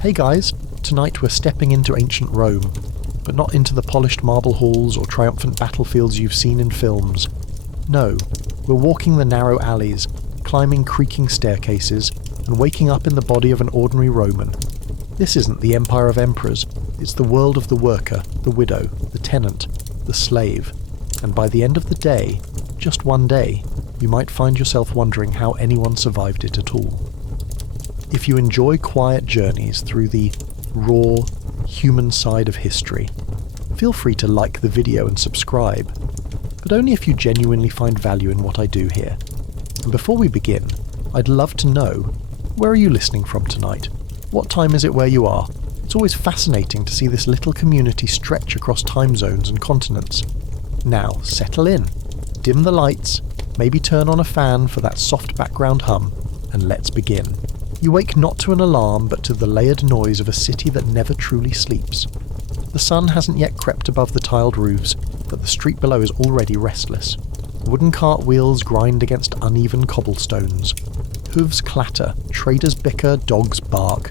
Hey guys, tonight we're stepping into ancient Rome, but not into the polished marble halls or triumphant battlefields you've seen in films. No, we're walking the narrow alleys, climbing creaking staircases, and waking up in the body of an ordinary Roman. This isn't the empire of emperors, it's the world of the worker, the widow, the tenant, the slave. And by the end of the day, just one day, you might find yourself wondering how anyone survived it at all. If you enjoy quiet journeys through the raw, human side of history, feel free to like the video and subscribe, but only if you genuinely find value in what I do here. And before we begin, I'd love to know, where are you listening from tonight? What time is it where you are? It's always fascinating to see this little community stretch across time zones and continents. Now, settle in, dim the lights, maybe turn on a fan for that soft background hum, and let's begin. You wake not to an alarm, but to the layered noise of a city that never truly sleeps. The sun hasn't yet crept above the tiled roofs, but the street below is already restless. Wooden cart wheels grind against uneven cobblestones. Hooves clatter, traders bicker, dogs bark.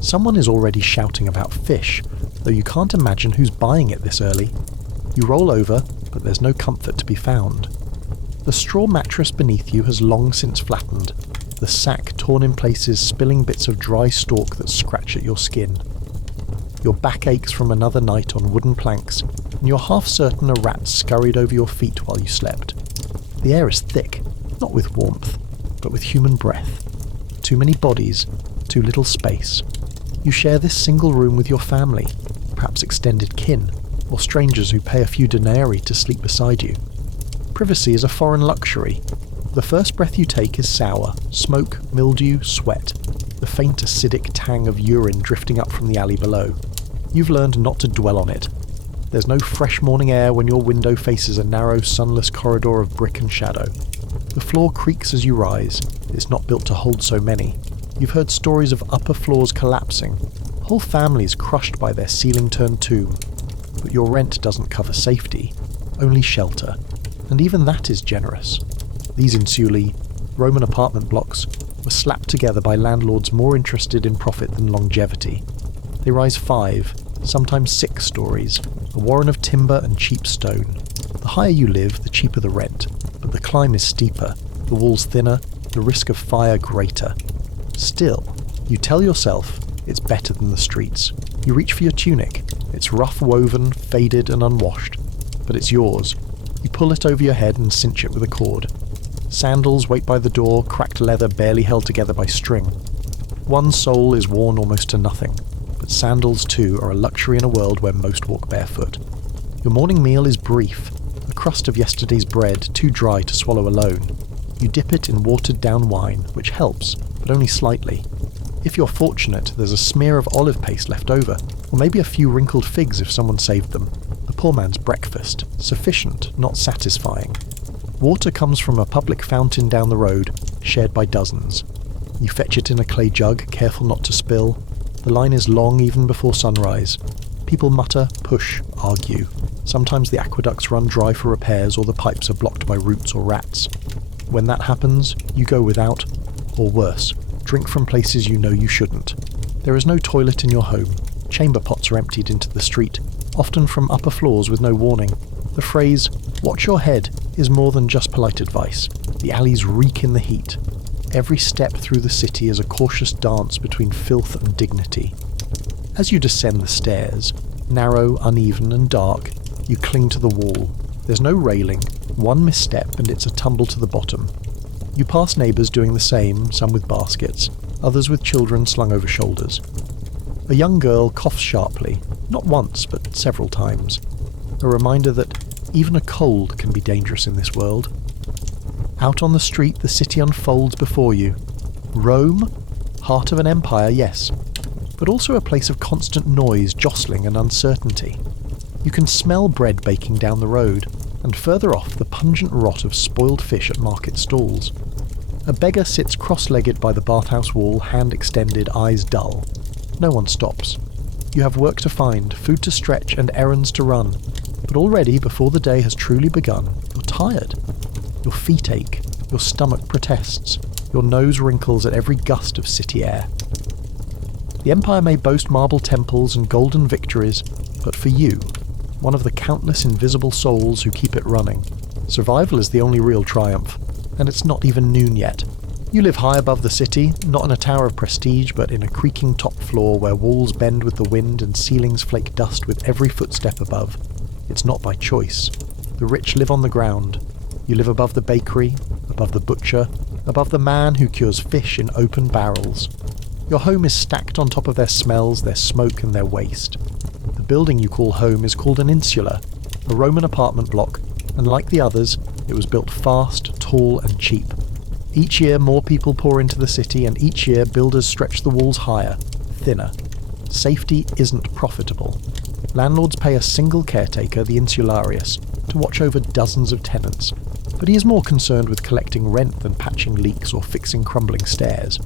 Someone is already shouting about fish, though you can't imagine who's buying it this early. You roll over, but there's no comfort to be found. The straw mattress beneath you has long since flattened, the sack torn in places spilling bits of dry stalk that scratch at your skin. Your back aches from another night on wooden planks, and you're half certain a rat scurried over your feet while you slept. The air is thick, not with warmth, but with human breath. Too many bodies, too little space. You share this single room with your family, perhaps extended kin, or strangers who pay a few denarii to sleep beside you. Privacy is a foreign luxury. The first breath you take is sour, smoke, mildew, sweat, the faint acidic tang of urine drifting up from the alley below. You've learned not to dwell on it. There's no fresh morning air when your window faces a narrow, sunless corridor of brick and shadow. The floor creaks as you rise. It's not built to hold so many. You've heard stories of upper floors collapsing, whole families crushed by their ceiling-turned tomb. But your rent doesn't cover safety, only shelter, and even that is generous. These insulae, Roman apartment blocks, were slapped together by landlords more interested in profit than longevity. They rise 5, sometimes 6 stories, a warren of timber and cheap stone. The higher you live, the cheaper the rent, but the climb is steeper, the walls thinner, the risk of fire greater. Still, you tell yourself it's better than the streets. You reach for your tunic. It's rough woven, faded and unwashed, but it's yours. You pull it over your head and cinch it with a cord. Sandals wait by the door, cracked leather barely held together by string. One sole is worn almost to nothing, but sandals too are a luxury in a world where most walk barefoot. Your morning meal is brief, a crust of yesterday's bread too dry to swallow alone. You dip it in watered-down wine, which helps, but only slightly. If you're fortunate, there's a smear of olive paste left over, or maybe a few wrinkled figs if someone saved them. A poor man's breakfast, sufficient, not satisfying. Water comes from a public fountain down the road, shared by dozens. You fetch it in a clay jug, careful not to spill. The line is long even before sunrise. People mutter, push, argue. Sometimes the aqueducts run dry for repairs or the pipes are blocked by roots or rats. When that happens, you go without, or worse, drink from places you know you shouldn't. There is no toilet in your home. Chamber pots are emptied into the street, often from upper floors with no warning. The phrase, "watch your head," is more than just polite advice. The alleys reek in the heat. Every step through the city is a cautious dance between filth and dignity. As you descend the stairs, narrow, uneven and dark, you cling to the wall. There's no railing. One misstep and it's a tumble to the bottom. You pass neighbours doing the same, some with baskets, others with children slung over shoulders. A young girl coughs sharply, not once but several times. A reminder that even a cold can be dangerous in this world. Out on the street, the city unfolds before you. Rome, heart of an empire, yes, but also a place of constant noise, jostling and uncertainty. You can smell bread baking down the road, and further off the pungent rot of spoiled fish at market stalls. A beggar sits cross-legged by the bathhouse wall, hand extended, eyes dull. No one stops. You have work to find, food to stretch and errands to run, but already, before the day has truly begun, you're tired. Your feet ache, your stomach protests, your nose wrinkles at every gust of city air. The Empire may boast marble temples and golden victories, but for you, one of the countless invisible souls who keep it running, survival is the only real triumph, and it's not even noon yet. You live high above the city, not in a tower of prestige, but in a creaking top floor where walls bend with the wind and ceilings flake dust with every footstep above. It's not by choice. The rich live on the ground. You live above the bakery, above the butcher, above the man who cures fish in open barrels. Your home is stacked on top of their smells, their smoke and their waste. The building you call home is called an insula, a Roman apartment block, and like the others, it was built fast, tall and cheap. Each year more people pour into the city, and each year builders stretch the walls higher, thinner. Safety isn't profitable. Landlords pay a single caretaker, the insularius, to watch over dozens of tenants, but he is more concerned with collecting rent than patching leaks or fixing crumbling stairs.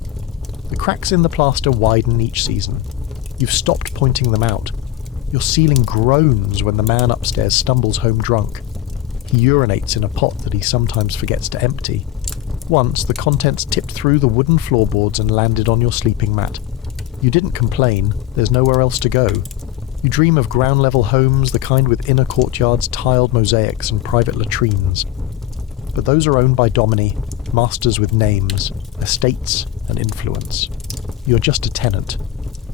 The cracks in the plaster widen each season. You've stopped pointing them out. Your ceiling groans when the man upstairs stumbles home drunk. He urinates in a pot that he sometimes forgets to empty. Once, the contents tipped through the wooden floorboards and landed on your sleeping mat. You didn't complain, there's nowhere else to go. You dream of ground-level homes, the kind with inner courtyards, tiled mosaics and private latrines. But those are owned by domini, masters with names, estates and influence. You're just a tenant,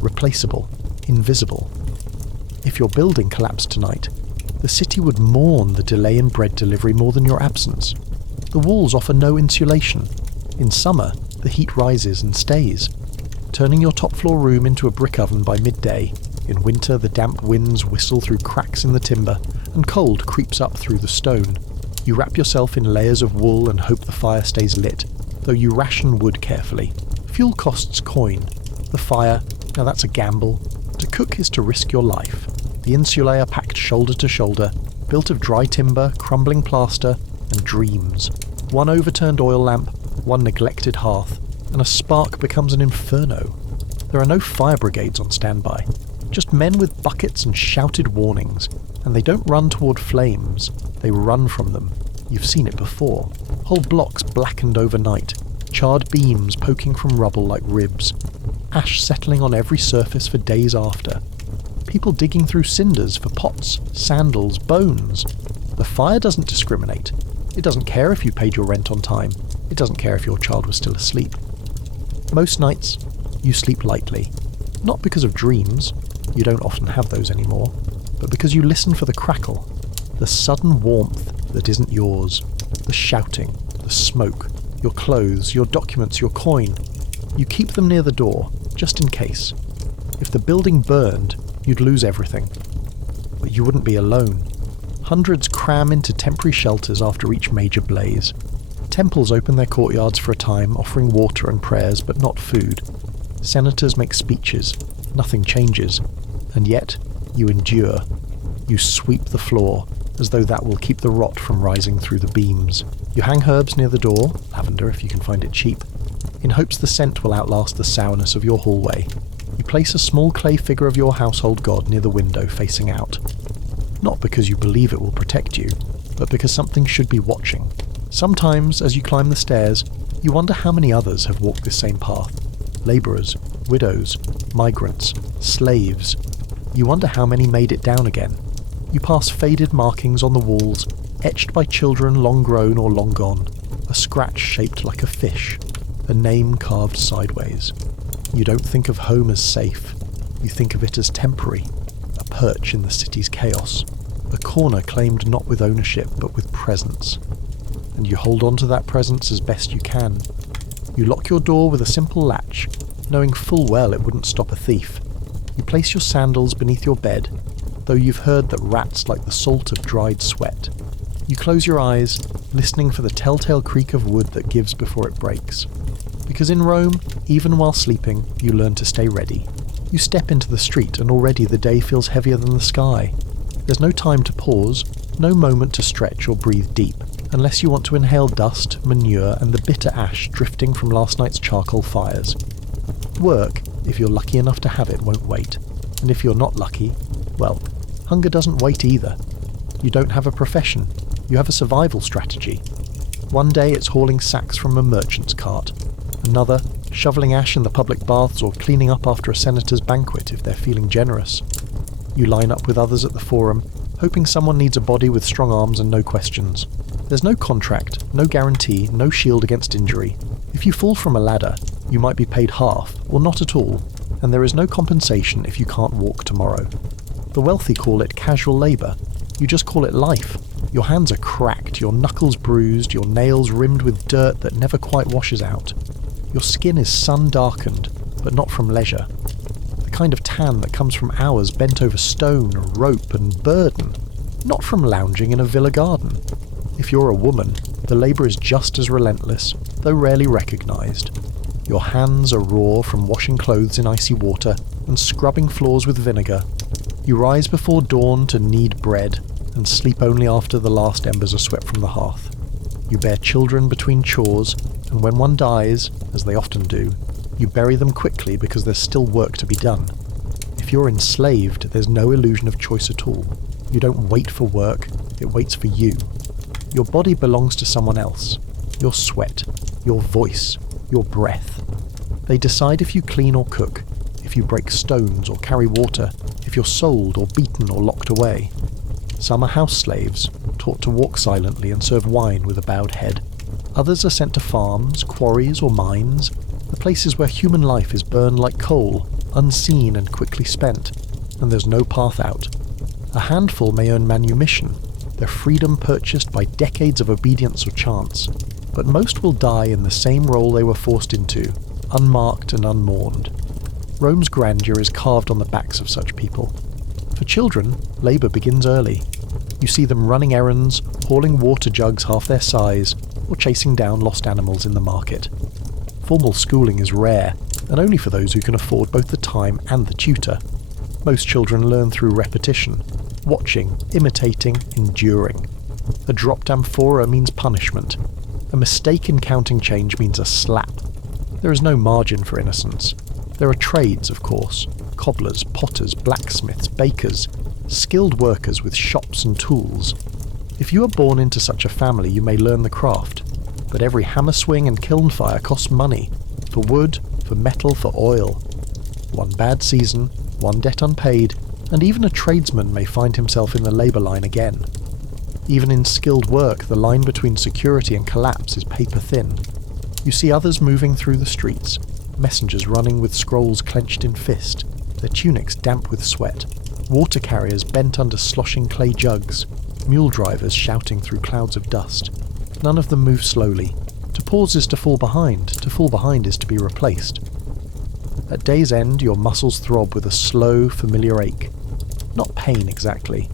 replaceable, invisible. If your building collapsed tonight, the city would mourn the delay in bread delivery more than your absence. The walls offer no insulation. In summer, the heat rises and stays, turning your top-floor room into a brick oven by midday. In winter, the damp winds whistle through cracks in the timber, and cold creeps up through the stone. You wrap yourself in layers of wool and hope the fire stays lit, though you ration wood carefully. Fuel costs coin. The fire, now that's a gamble. To cook is to risk your life. The insulae are packed shoulder to shoulder, built of dry timber, crumbling plaster, and dreams. One overturned oil lamp, one neglected hearth, and a spark becomes an inferno. There are no fire brigades on standby, just men with buckets and shouted warnings, and they don't run toward flames, they run from them. You've seen it before. Whole blocks blackened overnight, charred beams poking from rubble like ribs, ash settling on every surface for days after. People digging through cinders for pots, sandals, bones. The fire doesn't discriminate. It doesn't care if you paid your rent on time. It doesn't care if your child was still asleep. Most nights, you sleep lightly. Not because of dreams, you don't often have those anymore, but because you listen for the crackle, the sudden warmth that isn't yours, the shouting, the smoke, your clothes, your documents, your coin. You keep them near the door, just in case. If the building burned, you'd lose everything. But you wouldn't be alone. Hundreds cram into temporary shelters after each major blaze. Temples open their courtyards for a time, offering water and prayers, but not food. Senators make speeches. Nothing changes. And yet, you endure. You sweep the floor, as though that will keep the rot from rising through the beams. You hang herbs near the door, lavender if you can find it cheap, in hopes the scent will outlast the sourness of your hallway. You place a small clay figure of your household god near the window facing out. Not because you believe it will protect you, but because something should be watching. Sometimes, as you climb the stairs, you wonder how many others have walked this same path. Labourers, widows, migrants, slaves. You wonder how many made it down again. You pass faded markings on the walls, etched by children long grown or long gone. A scratch shaped like a fish. A name carved sideways. You don't think of home as safe. You think of it as temporary. A perch in the city's chaos. A corner claimed not with ownership, but with presence. And you hold on to that presence as best you can. You lock your door with a simple latch, knowing full well it wouldn't stop a thief. You place your sandals beneath your bed, though you've heard that rats like the salt of dried sweat. You close your eyes, listening for the telltale creak of wood that gives before it breaks. Because in Rome, even while sleeping, you learn to stay ready. You step into the street and already the day feels heavier than the sky. There's no time to pause, no moment to stretch or breathe deep, unless you want to inhale dust, manure and the bitter ash drifting from last night's charcoal fires. Work, if you're lucky enough to have it, won't wait. And if you're not lucky, well, hunger doesn't wait either. You don't have a profession, you have a survival strategy. One day it's hauling sacks from a merchant's cart, another shoveling ash in the public baths or cleaning up after a senator's banquet if they're feeling generous. You line up with others at the forum, hoping someone needs a body with strong arms and no questions. There's no contract, no guarantee, no shield against injury. If you fall from a ladder, you might be paid half, or not at all, and there is no compensation if you can't walk tomorrow. The wealthy call it casual labour. You just call it life. Your hands are cracked, your knuckles bruised, your nails rimmed with dirt that never quite washes out. Your skin is sun-darkened, but not from leisure. The kind of tan that comes from hours bent over stone, rope and burden, not from lounging in a villa garden. If you're a woman, the labour is just as relentless, though rarely recognised. Your hands are raw from washing clothes in icy water and scrubbing floors with vinegar. You rise before dawn to knead bread and sleep only after the last embers are swept from the hearth. You bear children between chores, and when one dies, as they often do, you bury them quickly because there's still work to be done. If you're enslaved, there's no illusion of choice at all. You don't wait for work, it waits for you. Your body belongs to someone else. Your sweat, your voice, your breath. They decide if you clean or cook, if you break stones or carry water, if you're sold or beaten or locked away. Some are house slaves, taught to walk silently and serve wine with a bowed head. Others are sent to farms, quarries or mines, the places where human life is burned like coal, unseen and quickly spent, and there's no path out. A handful may earn manumission, their freedom purchased by decades of obedience or chance, but most will die in the same role they were forced into, unmarked and unmourned. Rome's grandeur is carved on the backs of such people. For children, labour begins early. You see them running errands, hauling water jugs half their size, or chasing down lost animals in the market. Formal schooling is rare, and only for those who can afford both the time and the tutor. Most children learn through repetition, watching, imitating, enduring. A dropped amphora means punishment. A mistake in counting change means a slap. There is no margin for innocence. There are trades, of course. Cobblers, potters, blacksmiths, bakers, skilled workers with shops and tools. If you are born into such a family, you may learn the craft, but every hammer swing and kiln fire costs money, for wood, for metal, for oil. One bad season, one debt unpaid, and even a tradesman may find himself in the labour line again. Even in skilled work, the line between security and collapse is paper thin. You see others moving through the streets, messengers running with scrolls clenched in fist, their tunics damp with sweat, water carriers bent under sloshing clay jugs, mule drivers shouting through clouds of dust. None of them move slowly. To pause is to fall behind is to be replaced. At day's end, your muscles throb with a slow, familiar ache. Not pain exactly,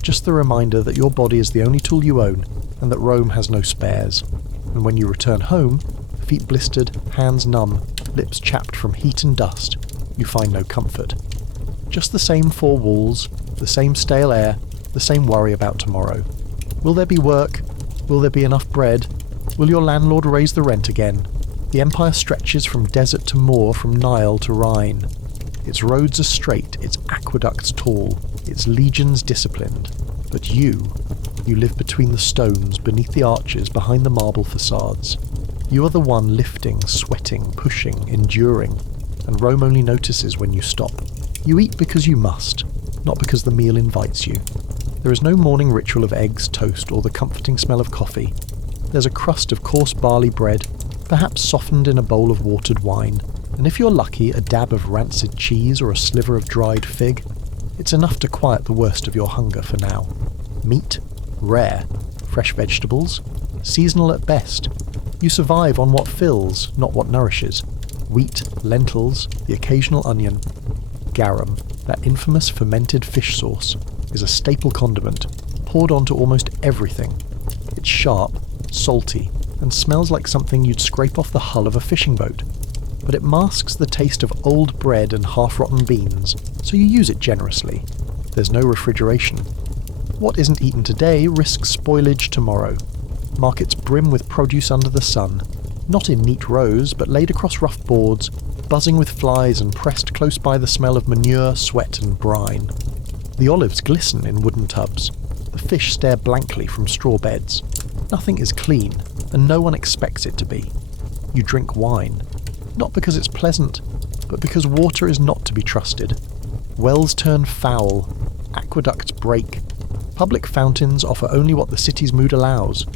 just the reminder that your body is the only tool you own, and that Rome has no spares. And when you return home, feet blistered, hands numb, lips chapped from heat and dust, you find no comfort. Just the same four walls, the same stale air, the same worry about tomorrow. Will there be work? Will there be enough bread? Will your landlord raise the rent again? The empire stretches from desert to moor, from Nile to Rhine. Its roads are straight, its aqueducts tall, its legions disciplined. But you live between the stones, beneath the arches, behind the marble facades. You are the one lifting, sweating, pushing, enduring, and Rome only notices when you stop. You eat because you must, not because the meal invites you. There is no morning ritual of eggs, toast, or the comforting smell of coffee. There's a crust of coarse barley bread, perhaps softened in a bowl of watered wine, and if you're lucky, a dab of rancid cheese or a sliver of dried fig. It's enough to quiet the worst of your hunger for now. Meat? Rare. Fresh vegetables? Seasonal at best. You survive on what fills, not what nourishes. Wheat, lentils, the occasional onion. Garum, that infamous fermented fish sauce, is a staple condiment, poured onto almost everything. It's sharp, salty, and smells like something you'd scrape off the hull of a fishing boat. But it masks the taste of old bread and half-rotten beans, so you use it generously. There's no refrigeration. What isn't eaten today risks spoilage tomorrow. Markets brim with produce under the sun, not in neat rows, but laid across rough boards, buzzing with flies and pressed close by the smell of manure, sweat and brine. The olives glisten in wooden tubs. The fish stare blankly from straw beds. Nothing is clean, and no one expects it to be. You drink wine. Not because it's pleasant, but because water is not to be trusted. Wells turn foul, aqueducts break, public fountains offer only what the city's mood allows,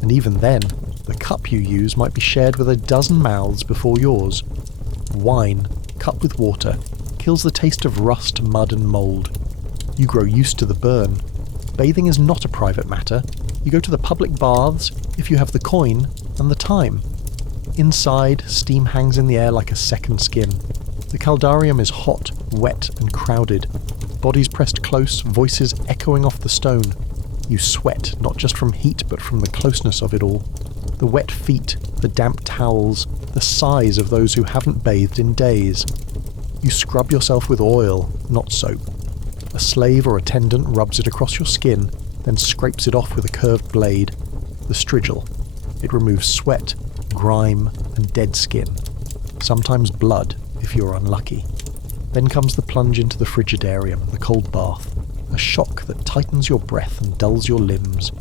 and even then, the cup you use might be shared with a dozen mouths before yours. Wine, cut with water, kills the taste of rust, mud and mould. You grow used to the burn. Bathing is not a private matter. You go to the public baths if you have the coin and the time. Inside, steam hangs in the air like a second skin. The caldarium is hot, wet and crowded. Bodies pressed close, voices echoing off the stone. You sweat, not just from heat but from the closeness of it all. The wet feet, the damp towels, the sighs of those who haven't bathed in days. You scrub yourself with oil, not soap. A slave or attendant rubs it across your skin, then scrapes it off with a curved blade. The strigil. It removes sweat, grime, and dead skin. Sometimes blood, if you're unlucky. Then comes the plunge into the frigidarium, the cold bath. A shock that tightens your breath and dulls your limbs.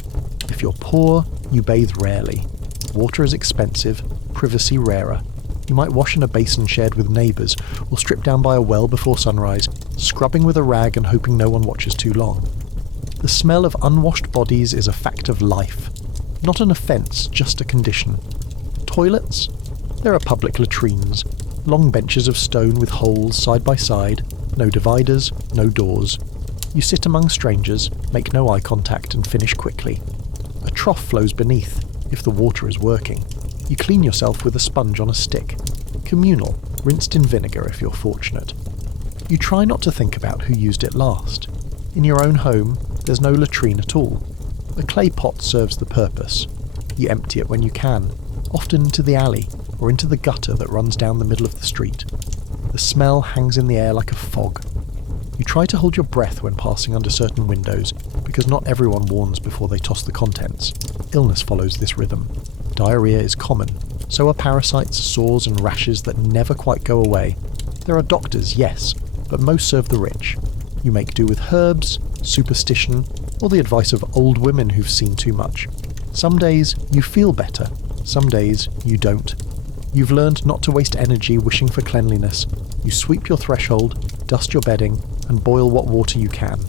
If you're poor, you bathe rarely. Water is expensive, privacy rarer. You might wash in a basin shared with neighbours, or strip down by a well before sunrise, scrubbing with a rag and hoping no one watches too long. The smell of unwashed bodies is a fact of life. Not an offence, just a condition. Toilets? There are public latrines. Long benches of stone with holes side by side. No dividers, no doors. You sit among strangers, make no eye contact and finish quickly. A trough flows beneath, if the water is working. You clean yourself with a sponge on a stick. Communal, rinsed in vinegar if you're fortunate. You try not to think about who used it last. In your own home, there's no latrine at all. A clay pot serves the purpose. You empty it when you can, often into the alley or into the gutter that runs down the middle of the street. The smell hangs in the air like a fog. You try to hold your breath when passing under certain windows, because not everyone warns before they toss the contents. Illness follows this rhythm. Diarrhea is common. So are parasites, sores and rashes that never quite go away. There are doctors, yes, but most serve the rich. You make do with herbs, superstition, or the advice of old women who've seen too much. Some days you feel better, some days you don't. You've learned not to waste energy wishing for cleanliness. You sweep your threshold, dust your bedding, and boil what water you can.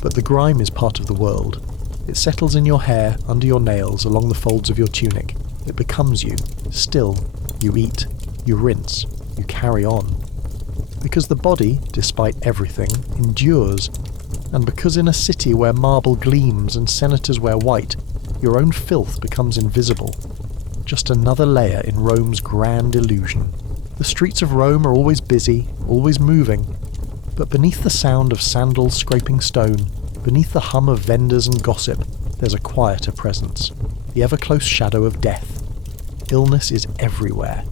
But the grime is part of the world. It settles in your hair, under your nails, along the folds of your tunic. It becomes you. Still, you eat, you rinse, you carry on. Because the body, despite everything, endures. And because in a city where marble gleams and senators wear white, your own filth becomes invisible. Just another layer in Rome's grand illusion. The streets of Rome are always busy, always moving. But beneath the sound of sandals scraping stone, beneath the hum of vendors and gossip, there's a quieter presence. The ever-close shadow of death. Illness is everywhere,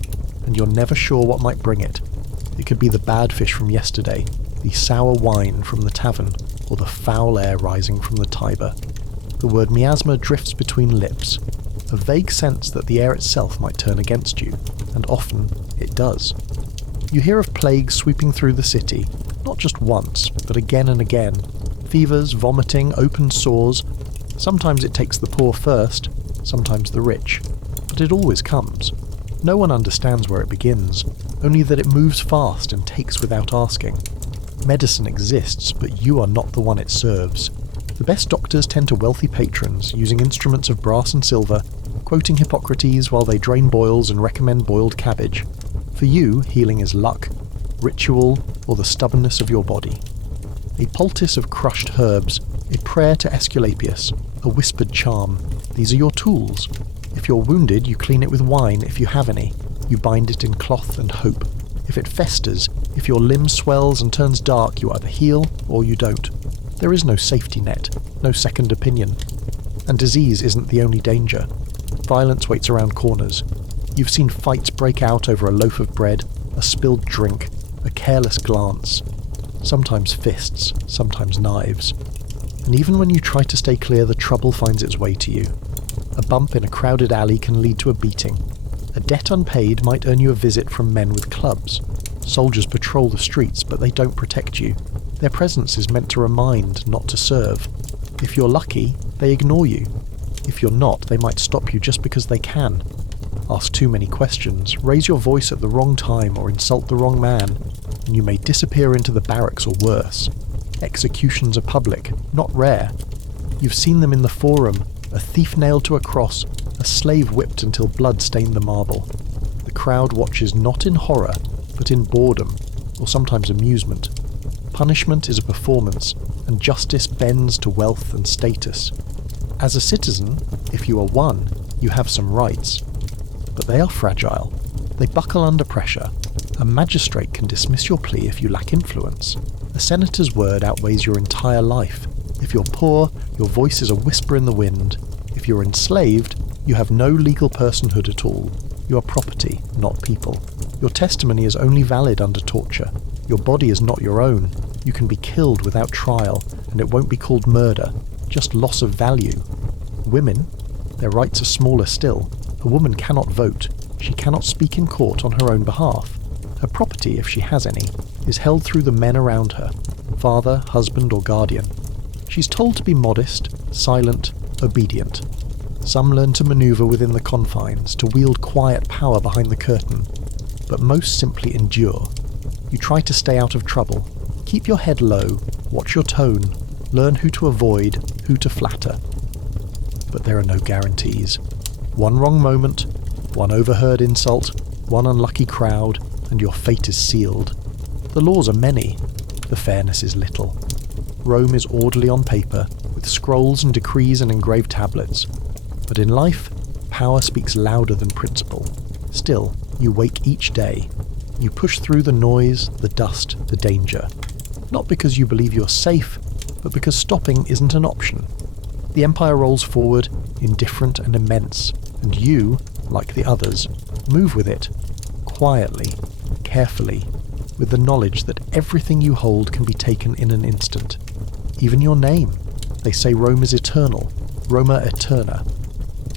and you're never sure what might bring it. It could be the bad fish from yesterday, the sour wine from the tavern, or the foul air rising from the Tiber. The word miasma drifts between lips, a vague sense that the air itself might turn against you, and often it does. You hear of plagues sweeping through the city, not just once, but again and again. Fevers, vomiting, open sores. Sometimes it takes the poor first, sometimes the rich. But it always comes. No one understands where it begins, only that it moves fast and takes without asking. Medicine exists, but you are not the one it serves. The best doctors tend to wealthy patrons, using instruments of brass and silver, quoting Hippocrates while they drain boils and recommend boiled cabbage. For you, healing is luck, ritual, or the stubbornness of your body. A poultice of crushed herbs, a prayer to Aesculapius, a whispered charm. These are your tools. If you're wounded, you clean it with wine if you have any. You bind it in cloth and hope. If it festers, if your limb swells and turns dark, you either heal or you don't. There is no safety net, no second opinion. And disease isn't the only danger. Violence waits around corners. You've seen fights break out over a loaf of bread, a spilled drink, a careless glance. Sometimes fists, sometimes knives. And even when you try to stay clear, the trouble finds its way to you. A bump in a crowded alley can lead to a beating. A debt unpaid might earn you a visit from men with clubs. Soldiers patrol the streets, but they don't protect you. Their presence is meant to remind, not to serve. If you're lucky, they ignore you. If you're not, they might stop you just because they can. Ask too many questions, raise your voice at the wrong time, or insult the wrong man, and you may disappear into the barracks or worse. Executions are public, not rare. You've seen them in the forum, a thief nailed to a cross, a slave whipped until blood stained the marble. The crowd watches not in horror, but in boredom, or sometimes amusement. Punishment is a performance, and justice bends to wealth and status. As a citizen, if you are one, you have some rights. But they are fragile. They buckle under pressure. A magistrate can dismiss your plea if you lack influence. A senator's word outweighs your entire life. If you're poor, your voice is a whisper in the wind. If you're enslaved, you have no legal personhood at all. You are property, not people. Your testimony is only valid under torture. Your body is not your own. You can be killed without trial, and it won't be called murder, just loss of value. Women, their rights are smaller still. A woman cannot vote. She cannot speak in court on her own behalf. Her property, if she has any, is held through the men around her, father, husband, or guardian. She's told to be modest, silent, obedient. Some learn to maneuver within the confines, to wield quiet power behind the curtain, but most simply endure. You try to stay out of trouble. Keep your head low, watch your tone, learn who to avoid, who to flatter. But there are no guarantees. One wrong moment, one overheard insult, one unlucky crowd, and your fate is sealed. The laws are many, the fairness is little. Rome is orderly on paper, with scrolls and decrees and engraved tablets. But in life, power speaks louder than principle. Still, you wake each day. You push through the noise, the dust, the danger. Not because you believe you're safe, but because stopping isn't an option. The empire rolls forward, indifferent and immense, and you, like the others, move with it, quietly, carefully, with the knowledge that everything you hold can be taken in an instant. Even your name. They say Rome is eternal, Roma Eterna.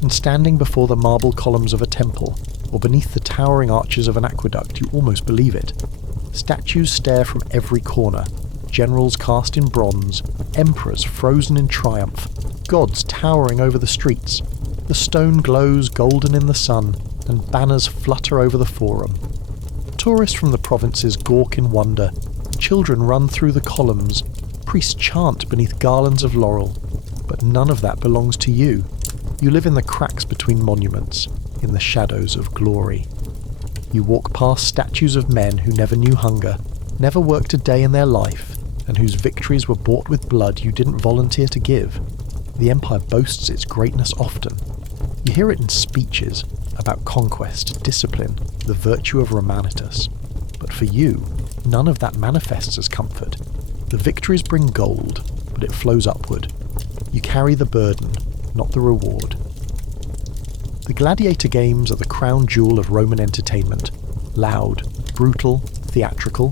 And standing before the marble columns of a temple, or beneath the towering arches of an aqueduct, you almost believe it. Statues stare from every corner, generals cast in bronze, emperors frozen in triumph, gods towering over the streets. The stone glows golden in the sun, and banners flutter over the forum. Tourists from the provinces gawk in wonder, children run through the columns, priests chant beneath garlands of laurel, but none of that belongs to you. You live in the cracks between monuments, in the shadows of glory. You walk past statues of men who never knew hunger, never worked a day in their life, and whose victories were bought with blood you didn't volunteer to give. The empire boasts its greatness often. You hear it in speeches about conquest, discipline, the virtue of Romanitas. But for you, none of that manifests as comfort. The victories bring gold, but it flows upward. You carry the burden, not the reward. The gladiator games are the crown jewel of Roman entertainment. Loud, brutal, theatrical.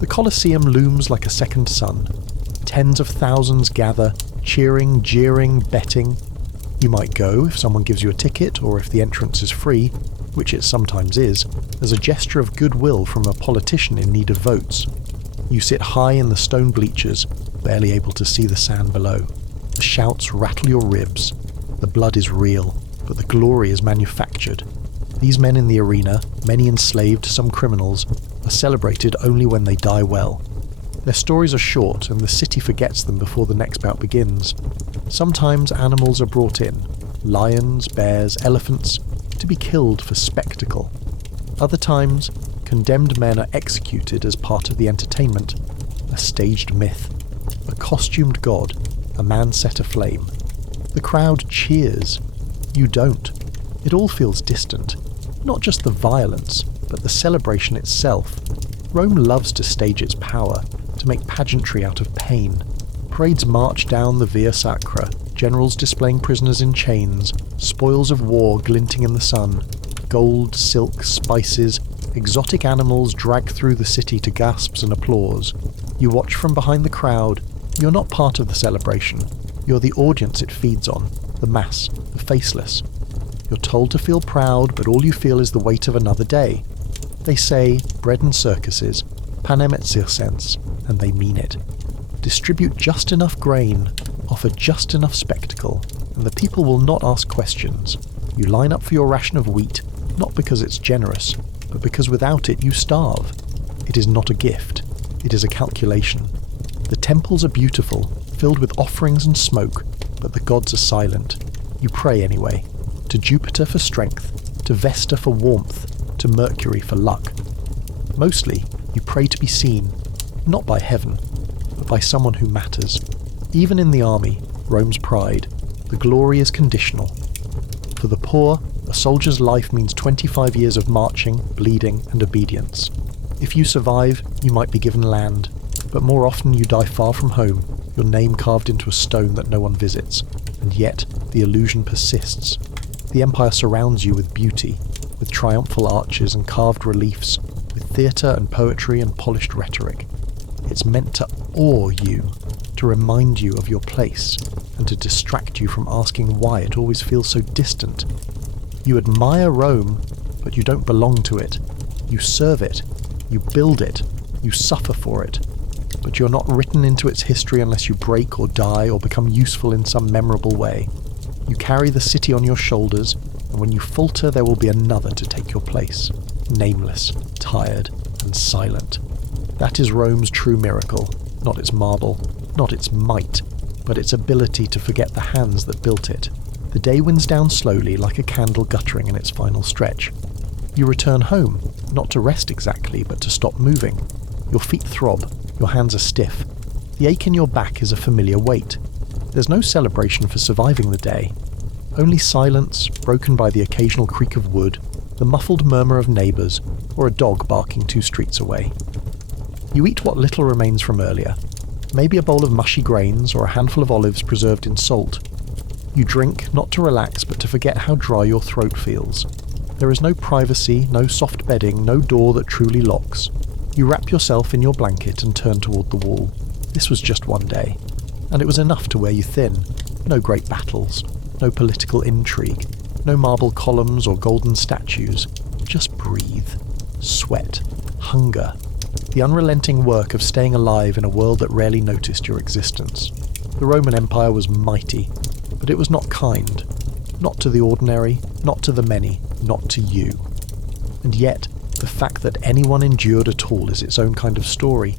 The Colosseum looms like a second sun. Tens of thousands gather, cheering, jeering, betting. You might go if someone gives you a ticket, or if the entrance is free, which it sometimes is, as a gesture of goodwill from a politician in need of votes. You sit high in the stone bleachers, barely able to see the sand below. The shouts rattle your ribs. The blood is real, but the glory is manufactured. These men in the arena, many enslaved, some criminals, are celebrated only when they die well. Their stories are short, and the city forgets them before the next bout begins. Sometimes animals are brought in, lions, bears, elephants, to be killed for spectacle. Other times, condemned men are executed as part of the entertainment, a staged myth, a costumed god, a man set aflame. The crowd cheers. You don't. It all feels distant. Not just the violence, but the celebration itself. Rome loves to stage its power, to make pageantry out of pain. Parades march down the Via Sacra, generals displaying prisoners in chains, spoils of war glinting in the sun, gold, silk, spices, exotic animals drag through the city to gasps and applause. You watch from behind the crowd. You're not part of the celebration. You're the audience it feeds on, the mass, the faceless. You're told to feel proud, but all you feel is the weight of another day. They say, bread and circuses, panem et circenses, and they mean it. Distribute just enough grain, offer just enough spectacle, and the people will not ask questions. You line up for your ration of wheat, not because it's generous, but because without it you starve. It is not a gift, it is a calculation. The temples are beautiful, filled with offerings and smoke, but the gods are silent. You pray anyway, to Jupiter for strength, to Vesta for warmth, to Mercury for luck. Mostly, you pray to be seen, not by heaven, but by someone who matters. Even in the army, Rome's pride, the glory is conditional. For the poor, a soldier's life means 25 years of marching, bleeding, and obedience. If you survive, you might be given land, but more often you die far from home, your name carved into a stone that no one visits, and yet the illusion persists. The empire surrounds you with beauty, with triumphal arches and carved reliefs, with theatre and poetry and polished rhetoric. It's meant to awe you, to remind you of your place, and to distract you from asking why it always feels so distant. You admire Rome, but you don't belong to it. You serve it, you build it, you suffer for it, but you're not written into its history unless you break or die or become useful in some memorable way. You carry the city on your shoulders, and when you falter there will be another to take your place, nameless, tired, and silent. That is Rome's true miracle, not its marble, not its might, but its ability to forget the hands that built it. The day winds down slowly like a candle guttering in its final stretch. You return home, not to rest exactly, but to stop moving. Your feet throb, your hands are stiff. The ache in your back is a familiar weight. There's no celebration for surviving the day. Only silence, broken by the occasional creak of wood, the muffled murmur of neighbours, or a dog barking 2 streets away. You eat what little remains from earlier. Maybe a bowl of mushy grains or a handful of olives preserved in salt. You drink, not to relax, but to forget how dry your throat feels. There is no privacy, no soft bedding, no door that truly locks. You wrap yourself in your blanket and turn toward the wall. This was just one day, and it was enough to wear you thin. No great battles, no political intrigue, no marble columns or golden statues. Just breathe, sweat, hunger, the unrelenting work of staying alive in a world that rarely noticed your existence. The Roman Empire was mighty, but it was not kind. Not to the ordinary, not to the many, not to you. And yet, the fact that anyone endured at all is its own kind of story.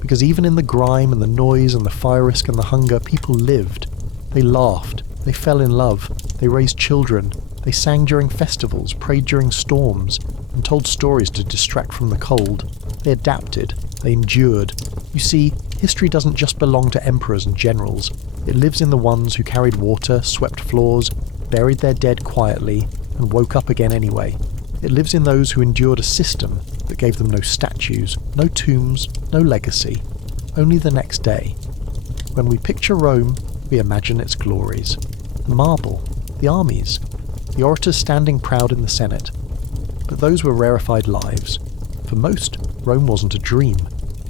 Because even in the grime and the noise and the fire risk and the hunger, people lived. They laughed, they fell in love, they raised children, they sang during festivals, prayed during storms, and told stories to distract from the cold. They adapted, they endured. You see, history doesn't just belong to emperors and generals. It lives in the ones who carried water, swept floors, buried their dead quietly, and woke up again anyway. It lives in those who endured a system that gave them no statues, no tombs, no legacy, only the next day. When we picture Rome, we imagine its glories. The marble, the armies, the orators standing proud in the Senate. But those were rarefied lives. For most, Rome wasn't a dream,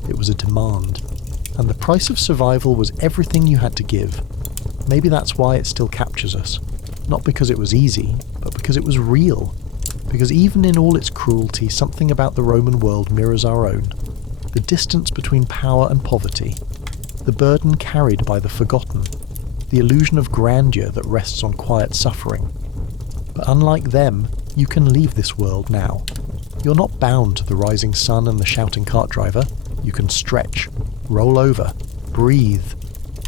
it was a demand. And the price of survival was everything you had to give. Maybe that's why it still captures us. Not because it was easy, but because it was real. Because even in all its cruelty, something about the Roman world mirrors our own. The distance between power and poverty. The burden carried by the forgotten. The illusion of grandeur that rests on quiet suffering. But unlike them, you can leave this world now. You're not bound to the rising sun and the shouting cart driver. You can stretch, roll over, breathe.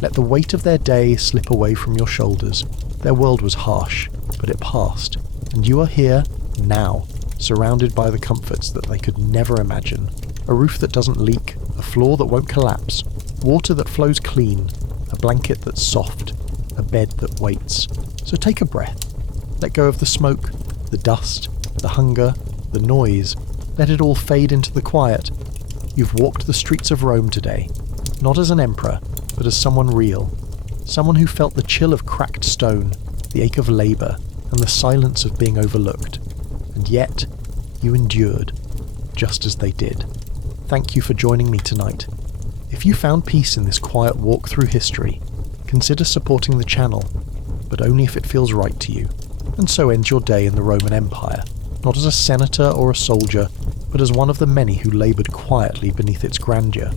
Let the weight of their day slip away from your shoulders. Their world was harsh, but it passed. And you are here, now, surrounded by the comforts that they could never imagine. A roof that doesn't leak, a floor that won't collapse, water that flows clean, a blanket that's soft, a bed that waits. So take a breath. Let go of the smoke, the dust, the hunger, the noise. Let it all fade into the quiet. You've walked the streets of Rome today, not as an emperor, but as someone real. Someone who felt the chill of cracked stone, the ache of labour, and the silence of being overlooked. And yet, you endured, just as they did. Thank you for joining me tonight. If you found peace in this quiet walk through history, consider supporting the channel, but only if it feels right to you, and so end your day in the Roman Empire, not as a senator or a soldier, but as one of the many who laboured quietly beneath its grandeur.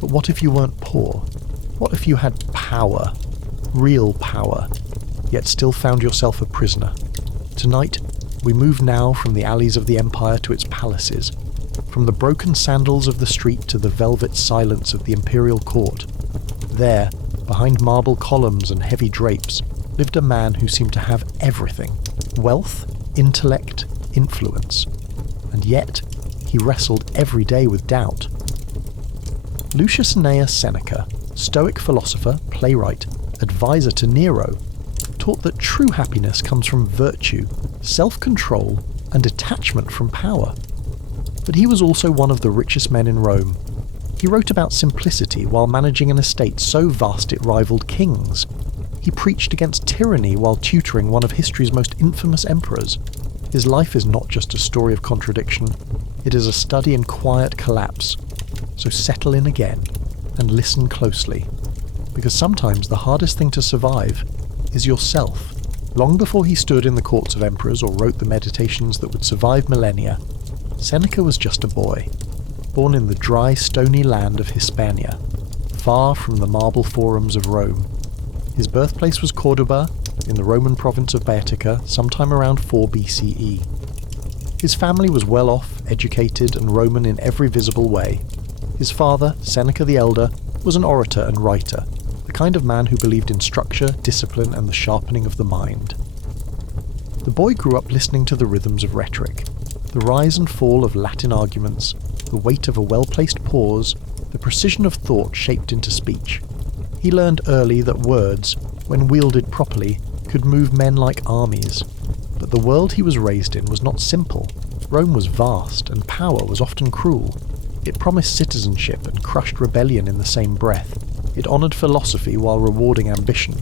But what if you weren't poor? What if you had power, real power, yet still found yourself a prisoner? Tonight, We move now from the alleys of the Empire to its palaces, from the broken sandals of the street to the velvet silence of the imperial court. There, behind marble columns and heavy drapes, lived a man who seemed to have everything: wealth, intellect, influence. And yet, he wrestled every day with doubt. Lucius Annaeus Seneca, Stoic philosopher, playwright, advisor to Nero, taught that true happiness comes from virtue, self-control, and detachment from power. But he was also one of the richest men in Rome. He wrote about simplicity while managing an estate so vast it rivaled kings. He preached against tyranny while tutoring one of history's most infamous emperors. His life is not just a story of contradiction, it is a study in quiet collapse. So settle in again and listen closely, because sometimes the hardest thing to survive is yourself. Long before he stood in the courts of emperors or wrote the meditations that would survive millennia, Seneca was just a boy, born in the dry, stony land of Hispania, far from the marble forums of Rome. His birthplace was Cordoba, in the Roman province of Baetica, sometime around 4 BCE. His family was well off, educated, and Roman in every visible way. His father, Seneca the Elder, was an orator and writer, the kind of man who believed in structure, discipline, and the sharpening of the mind. The boy grew up listening to the rhythms of rhetoric, the rise and fall of Latin arguments, the weight of a well-placed pause, the precision of thought shaped into speech. He learned early that words, when wielded properly, could move men like armies. But the world he was raised in was not simple. Rome was vast, and power was often cruel. It promised citizenship and crushed rebellion in the same breath. It honoured philosophy while rewarding ambition.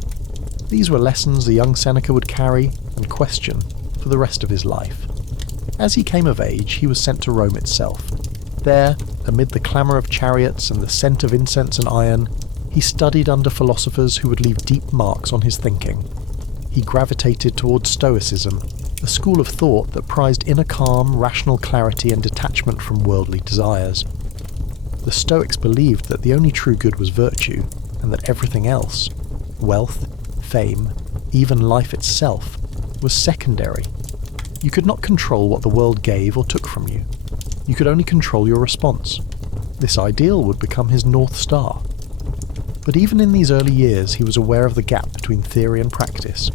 These were lessons the young Seneca would carry and question for the rest of his life. As he came of age, he was sent to Rome itself. There, amid the clamour of chariots and the scent of incense and iron, he studied under philosophers who would leave deep marks on his thinking. He gravitated towards Stoicism, a school of thought that prized inner calm, rational clarity, and detachment from worldly desires. The Stoics believed that the only true good was virtue, and that everything else, wealth, fame, even life itself, was secondary. You could not control what the world gave or took from you. You could only control your response. This ideal would become his North Star. But even in these early years, he was aware of the gap between theory and practice.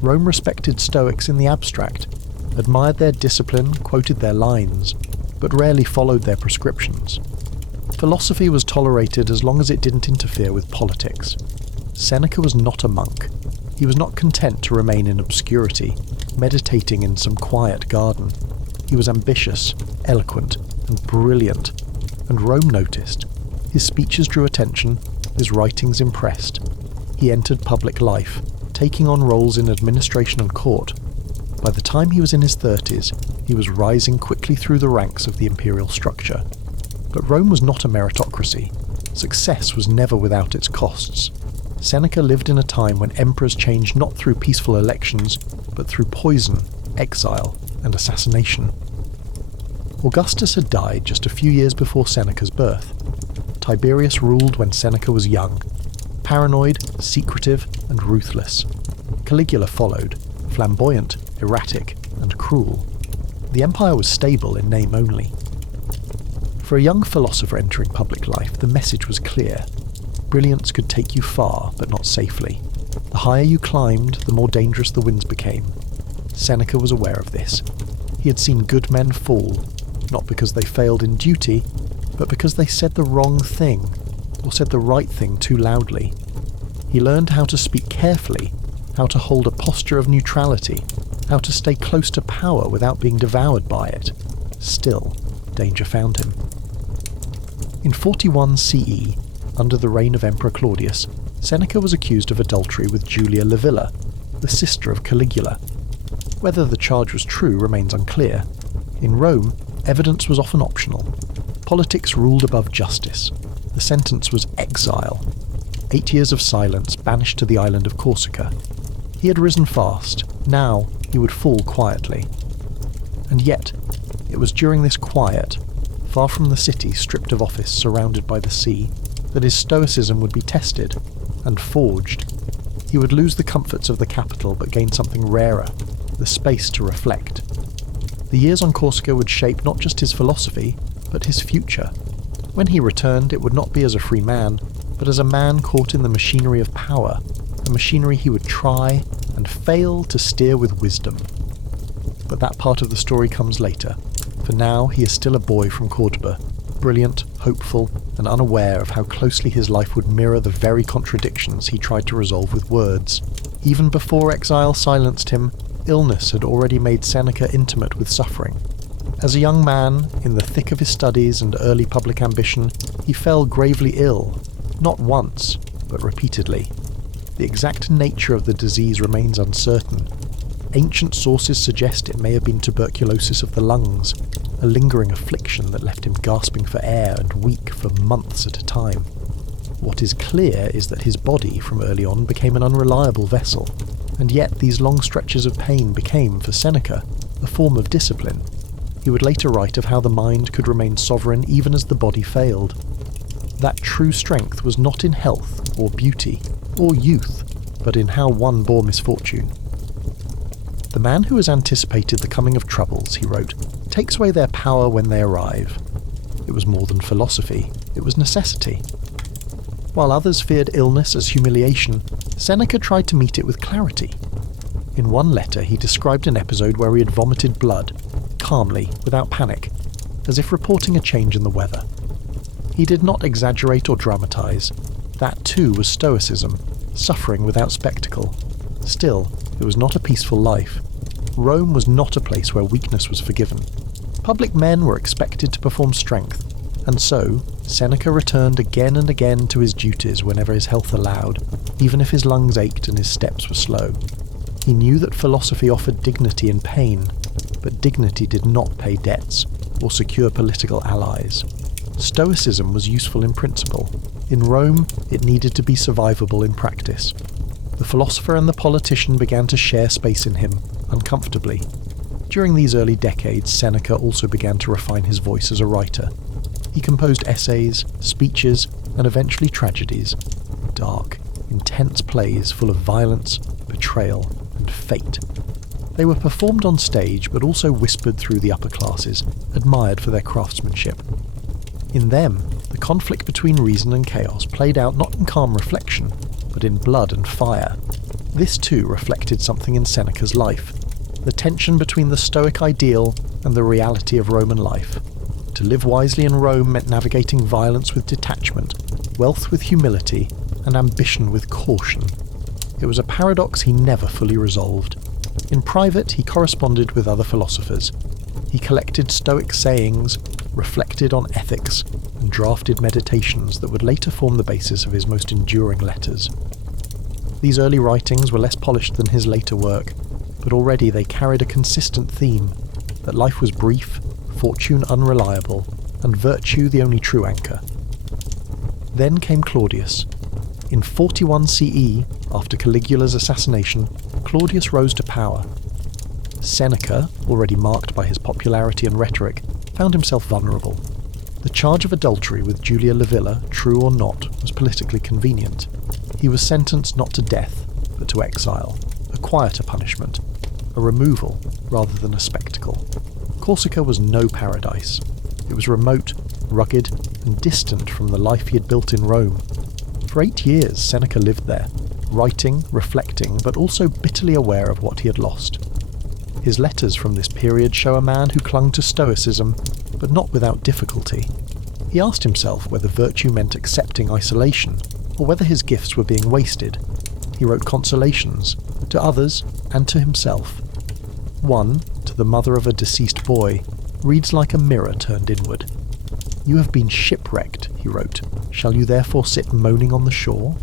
Rome respected Stoics in the abstract, admired their discipline, quoted their lines, but rarely followed their prescriptions. Philosophy was tolerated as long as it didn't interfere with politics. Seneca was not a monk. He was not content to remain in obscurity, meditating in some quiet garden. He was ambitious, eloquent, and brilliant, and Rome noticed. His speeches drew attention, his writings impressed. He entered public life, taking on roles in administration and court. By the time he was in his 30s, he was rising quickly through the ranks of the imperial structure. But Rome was not a meritocracy. Success was never without its costs. Seneca lived in a time when emperors changed not through peaceful elections, but through poison, exile, and assassination. Augustus had died just a few years before Seneca's birth. Tiberius ruled when Seneca was young, paranoid, secretive, and ruthless. Caligula followed, flamboyant, erratic, and cruel. The empire was stable in name only. For a young philosopher entering public life, the message was clear. Brilliance could take you far, but not safely. The higher you climbed, the more dangerous the winds became. Seneca was aware of this. He had seen good men fall, not because they failed in duty, but because they said the wrong thing, or said the right thing too loudly. He learned how to speak carefully, how to hold a posture of neutrality, how to stay close to power without being devoured by it. Still, danger found him. In 41 CE, under the reign of Emperor Claudius, Seneca was accused of adultery with Julia Livilla, the sister of Caligula. Whether the charge was true remains unclear. In Rome, evidence was often optional. Politics ruled above justice. The sentence was exile. 8 years of silence, banished to the island of Corsica. He had risen fast. Now he would fall quietly. And yet, it was during this quiet, far from the city, stripped of office, surrounded by the sea, that his stoicism would be tested and forged. He would lose the comforts of the capital but gain something rarer, the space to reflect. The years on Corsica would shape not just his philosophy, but his future. When he returned, it would not be as a free man, but as a man caught in the machinery of power, a machinery he would try and fail to steer with wisdom. But that part of the story comes later. For now, he is still a boy from Cordoba, brilliant, hopeful, and unaware of how closely his life would mirror the very contradictions he tried to resolve with words. Even before exile silenced him, illness had already made Seneca intimate with suffering. As a young man, in the thick of his studies and early public ambition, he fell gravely ill, not once, but repeatedly. The exact nature of the disease remains uncertain. Ancient sources suggest it may have been tuberculosis of the lungs, a lingering affliction that left him gasping for air and weak for months at a time. What is clear is that his body, from early on, became an unreliable vessel, and yet these long stretches of pain became, for Seneca, a form of discipline. He would later write of how the mind could remain sovereign even as the body failed. That true strength was not in health, or beauty, or youth, but in how one bore misfortune. The man who has anticipated the coming of troubles, he wrote, takes away their power when they arrive. It was more than philosophy, it was necessity. While others feared illness as humiliation, Seneca tried to meet it with clarity. In one letter he described an episode where he had vomited blood, calmly, without panic, as if reporting a change in the weather. He did not exaggerate or dramatize. That too was stoicism, suffering without spectacle. Still, it was not a peaceful life. Rome was not a place where weakness was forgiven. Public men were expected to perform strength, and so Seneca returned again and again to his duties whenever his health allowed, even if his lungs ached and his steps were slow. He knew that philosophy offered dignity in pain, but dignity did not pay debts or secure political allies. Stoicism was useful in principle. In Rome, it needed to be survivable in practice. The philosopher and the politician began to share space in him, uncomfortably. During these early decades, Seneca also began to refine his voice as a writer. He composed essays, speeches, and eventually tragedies. Dark, intense plays full of violence, betrayal, and fate. They were performed on stage, but also whispered through the upper classes, admired for their craftsmanship. In them, the conflict between reason and chaos played out not in calm reflection, but in blood and fire. This too reflected something in Seneca's life, the tension between the Stoic ideal and the reality of Roman life. To live wisely in Rome meant navigating violence with detachment, wealth with humility, and ambition with caution. It was a paradox he never fully resolved. In private, he corresponded with other philosophers. He collected Stoic sayings, reflected on ethics, and drafted meditations that would later form the basis of his most enduring letters. These early writings were less polished than his later work, but already they carried a consistent theme, that life was brief, fortune unreliable, and virtue the only true anchor. Then came Claudius. In 41 CE, after Caligula's assassination, Claudius rose to power. Seneca, already marked by his popularity and rhetoric, found himself vulnerable. The charge of adultery with Julia Livilla, true or not, was politically convenient. He was sentenced not to death, but to exile, a quieter punishment, a removal rather than a spectacle. Corsica was no paradise. It was remote, rugged, and distant from the life he had built in Rome. For 8 years, Seneca lived there, writing, reflecting, but also bitterly aware of what he had lost. His letters from this period show a man who clung to stoicism, but not without difficulty. He asked himself whether virtue meant accepting isolation, or whether his gifts were being wasted. He wrote consolations, to others and to himself. One, to the mother of a deceased boy, reads like a mirror turned inward. "You have been shipwrecked," he wrote. "Shall you therefore sit moaning on the shore?"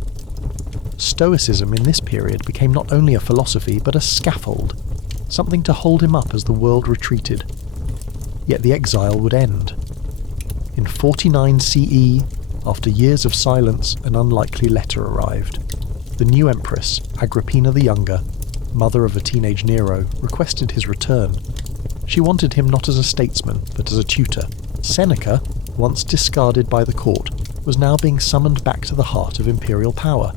Stoicism in this period became not only a philosophy, but a scaffold, something to hold him up as the world retreated. Yet the exile would end. In 49 CE, after years of silence, an unlikely letter arrived. The new empress, Agrippina the Younger, mother of a teenage Nero, requested his return. She wanted him not as a statesman, but as a tutor. Seneca, once discarded by the court, was now being summoned back to the heart of imperial power.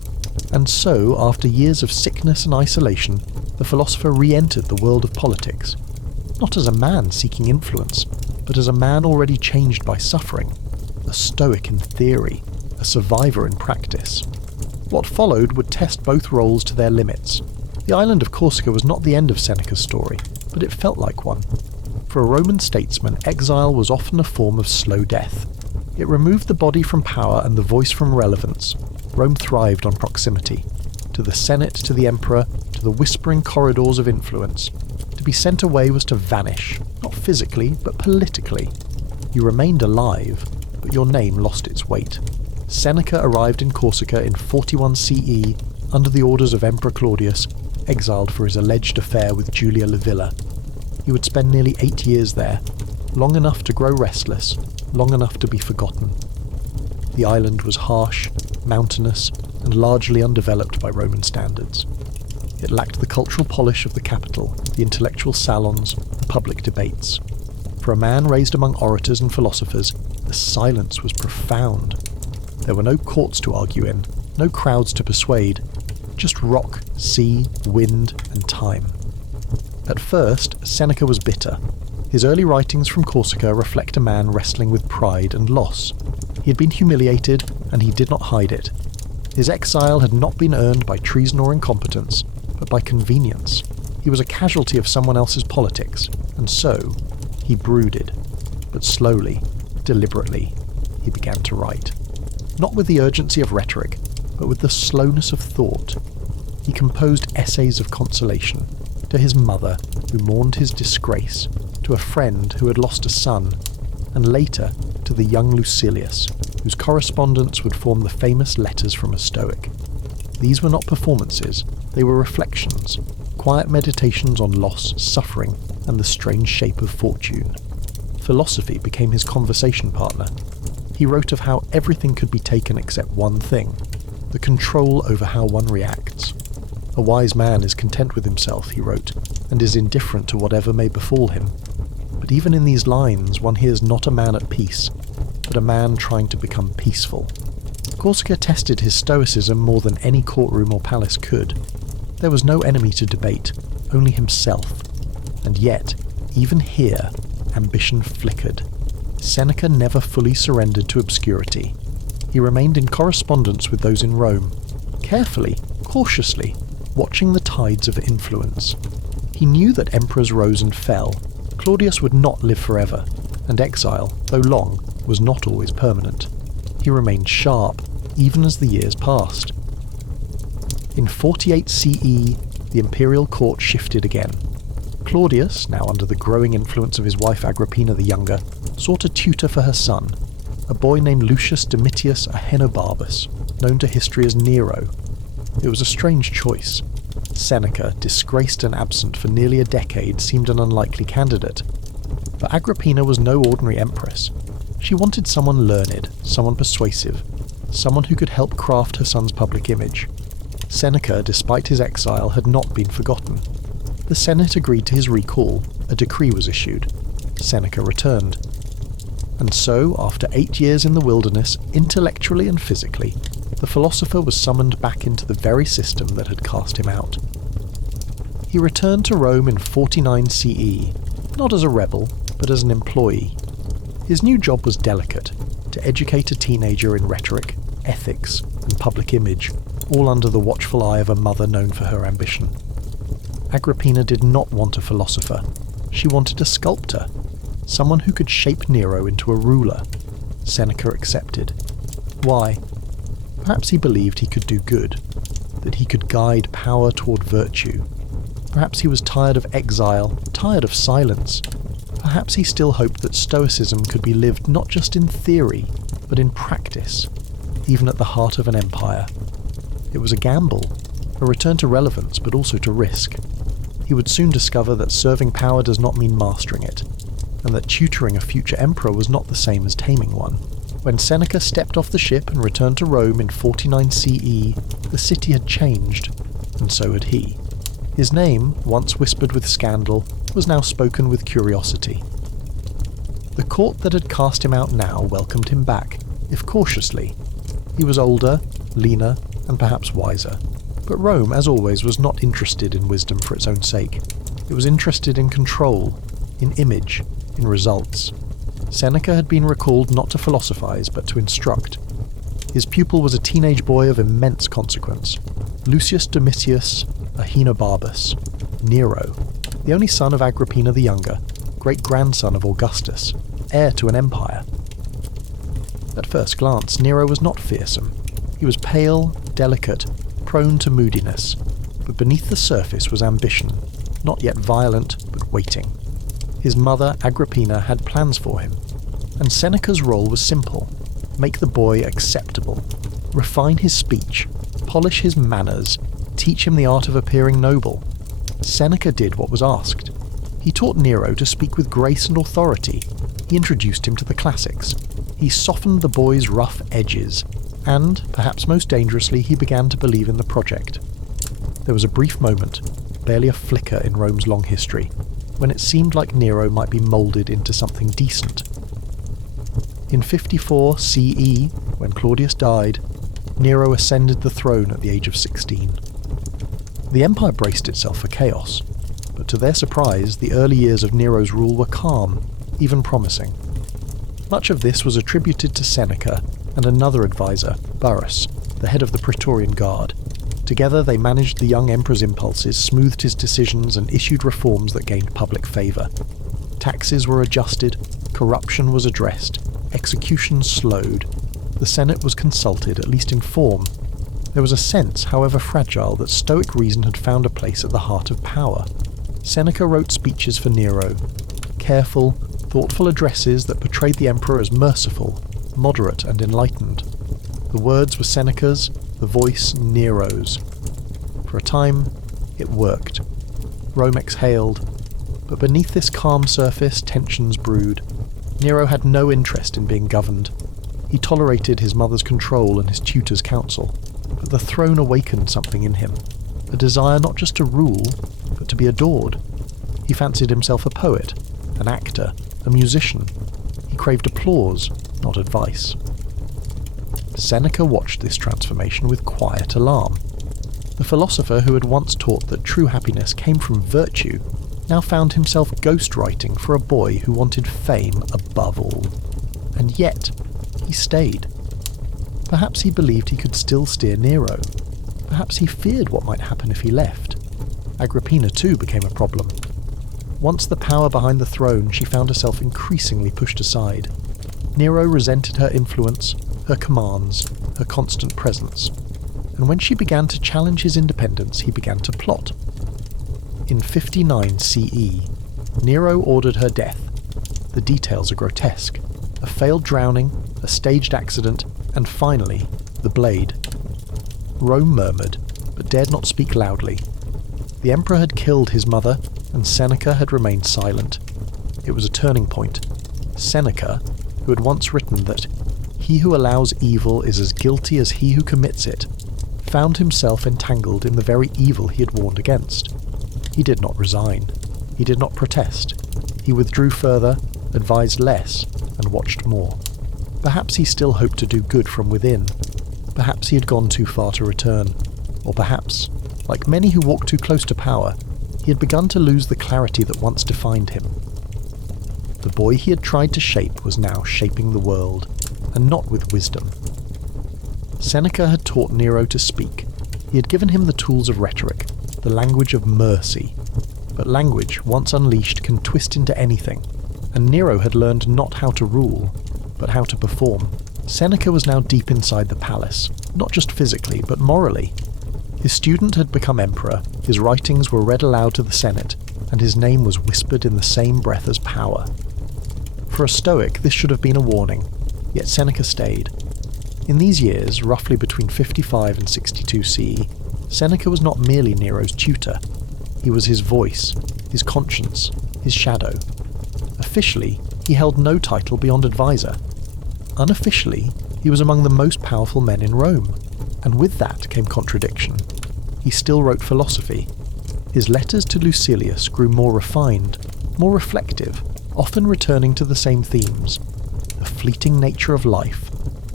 And so, after years of sickness and isolation, the philosopher re-entered the world of politics, not as a man seeking influence, but as a man already changed by suffering, a stoic in theory, a survivor in practice. What followed would test both roles to their limits. The island of Corsica was not the end of Seneca's story, but it felt like one. For a Roman statesman, exile was often a form of slow death. It removed the body from power and the voice from relevance. Rome thrived on proximity. To the Senate, to the Emperor, to the whispering corridors of influence. To be sent away was to vanish, not physically, but politically. You remained alive, but your name lost its weight. Seneca arrived in Corsica in 41 CE, under the orders of Emperor Claudius, exiled for his alleged affair with Julia Livilla. He would spend nearly 8 years there, long enough to grow restless, long enough to be forgotten. The island was harsh, mountainous, and largely undeveloped by Roman standards. It lacked the cultural polish of the capital, the intellectual salons, the public debates. For a man raised among orators and philosophers, the silence was profound. There were no courts to argue in, no crowds to persuade, just rock, sea, wind, and time. At first, Seneca was bitter. His early writings from Corsica reflect a man wrestling with pride and loss. He had been humiliated, and he did not hide it. His exile had not been earned by treason or incompetence, but by convenience. He was a casualty of someone else's politics, and so he brooded. But slowly, deliberately, he began to write. Not with the urgency of rhetoric, but with the slowness of thought. He composed essays of consolation to his mother, who mourned his disgrace, to a friend who had lost a son, and later to the young Lucilius, whose correspondence would form the famous Letters from a Stoic. These were not performances, they were reflections, quiet meditations on loss, suffering, and the strange shape of fortune. Philosophy became his conversation partner. He wrote of how everything could be taken except one thing, the control over how one reacts. A wise man is content with himself, he wrote, and is indifferent to whatever may befall him. But even in these lines, one hears not a man at peace, but a man trying to become peaceful. Corsica tested his stoicism more than any courtroom or palace could. There was no enemy to debate, only himself. And yet, even here, ambition flickered. Seneca never fully surrendered to obscurity. He remained in correspondence with those in Rome, carefully, cautiously, watching the tides of influence. He knew that emperors rose and fell. Claudius would not live forever, and exile, though long, was not always permanent. He remained sharp, even as the years passed. In 48 CE, the imperial court shifted again. Claudius, now under the growing influence of his wife Agrippina the Younger, sought a tutor for her son, a boy named Lucius Domitius Ahenobarbus, known to history as Nero. It was a strange choice. Seneca, disgraced and absent for nearly a decade, seemed an unlikely candidate. But Agrippina was no ordinary empress. She wanted someone learned, someone persuasive, someone who could help craft her son's public image. Seneca, despite his exile, had not been forgotten. The Senate agreed to his recall. A decree was issued. Seneca returned. And so, after 8 years in the wilderness, intellectually and physically, the philosopher was summoned back into the very system that had cast him out. He returned to Rome in 49 CE, not as a rebel, but as an employee. His new job was delicate, to educate a teenager in rhetoric, ethics, and public image, all under the watchful eye of a mother known for her ambition. Agrippina did not want a philosopher. She wanted a sculptor, someone who could shape Nero into a ruler. Seneca accepted. Why? Perhaps he believed he could do good, that he could guide power toward virtue. Perhaps he was tired of exile, tired of silence. Perhaps he still hoped that Stoicism could be lived not just in theory, but in practice, even at the heart of an empire. It was a gamble, a return to relevance, but also to risk. He would soon discover that serving power does not mean mastering it, and that tutoring a future emperor was not the same as taming one. When Seneca stepped off the ship and returned to Rome in 49 CE, the city had changed, and so had he. His name, once whispered with scandal, was now spoken with curiosity. The court that had cast him out now welcomed him back, if cautiously. He was older, leaner, and perhaps wiser. But Rome, as always, was not interested in wisdom for its own sake. It was interested in control, in image, in results. Seneca had been recalled not to philosophize, but to instruct. His pupil was a teenage boy of immense consequence, Lucius Domitius Ahenobarbus, Nero, the only son of Agrippina the Younger, great-grandson of Augustus, heir to an empire. At first glance, Nero was not fearsome. He was pale, delicate, prone to moodiness, but beneath the surface was ambition, not yet violent, but waiting. His mother, Agrippina, had plans for him, and Seneca's role was simple: make the boy acceptable, refine his speech, polish his manners, teach him the art of appearing noble. Seneca did what was asked. He taught Nero to speak with grace and authority. He introduced him to the classics. He softened the boy's rough edges, and, perhaps most dangerously, he began to believe in the project. There was a brief moment, barely a flicker in Rome's long history, when it seemed like Nero might be moulded into something decent. In 54 CE, when Claudius died, Nero ascended the throne at the age of 16. The empire braced itself for chaos, but to their surprise, the early years of Nero's rule were calm, even promising. Much of this was attributed to Seneca and another advisor, Burrus, the head of the Praetorian Guard. Together they managed the young emperor's impulses, smoothed his decisions, and issued reforms that gained public favour. Taxes were adjusted, corruption was addressed, executions slowed. The Senate was consulted, at least in form. There was a sense, however fragile, that Stoic reason had found a place at the heart of power. Seneca wrote speeches for Nero, careful, thoughtful addresses that portrayed the emperor as merciful, moderate and enlightened. The words were Seneca's, the voice Nero's. For a time, it worked. Rome exhaled, but beneath this calm surface, tensions brewed. Nero had no interest in being governed. He tolerated his mother's control and his tutor's counsel, but the throne awakened something in him, a desire not just to rule, but to be adored. He fancied himself a poet, an actor, a musician. He craved applause, not advice. Seneca watched this transformation with quiet alarm. The philosopher who had once taught that true happiness came from virtue now found himself ghostwriting for a boy who wanted fame above all. And yet, he stayed. Perhaps he believed he could still steer Nero. Perhaps he feared what might happen if he left. Agrippina too became a problem. Once the power behind the throne, she found herself increasingly pushed aside. Nero resented her influence, her commands, her constant presence. And when she began to challenge his independence, he began to plot. In 59 CE, Nero ordered her death. The details are grotesque. A failed drowning, a staged accident, and finally, the blade. Rome murmured, but dared not speak loudly. The emperor had killed his mother, and Seneca had remained silent. It was a turning point. Seneca, who had once written that "he who allows evil is as guilty as he who commits it," found himself entangled in the very evil he had warned against. He did not resign. He did not protest. He withdrew further, advised less, and watched more. Perhaps he still hoped to do good from within. Perhaps he had gone too far to return. Or perhaps, like many who walk too close to power, he had begun to lose the clarity that once defined him. The boy he had tried to shape was now shaping the world, and not with wisdom. Seneca had taught Nero to speak. He had given him the tools of rhetoric, the language of mercy. But language, once unleashed, can twist into anything, and Nero had learned not how to rule, but how to perform. Seneca was now deep inside the palace, not just physically, but morally. His student had become emperor, his writings were read aloud to the Senate, and his name was whispered in the same breath as power. For a Stoic, this should have been a warning, yet Seneca stayed. In these years, roughly between 55 and 62 CE, Seneca was not merely Nero's tutor. He was his voice, his conscience, his shadow. Officially, he held no title beyond advisor. Unofficially, he was among the most powerful men in Rome, and with that came contradiction. He still wrote philosophy. His letters to Lucilius grew more refined, more reflective, often returning to the same themes: the fleeting nature of life,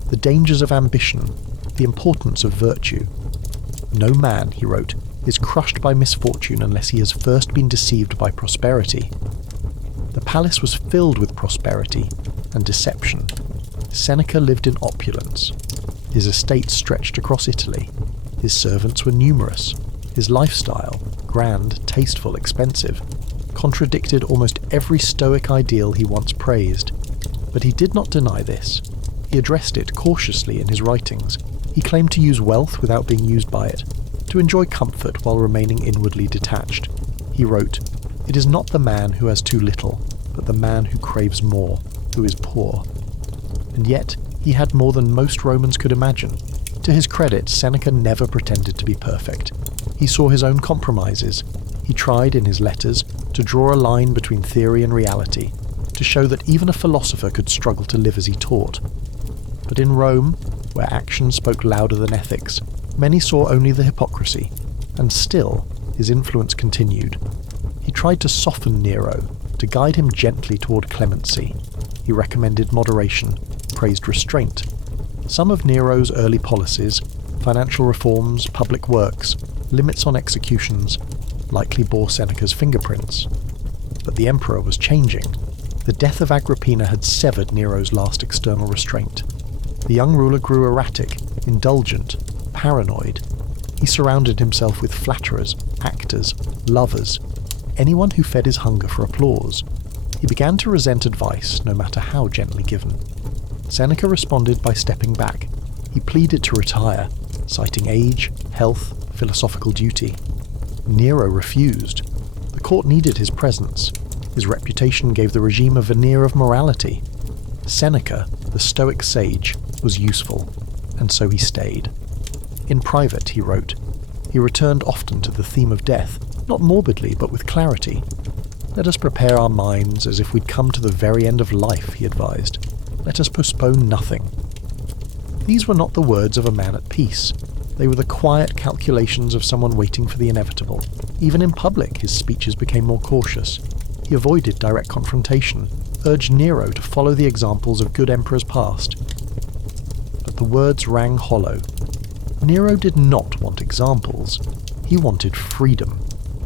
the dangers of ambition, the importance of virtue. No man, he wrote, is crushed by misfortune unless he has first been deceived by prosperity. The palace was filled with prosperity and deception. Seneca lived in opulence. His estate stretched across Italy. His servants were numerous. His lifestyle, grand, tasteful, expensive, contradicted almost every Stoic ideal he once praised. But he did not deny this. He addressed it cautiously in his writings. He claimed to use wealth without being used by it, to enjoy comfort while remaining inwardly detached. He wrote, "It is not the man who has too little, but the man who craves more, who is poor." And yet, he had more than most Romans could imagine. To his credit, Seneca never pretended to be perfect. He saw his own compromises. He tried, in his letters, to draw a line between theory and reality, to show that even a philosopher could struggle to live as he taught. But in Rome, where action spoke louder than ethics, many saw only the hypocrisy, and still his influence continued. He tried to soften Nero, to guide him gently toward clemency. He recommended moderation, praised restraint. Some of Nero's early policies, financial reforms, public works, limits on executions, likely bore Seneca's fingerprints. But the emperor was changing. The death of Agrippina had severed Nero's last external restraint. The young ruler grew erratic, indulgent, paranoid. He surrounded himself with flatterers, actors, lovers, anyone who fed his hunger for applause. He began to resent advice, no matter how gently given. Seneca responded by stepping back. He pleaded to retire, citing age, health, philosophical duty. Nero refused. The court needed his presence. His reputation gave the regime a veneer of morality. Seneca, the Stoic sage, was useful, and so he stayed. In private, he wrote, he returned often to the theme of death, not morbidly, but with clarity. "Let us prepare our minds as if we'd come to the very end of life," he advised. "Let us postpone nothing." These were not the words of a man at peace. They were the quiet calculations of someone waiting for the inevitable. Even in public, his speeches became more cautious. He avoided direct confrontation, urged Nero to follow the examples of good emperors past. But the words rang hollow. Nero did not want examples. He wanted freedom.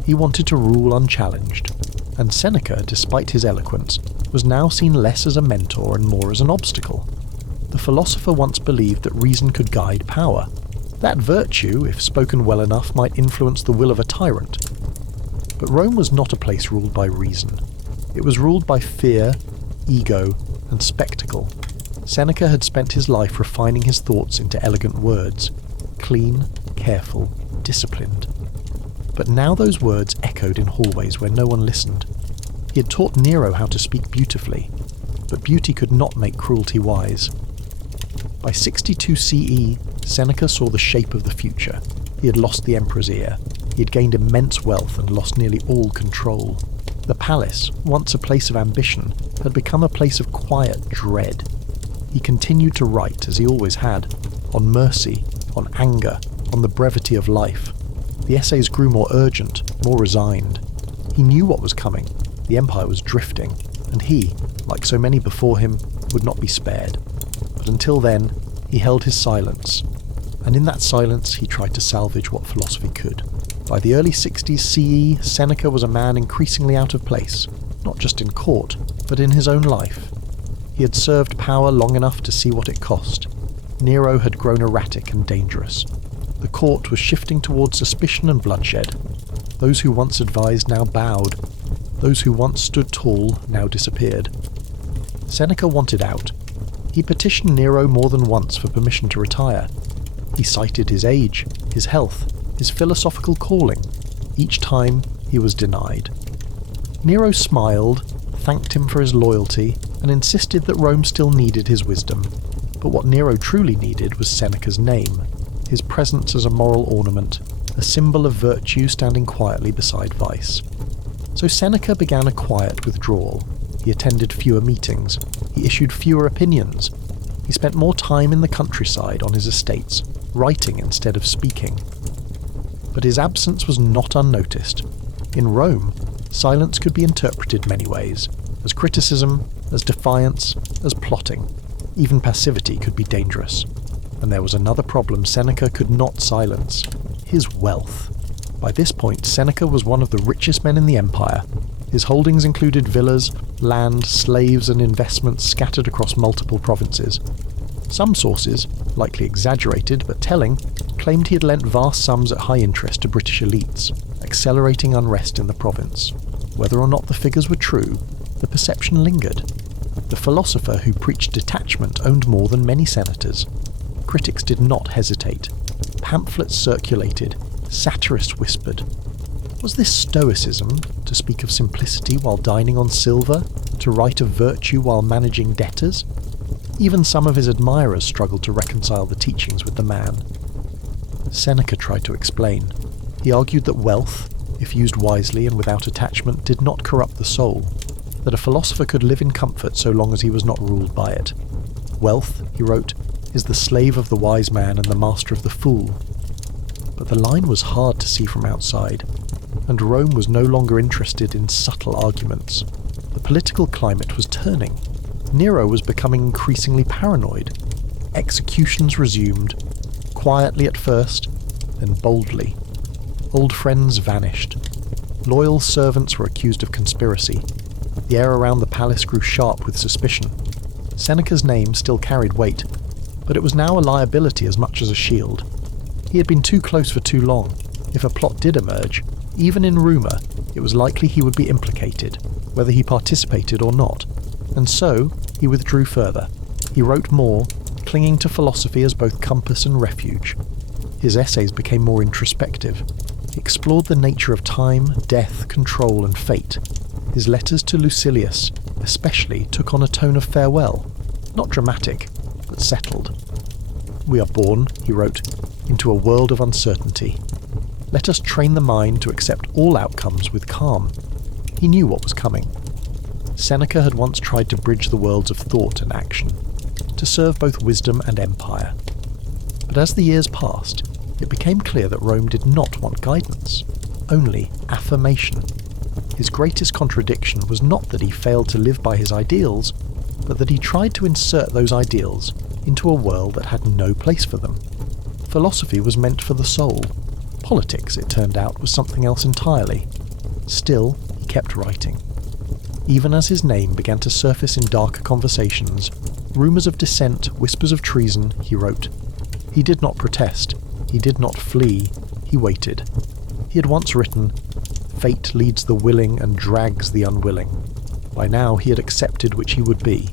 He wanted to rule unchallenged. And Seneca, despite his eloquence, was now seen less as a mentor and more as an obstacle. The philosopher once believed that reason could guide power. That virtue, if spoken well enough, might influence the will of a tyrant. But Rome was not a place ruled by reason. It was ruled by fear, ego, and spectacle. Seneca had spent his life refining his thoughts into elegant words, clean, careful, disciplined. But now those words echoed in hallways where no one listened. He had taught Nero how to speak beautifully, but beauty could not make cruelty wise. By 62 CE, Seneca saw the shape of the future. He had lost the emperor's ear. He had gained immense wealth and lost nearly all control. The palace, once a place of ambition, had become a place of quiet dread. He continued to write, as he always had, on mercy, on anger, on the brevity of life. The essays grew more urgent, more resigned. He knew what was coming. The empire was drifting, and he, like so many before him, would not be spared. But until then, he held his silence, and in that silence he tried to salvage what philosophy could. By the early 60s CE, Seneca was a man increasingly out of place, not just in court, but in his own life. He had served power long enough to see what it cost. Nero had grown erratic and dangerous. The court was shifting towards suspicion and bloodshed. Those who once advised now bowed. Those who once stood tall now disappeared. Seneca wanted out. He petitioned Nero more than once for permission to retire. He cited his age, his health, his philosophical calling. Each time he was denied. Nero smiled, thanked him for his loyalty, and insisted that Rome still needed his wisdom. But what Nero truly needed was Seneca's name, his presence as a moral ornament, a symbol of virtue standing quietly beside vice. So Seneca began a quiet withdrawal. He attended fewer meetings. He issued fewer opinions. He spent more time in the countryside on his estates, writing instead of speaking. But his absence was not unnoticed. In Rome, silence could be interpreted many ways, as criticism, as defiance, as plotting. Even passivity could be dangerous. And there was another problem Seneca could not silence: his wealth. By this point, Seneca was one of the richest men in the empire. His holdings included villas, land, slaves, and investments scattered across multiple provinces. Some sources, likely exaggerated but telling, claimed he had lent vast sums at high interest to British elites, accelerating unrest in the province. Whether or not the figures were true, the perception lingered. The philosopher who preached detachment owned more than many senators. Critics did not hesitate. Pamphlets circulated. Satirists whispered. Was this stoicism, to speak of simplicity while dining on silver, to write of virtue while managing debtors? Even some of his admirers struggled to reconcile the teachings with the man. Seneca tried to explain. He argued that wealth, if used wisely and without attachment, did not corrupt the soul, that a philosopher could live in comfort so long as he was not ruled by it. Wealth, he wrote, is the slave of the wise man and the master of the fool. But the line was hard to see from outside, and Rome was no longer interested in subtle arguments. The political climate was turning. Nero was becoming increasingly paranoid. Executions resumed, quietly at first, then boldly. Old friends vanished. Loyal servants were accused of conspiracy. The air around the palace grew sharp with suspicion. Seneca's name still carried weight, but it was now a liability as much as a shield. He had been too close for too long. If a plot did emerge, even in rumour, it was likely he would be implicated, whether he participated or not. And so, he withdrew further. He wrote more, clinging to philosophy as both compass and refuge. His essays became more introspective. He explored the nature of time, death, control, and fate. His letters to Lucilius, especially, took on a tone of farewell, not dramatic, but settled. "We are born," he wrote, "into a world of uncertainty. Let us train the mind to accept all outcomes with calm." He knew what was coming. Seneca had once tried to bridge the worlds of thought and action, to serve both wisdom and empire. But as the years passed, it became clear that Rome did not want guidance, only affirmation. His greatest contradiction was not that he failed to live by his ideals, but that he tried to insert those ideals into a world that had no place for them. Philosophy was meant for the soul. Politics, it turned out, was something else entirely. Still, he kept writing. Even as his name began to surface in darker conversations, rumours of dissent, whispers of treason, he wrote. He did not protest. He did not flee. He waited. He had once written, "Fate leads the willing and drags the unwilling." By now he had accepted which he would be,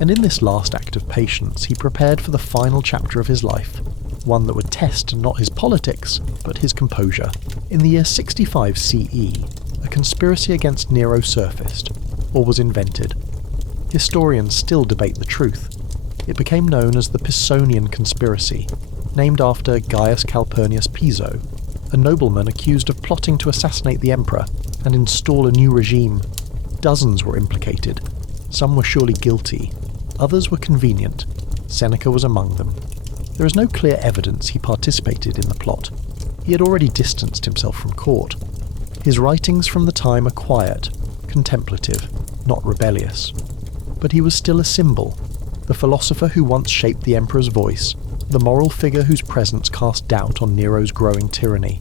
and in this last act of patience he prepared for the final chapter of his life, one that would test not his politics, but his composure. In the year 65 CE, a conspiracy against Nero surfaced, or was invented. Historians still debate the truth. It became known as the Pisonian Conspiracy, named after Gaius Calpurnius Piso, a nobleman accused of plotting to assassinate the emperor and install a new regime. Dozens were implicated. Some were surely guilty. Others were convenient. Seneca was among them. There is no clear evidence he participated in the plot. He had already distanced himself from court. His writings from the time are quiet, contemplative, not rebellious. But he was still a symbol, the philosopher who once shaped the emperor's voice, the moral figure whose presence cast doubt on Nero's growing tyranny.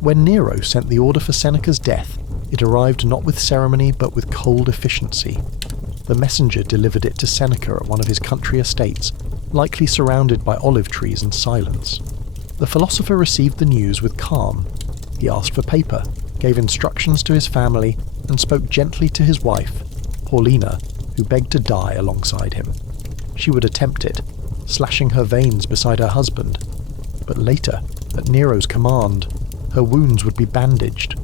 When Nero sent the order for Seneca's death, it arrived not with ceremony but with cold efficiency. The messenger delivered it to Seneca at one of his country estates, likely surrounded by olive trees and silence. The philosopher received the news with calm. He asked for paper, gave instructions to his family, and spoke gently to his wife, Paulina, who begged to die alongside him. She would attempt it, slashing her veins beside her husband. But later, at Nero's command, her wounds would be bandaged.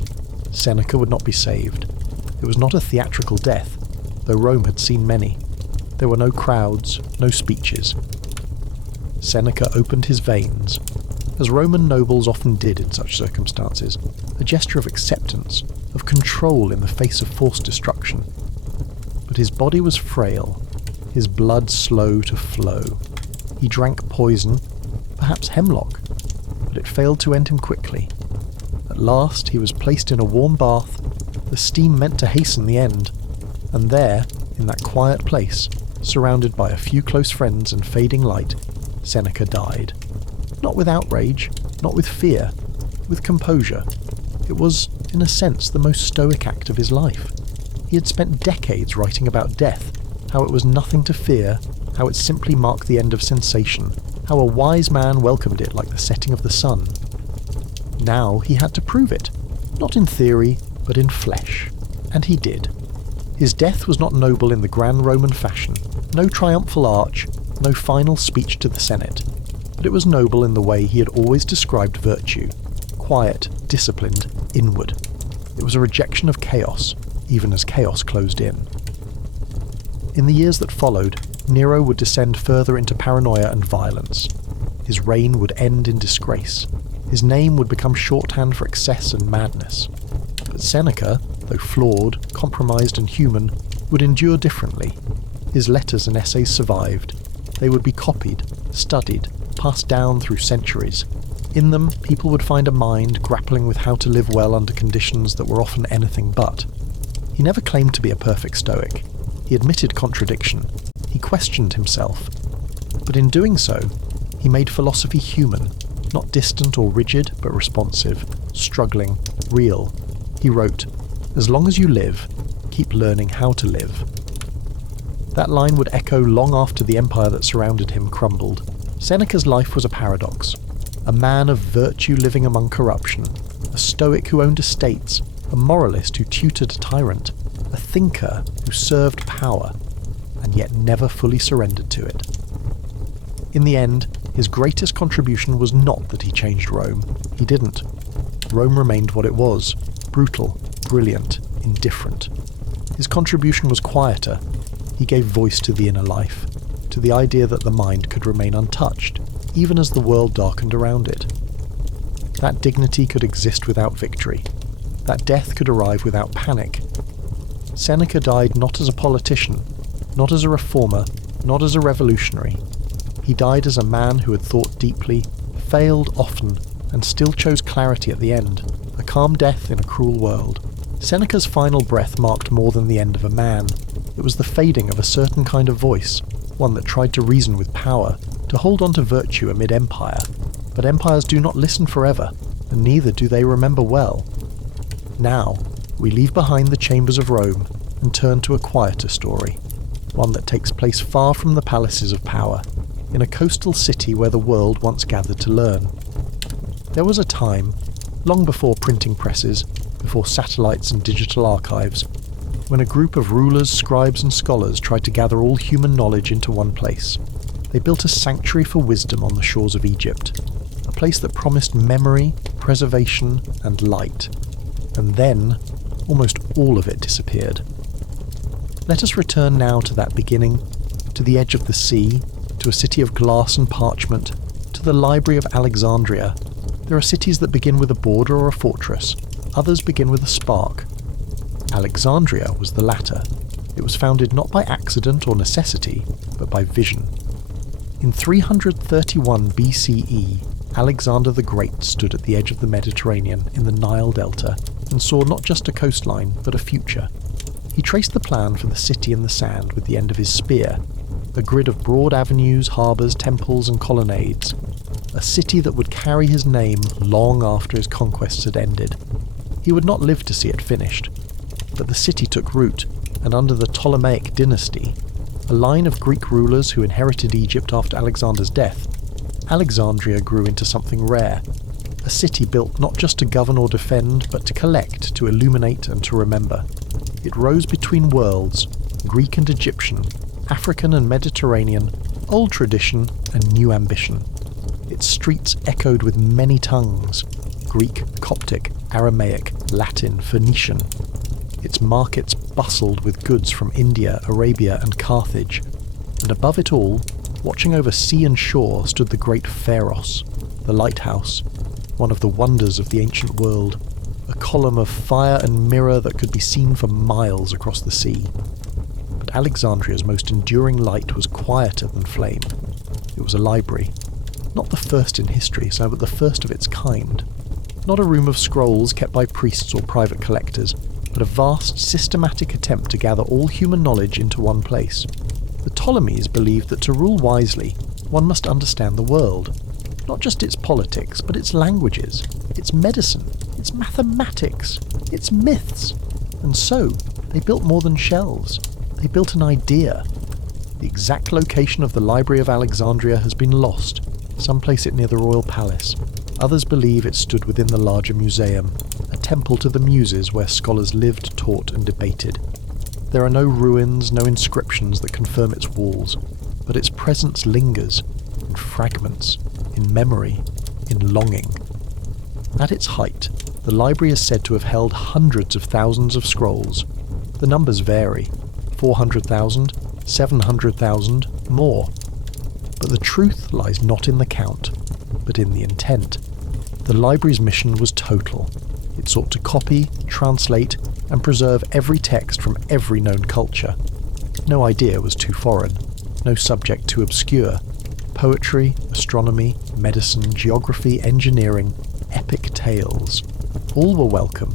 Seneca would not be saved. It was not a theatrical death, though Rome had seen many. There were no crowds, no speeches. Seneca opened his veins, as Roman nobles often did in such circumstances, a gesture of acceptance, of control in the face of forced destruction. But his body was frail, his blood slow to flow. He drank poison, perhaps hemlock, but it failed to end him quickly. At last he was placed in a warm bath, the steam meant to hasten the end, and there, in that quiet place, surrounded by a few close friends and fading light, Seneca died. Not with outrage, not with fear, with composure. It was, in a sense, the most stoic act of his life. He had spent decades writing about death, how it was nothing to fear, how it simply marked the end of sensation, how a wise man welcomed it like the setting of the sun. Now he had to prove it, not in theory, but in flesh. And he did. His death was not noble in the grand Roman fashion, no triumphal arch, no final speech to the Senate, but it was noble in the way he had always described virtue, quiet, disciplined, inward. It was a rejection of chaos, even as chaos closed in. In the years that followed, Nero would descend further into paranoia and violence. His reign would end in disgrace. His name would become shorthand for excess and madness. But Seneca, though flawed, compromised and human, would endure differently. His letters and essays survived. They would be copied, studied, passed down through centuries. In them, people would find a mind grappling with how to live well under conditions that were often anything but. He never claimed to be a perfect Stoic. He admitted contradiction. He questioned himself. But in doing so, he made philosophy human, not distant or rigid, but responsive, struggling, real. He wrote, "As long as you live, keep learning how to live." That line would echo long after the empire that surrounded him crumbled. Seneca's life was a paradox. A man of virtue living among corruption, a Stoic who owned estates, a moralist who tutored a tyrant, a thinker who served power, and yet never fully surrendered to it. In the end, his greatest contribution was not that he changed Rome. He didn't. Rome remained what it was, brutal, brilliant, indifferent. His contribution was quieter. He gave voice to the inner life, to the idea that the mind could remain untouched, even as the world darkened around it. That dignity could exist without victory. That death could arrive without panic. Seneca died not as a politician, not as a reformer, not as a revolutionary. He died as a man who had thought deeply, failed often, and still chose clarity at the end, a calm death in a cruel world. Seneca's final breath marked more than the end of a man. It was the fading of a certain kind of voice, one that tried to reason with power, to hold on to virtue amid empire. But empires do not listen forever, and neither do they remember well. Now, we leave behind the chambers of Rome and turn to a quieter story, one that takes place far from the palaces of power, in a coastal city where the world once gathered to learn. There was a time, long before printing presses, before satellites and digital archives, when a group of rulers, scribes and scholars tried to gather all human knowledge into one place. They built a sanctuary for wisdom on the shores of Egypt, a place that promised memory, preservation and light. And then, almost all of it disappeared. Let us return now to that beginning, to the edge of the sea, to a city of glass and parchment, to the Library of Alexandria. There are cities that begin with a border or a fortress, others begin with a spark. Alexandria was the latter. It was founded not by accident or necessity, but by vision. In 331 BCE, Alexander the Great stood at the edge of the Mediterranean in the Nile Delta and saw not just a coastline, but a future. He traced the plan for the city in the sand with the end of his spear, a grid of broad avenues, harbours, temples and colonnades, a city that would carry his name long after his conquests had ended. He would not live to see it finished, but the city took root, and under the Ptolemaic dynasty, a line of Greek rulers who inherited Egypt after Alexander's death, Alexandria grew into something rare, a city built not just to govern or defend, but to collect, to illuminate and to remember. It rose between worlds, Greek and Egyptian, African and Mediterranean, old tradition and new ambition. Its streets echoed with many tongues, Greek, Coptic, Aramaic, Latin, Phoenician. Its markets bustled with goods from India, Arabia and Carthage. And above it all, watching over sea and shore, stood the great Pharos, the lighthouse, one of the wonders of the ancient world, a column of fire and mirror that could be seen for miles across the sea. But Alexandria's most enduring light was quieter than flame. It was a library. Not the first in history, but the first of its kind. Not a room of scrolls kept by priests or private collectors, but a vast, systematic attempt to gather all human knowledge into one place. The Ptolemies believed that to rule wisely, one must understand the world, Not just its politics, but its languages, its medicine, its mathematics, its myths. And so, they built more than shelves. They built an idea. The exact location of the Library of Alexandria has been lost. Some place it near the royal palace. Others believe it stood within the larger museum, a temple to the muses where scholars lived, taught and debated. There are no ruins, no inscriptions that confirm its walls, but its presence lingers, in fragments, in memory, in longing. At its height, the library is said to have held hundreds of thousands of scrolls. The numbers vary, 400,000, 700,000, more. But the truth lies not in the count, but in the intent. The library's mission was total. It sought to copy, translate, and preserve every text from every known culture. No idea was too foreign, no subject too obscure. Poetry, astronomy, medicine, geography, engineering, epic tales. All were welcome.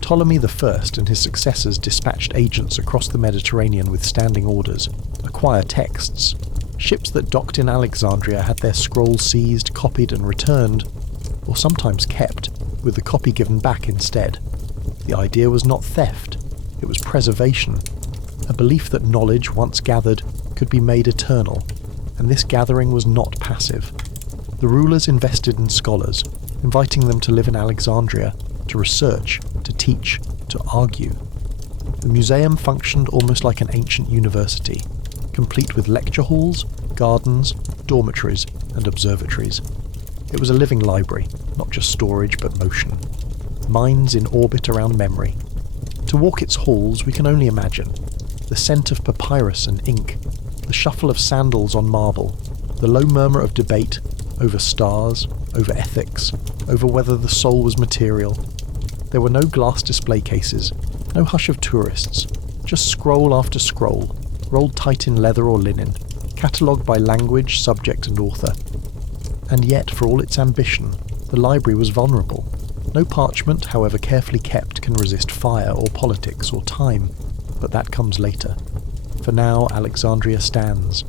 Ptolemy I and his successors dispatched agents across the Mediterranean with standing orders, acquire texts. Ships that docked in Alexandria had their scrolls seized, copied and returned, or sometimes kept, with the copy given back instead. The idea was not theft, it was preservation, a belief that knowledge, once gathered, could be made eternal, and this gathering was not passive. The rulers invested in scholars, inviting them to live in Alexandria, to research, to teach, to argue. The museum functioned almost like an ancient university, complete with lecture halls, gardens, dormitories, and observatories. It was a living library, not just storage but motion. Minds in orbit around memory. To walk its halls we can only imagine. The scent of papyrus and ink, the shuffle of sandals on marble, the low murmur of debate over stars, over ethics, over whether the soul was material. There were no glass display cases, no hush of tourists, just scroll after scroll, rolled tight in leather or linen, catalogued by language, subject and author. And yet, for all its ambition, the library was vulnerable. No parchment, however carefully kept, can resist fire or politics or time, but that comes later. For now, Alexandria stands.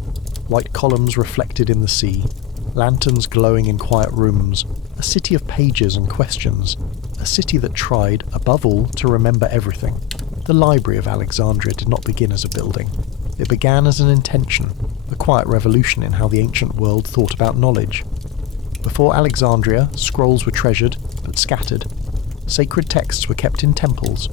White columns reflected in the sea, lanterns glowing in quiet rooms, a city of pages and questions, a city that tried, above all, to remember everything. The Library of Alexandria did not begin as a building. It began as an intention, a quiet revolution in how the ancient world thought about knowledge. Before Alexandria, scrolls were treasured, but scattered. Sacred texts were kept in temples.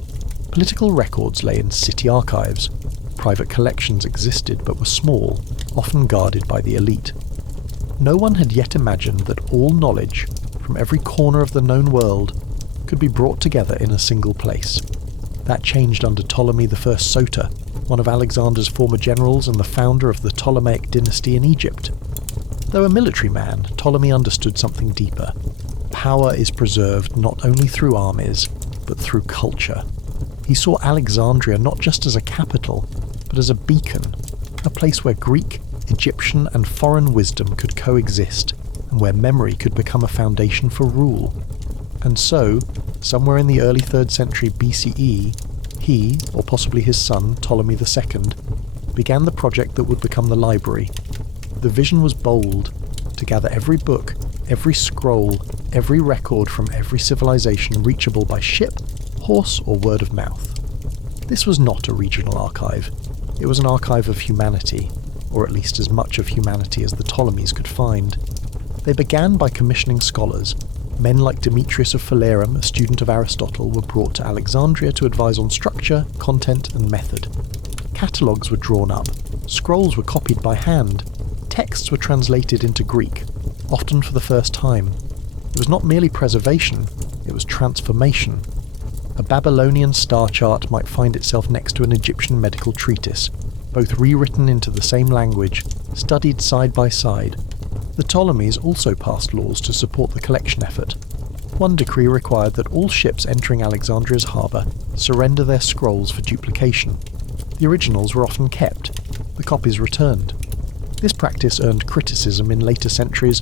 Political records lay in city archives. Private collections existed, but were small, often guarded by the elite. No one had yet imagined that all knowledge, from every corner of the known world, could be brought together in a single place. That changed under Ptolemy I Soter, one of Alexander's former generals and the founder of the Ptolemaic dynasty in Egypt. Though a military man, Ptolemy understood something deeper. Power is preserved not only through armies, but through culture. He saw Alexandria not just as a capital, but as a beacon, a place where Greek, Egyptian and foreign wisdom could coexist, and where memory could become a foundation for rule. And so, somewhere in the early 3rd century BCE, he, or possibly his son, Ptolemy II, began the project that would become the library. The vision was bold, to gather every book, every scroll, every record from every civilization reachable by ship, horse or word of mouth. This was not a regional archive. It was an archive of humanity, or at least as much of humanity as the Ptolemies could find. They began by commissioning scholars. Men like Demetrius of Phalerum, a student of Aristotle, were brought to Alexandria to advise on structure, content and method. Catalogues were drawn up, scrolls were copied by hand, texts were translated into Greek, often for the first time. It was not merely preservation, it was transformation. A Babylonian star chart might find itself next to an Egyptian medical treatise, both rewritten into the same language, studied side by side. The Ptolemies also passed laws to support the collection effort. One decree required that all ships entering Alexandria's harbour surrender their scrolls for duplication. The originals were often kept, the copies returned. This practice earned criticism in later centuries,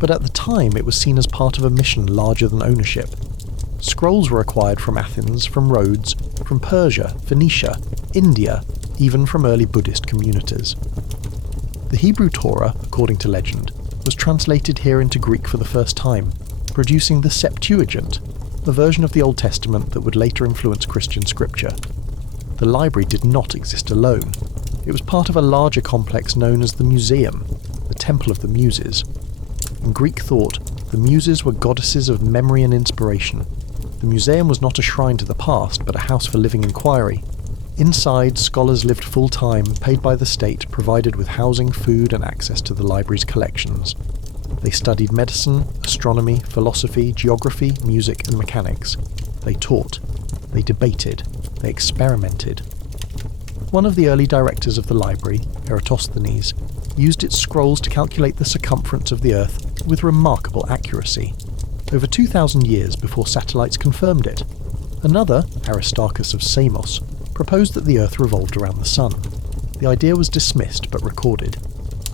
but at the time it was seen as part of a mission larger than ownership. Scrolls were acquired from Athens, from Rhodes, from Persia, Phoenicia, India, even from early Buddhist communities. The Hebrew Torah, according to legend, was translated here into Greek for the first time, producing the Septuagint, a version of the Old Testament that would later influence Christian scripture. The library did not exist alone. It was part of a larger complex known as the Museum, the Temple of the Muses. In Greek thought, the Muses were goddesses of memory and inspiration. The museum was not a shrine to the past, but a house for living inquiry. Inside, scholars lived full-time, paid by the state, provided with housing, food, and access to the library's collections. They studied medicine, astronomy, philosophy, geography, music, and mechanics. They taught. They debated. They experimented. One of the early directors of the library, Eratosthenes, used its scrolls to calculate the circumference of the Earth with remarkable accuracy, over 2,000 years before satellites confirmed it. Another, Aristarchus of Samos, proposed that the Earth revolved around the Sun. The idea was dismissed but recorded.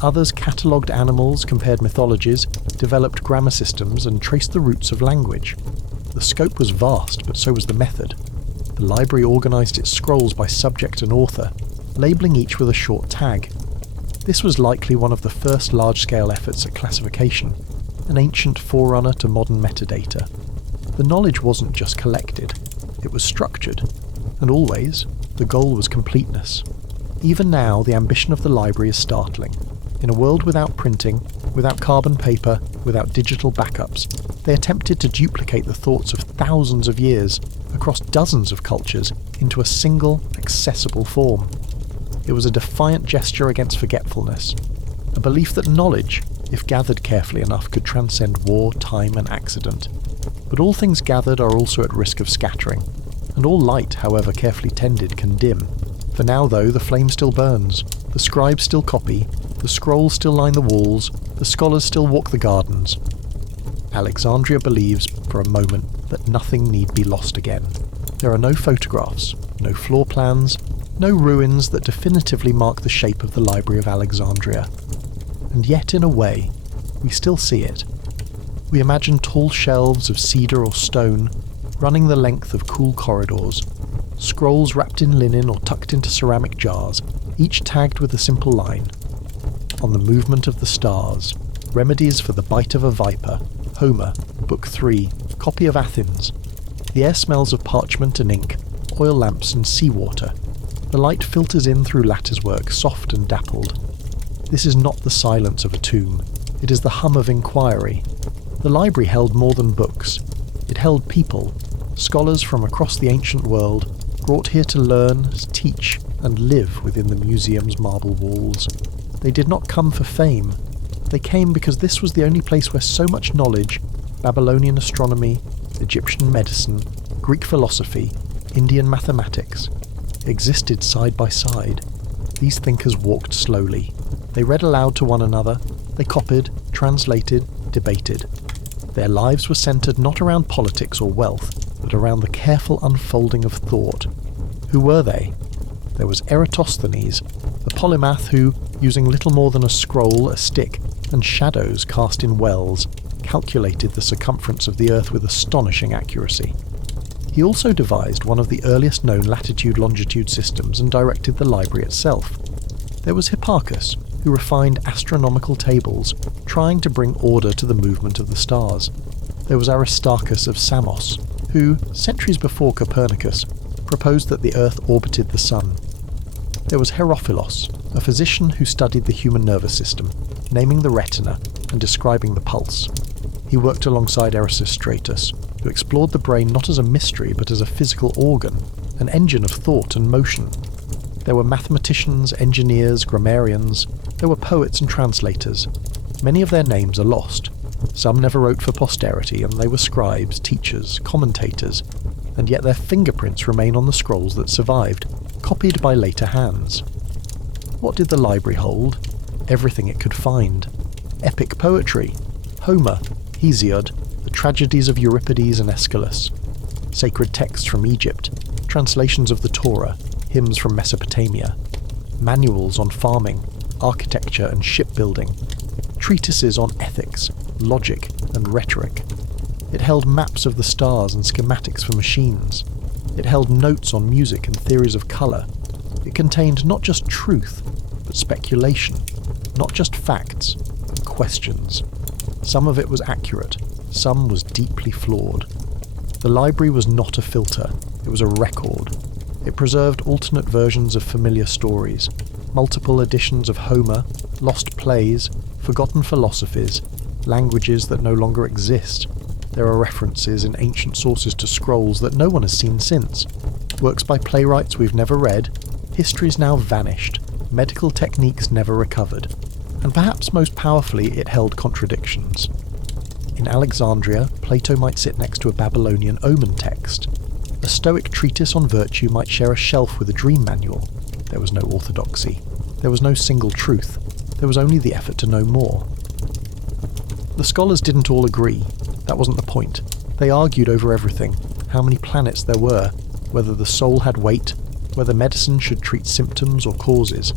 Others catalogued animals, compared mythologies, developed grammar systems, and traced the roots of language. The scope was vast, but so was the method. The library organised its scrolls by subject and author, labelling each with a short tag. This was likely one of the first large-scale efforts at classification, an ancient forerunner to modern metadata. The knowledge wasn't just collected, it was structured, and always, the goal was completeness. Even now, the ambition of the library is startling. In a world without printing, without carbon paper, without digital backups, they attempted to duplicate the thoughts of thousands of years, across dozens of cultures, into a single, accessible form. It was a defiant gesture against forgetfulness, a belief that knowledge, if gathered carefully enough, could transcend war, time, and accident. But all things gathered are also at risk of scattering, and all light, however carefully tended, can dim. For now, though, the flame still burns, the scribes still copy, the scrolls still line the walls, the scholars still walk the gardens. Alexandria believes, for a moment, that nothing need be lost again. There are no photographs, no floor plans, no ruins that definitively mark the shape of the Library of Alexandria. And yet, in a way, we still see it. We imagine tall shelves of cedar or stone running the length of cool corridors, scrolls wrapped in linen or tucked into ceramic jars, each tagged with a simple line. On the movement of the stars, remedies for the bite of a viper, Homer, Book 3, copy of Athens. The air smells of parchment and ink, oil lamps and seawater. The light filters in through latticework, soft and dappled. This is not the silence of a tomb. It is the hum of inquiry. The library held more than books. It held people, scholars from across the ancient world, brought here to learn, teach, and live within the museum's marble walls. They did not come for fame. They came because this was the only place where so much knowledge, Babylonian astronomy, Egyptian medicine, Greek philosophy, Indian mathematics, existed side by side. These thinkers walked slowly. They read aloud to one another. They copied, translated, debated. Their lives were centred not around politics or wealth, but around the careful unfolding of thought. Who were they? There was Eratosthenes, the polymath who, using little more than a scroll, a stick, and shadows cast in wells, calculated the circumference of the Earth with astonishing accuracy. He also devised one of the earliest known latitude-longitude systems and directed the library itself. There was Hipparchus, who refined astronomical tables, trying to bring order to the movement of the stars. There was Aristarchus of Samos, who, centuries before Copernicus, proposed that the Earth orbited the Sun. There was Herophilos, a physician who studied the human nervous system, naming the retina and describing the pulse. He worked alongside Erasistratus, who explored the brain not as a mystery but as a physical organ, an engine of thought and motion. There were mathematicians, engineers, grammarians. There were poets and translators. Many of their names are lost. Some never wrote for posterity, and they were scribes, teachers, commentators, and yet their fingerprints remain on the scrolls that survived, copied by later hands. What did the library hold? Everything it could find. Epic poetry, Homer, Hesiod, the tragedies of Euripides and Aeschylus, sacred texts from Egypt, translations of the Torah, hymns from Mesopotamia, manuals on farming, architecture and shipbuilding, treatises on ethics, logic and rhetoric. It held maps of the stars and schematics for machines. It held notes on music and theories of colour. It contained not just truth, but speculation, not just facts, but questions. Some of it was accurate, some was deeply flawed. The library was not a filter, it was a record. It preserved alternate versions of familiar stories, multiple editions of Homer, lost plays, forgotten philosophies, languages that no longer exist. There are references in ancient sources to scrolls that no one has seen since, works by playwrights we've never read, histories now vanished, medical techniques never recovered, and perhaps most powerfully it held contradictions. In Alexandria, Plato might sit next to a Babylonian omen text. A Stoic treatise on virtue might share a shelf with a dream manual. There was no orthodoxy. There was no single truth. There was only the effort to know more. The scholars didn't all agree. That wasn't the point. They argued over everything. How many planets there were, whether the soul had weight, whether medicine should treat symptoms or causes.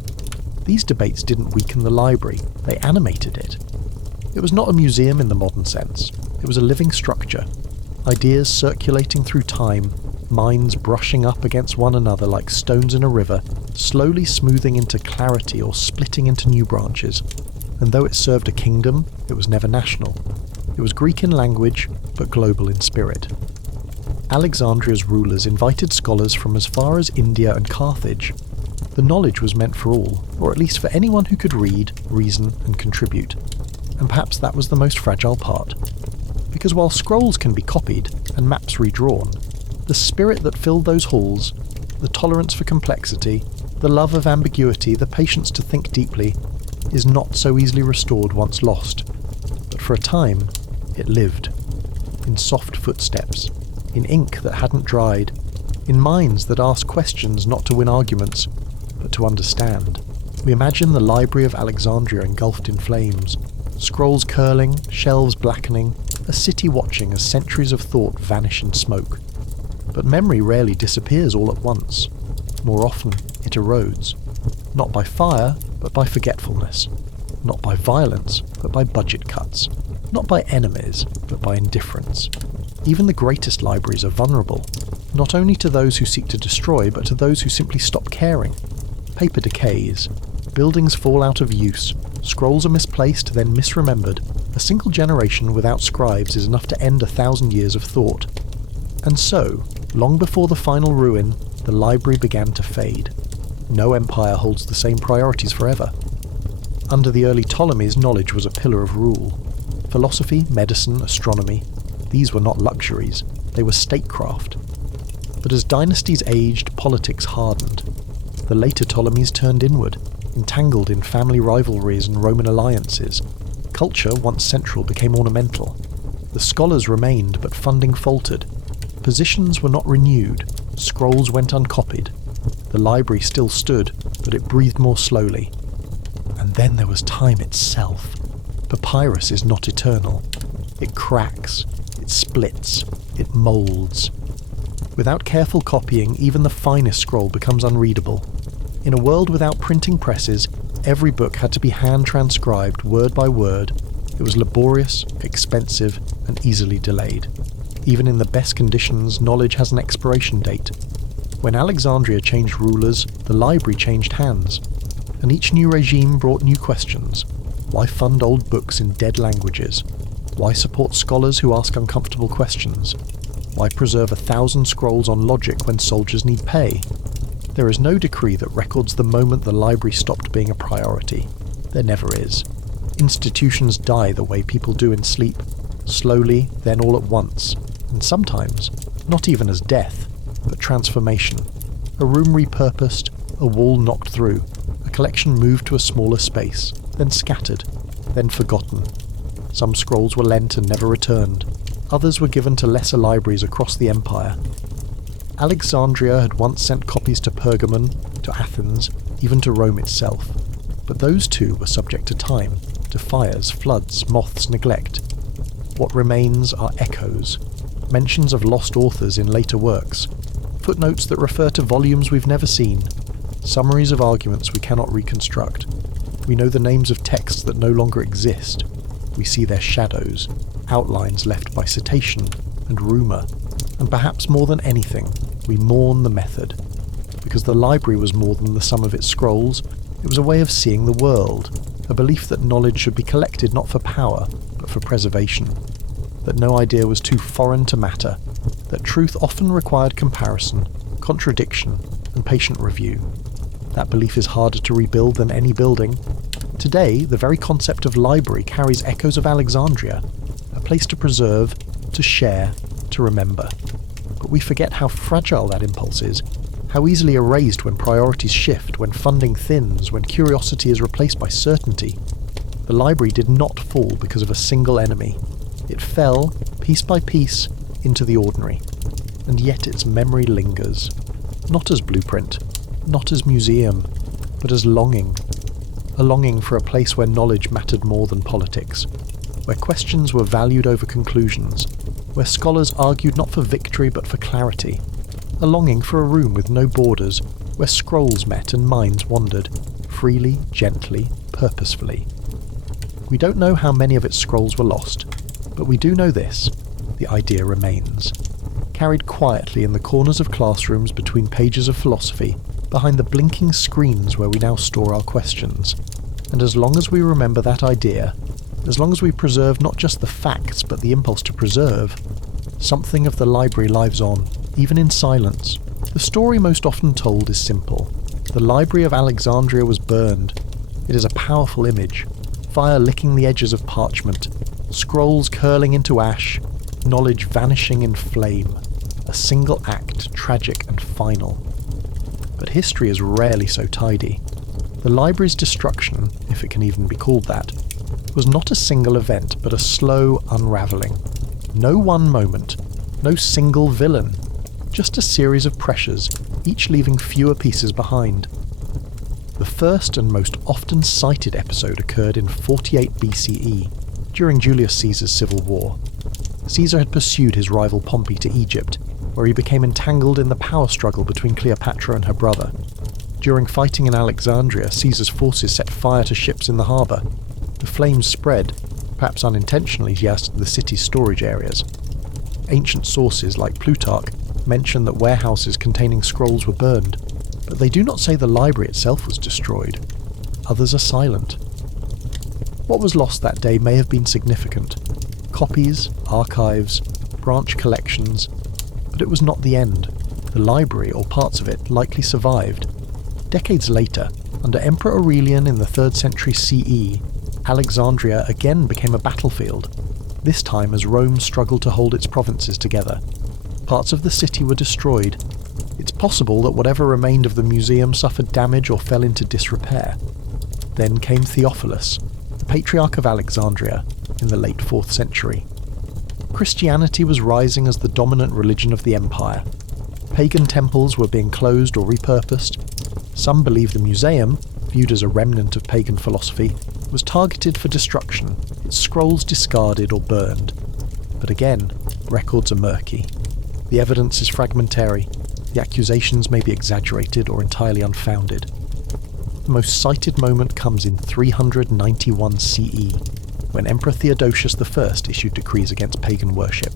These debates didn't weaken the library. They animated it. It was not a museum in the modern sense. It was a living structure. Ideas circulating through time, minds brushing up against one another like stones in a river, slowly smoothing into clarity or splitting into new branches. And though it served a kingdom, it was never national. It was Greek in language, but global in spirit. Alexandria's rulers invited scholars from as far as India and Carthage. The knowledge was meant for all, or at least for anyone who could read, reason, and contribute. And perhaps that was the most fragile part. Because while scrolls can be copied, and maps redrawn, the spirit that filled those halls, the tolerance for complexity, the love of ambiguity, the patience to think deeply, is not so easily restored once lost. But for a time, it lived. In soft footsteps, in ink that hadn't dried, in minds that asked questions not to win arguments, but to understand. We imagine the Library of Alexandria engulfed in flames, scrolls curling, shelves blackening, a city watching as centuries of thought vanish in smoke. But memory rarely disappears all at once. More often, it erodes. Not by fire, but by forgetfulness. Not by violence, but by budget cuts. Not by enemies, but by indifference. Even the greatest libraries are vulnerable, not only to those who seek to destroy, but to those who simply stop caring. Paper decays. Buildings fall out of use. Scrolls are misplaced, then misremembered. A single generation without scribes is enough to end 1,000 years of thought. And so, long before the final ruin, the library began to fade. No empire holds the same priorities forever. Under the early Ptolemies, knowledge was a pillar of rule. Philosophy, medicine, astronomy, these were not luxuries, they were statecraft. But as dynasties aged, politics hardened. The later Ptolemies turned inward, entangled in family rivalries and Roman alliances. Culture, once central, became ornamental. The scholars remained, but funding faltered. Positions were not renewed, scrolls went uncopied. The library still stood, but it breathed more slowly. And then there was time itself. Papyrus is not eternal. It cracks, it splits, it moulds. Without careful copying, even the finest scroll becomes unreadable. In a world without printing presses, every book had to be hand-transcribed word by word. It was laborious, expensive, and easily delayed. Even in the best conditions, knowledge has an expiration date. When Alexandria changed rulers, the library changed hands. And each new regime brought new questions. Why fund old books in dead languages? Why support scholars who ask uncomfortable questions? Why preserve 1,000 scrolls on logic when soldiers need pay? There is no decree that records the moment the library stopped being a priority. There never is. Institutions die the way people do in sleep, slowly, then all at once, and sometimes, not even as death, but transformation. A room repurposed, a wall knocked through, a collection moved to a smaller space, then scattered, then forgotten. Some scrolls were lent and never returned. Others were given to lesser libraries across the empire. Alexandria had once sent copies to Pergamon, to Athens, even to Rome itself. But those too were subject to time, to fires, floods, moths, neglect. What remains are echoes, mentions of lost authors in later works, footnotes that refer to volumes we've never seen, summaries of arguments we cannot reconstruct. We know the names of texts that no longer exist. We see their shadows, outlines left by citation and rumour. And perhaps more than anything, we mourn the method. Because the library was more than the sum of its scrolls, it was a way of seeing the world, a belief that knowledge should be collected not for power, but for preservation, that no idea was too foreign to matter, that truth often required comparison, contradiction, and patient review. That belief is harder to rebuild than any building. Today, the very concept of library carries echoes of Alexandria, a place to preserve, to share, to remember. But we forget how fragile that impulse is, how easily erased when priorities shift, when funding thins, when curiosity is replaced by certainty. The library did not fall because of a single enemy. It fell, piece by piece, into the ordinary. And yet its memory lingers. Not as blueprint, not as museum, but as longing. A longing for a place where knowledge mattered more than politics, where questions were valued over conclusions, where scholars argued not for victory but for clarity. A longing for a room with no borders, where scrolls met and minds wandered, freely, gently, purposefully. We don't know how many of its scrolls were lost, but we do know this: the idea remains. Carried quietly in the corners of classrooms between pages of philosophy, behind the blinking screens where we now store our questions. And as long as we remember that idea, as long as we preserve not just the facts but the impulse to preserve, something of the library lives on, even in silence. The story most often told is simple. The Library of Alexandria was burned. It is a powerful image. Fire licking the edges of parchment, scrolls curling into ash, knowledge vanishing in flame. A single act, tragic and final. But history is rarely so tidy. The library's destruction, if it can even be called that, was not a single event, but a slow unravelling. No one moment, no single villain, just a series of pressures, each leaving fewer pieces behind. The first and most often cited episode occurred in 48 BCE, during Julius Caesar's civil war. Caesar had pursued his rival Pompey to Egypt, where he became entangled in the power struggle between Cleopatra and her brother. During fighting in Alexandria, Caesar's forces set fire to ships in the harbour. The flames spread, perhaps unintentionally, yes, to the city's storage areas. Ancient sources like Plutarch mention that warehouses containing scrolls were burned, but they do not say the library itself was destroyed. Others are silent. What was lost that day may have been significant. Copies, archives, branch collections, but it was not the end. The library, or parts of it, likely survived. Decades later, under Emperor Aurelian in the 3rd century CE, Alexandria again became a battlefield, this time as Rome struggled to hold its provinces together. Parts of the city were destroyed. It's possible that whatever remained of the museum suffered damage or fell into disrepair. Then came Theophilus, the Patriarch of Alexandria, in the late 4th century. Christianity was rising as the dominant religion of the empire. Pagan temples were being closed or repurposed. Some believe the museum, viewed as a remnant of pagan philosophy, was targeted for destruction, its scrolls discarded or burned. But again, records are murky. The evidence is fragmentary. The accusations may be exaggerated or entirely unfounded. The most cited moment comes in 391 CE, when Emperor Theodosius I issued decrees against pagan worship.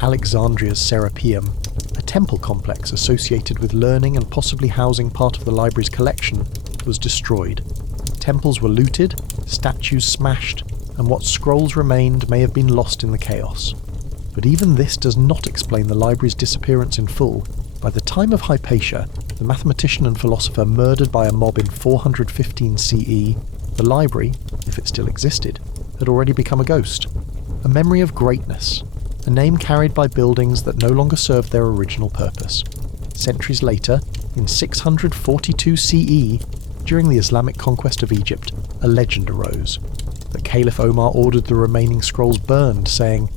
Alexandria's Serapeum, a temple complex associated with learning and possibly housing part of the library's collection, was destroyed. Temples were looted, statues smashed, and what scrolls remained may have been lost in the chaos. But even this does not explain the library's disappearance in full. By the time of Hypatia, the mathematician and philosopher murdered by a mob in 415 CE, the library, if it still existed, had already become a ghost. A memory of greatness, a name carried by buildings that no longer served their original purpose. Centuries later, in 642 CE, during the Islamic conquest of Egypt, a legend arose. The Caliph Omar ordered the remaining scrolls burned, saying,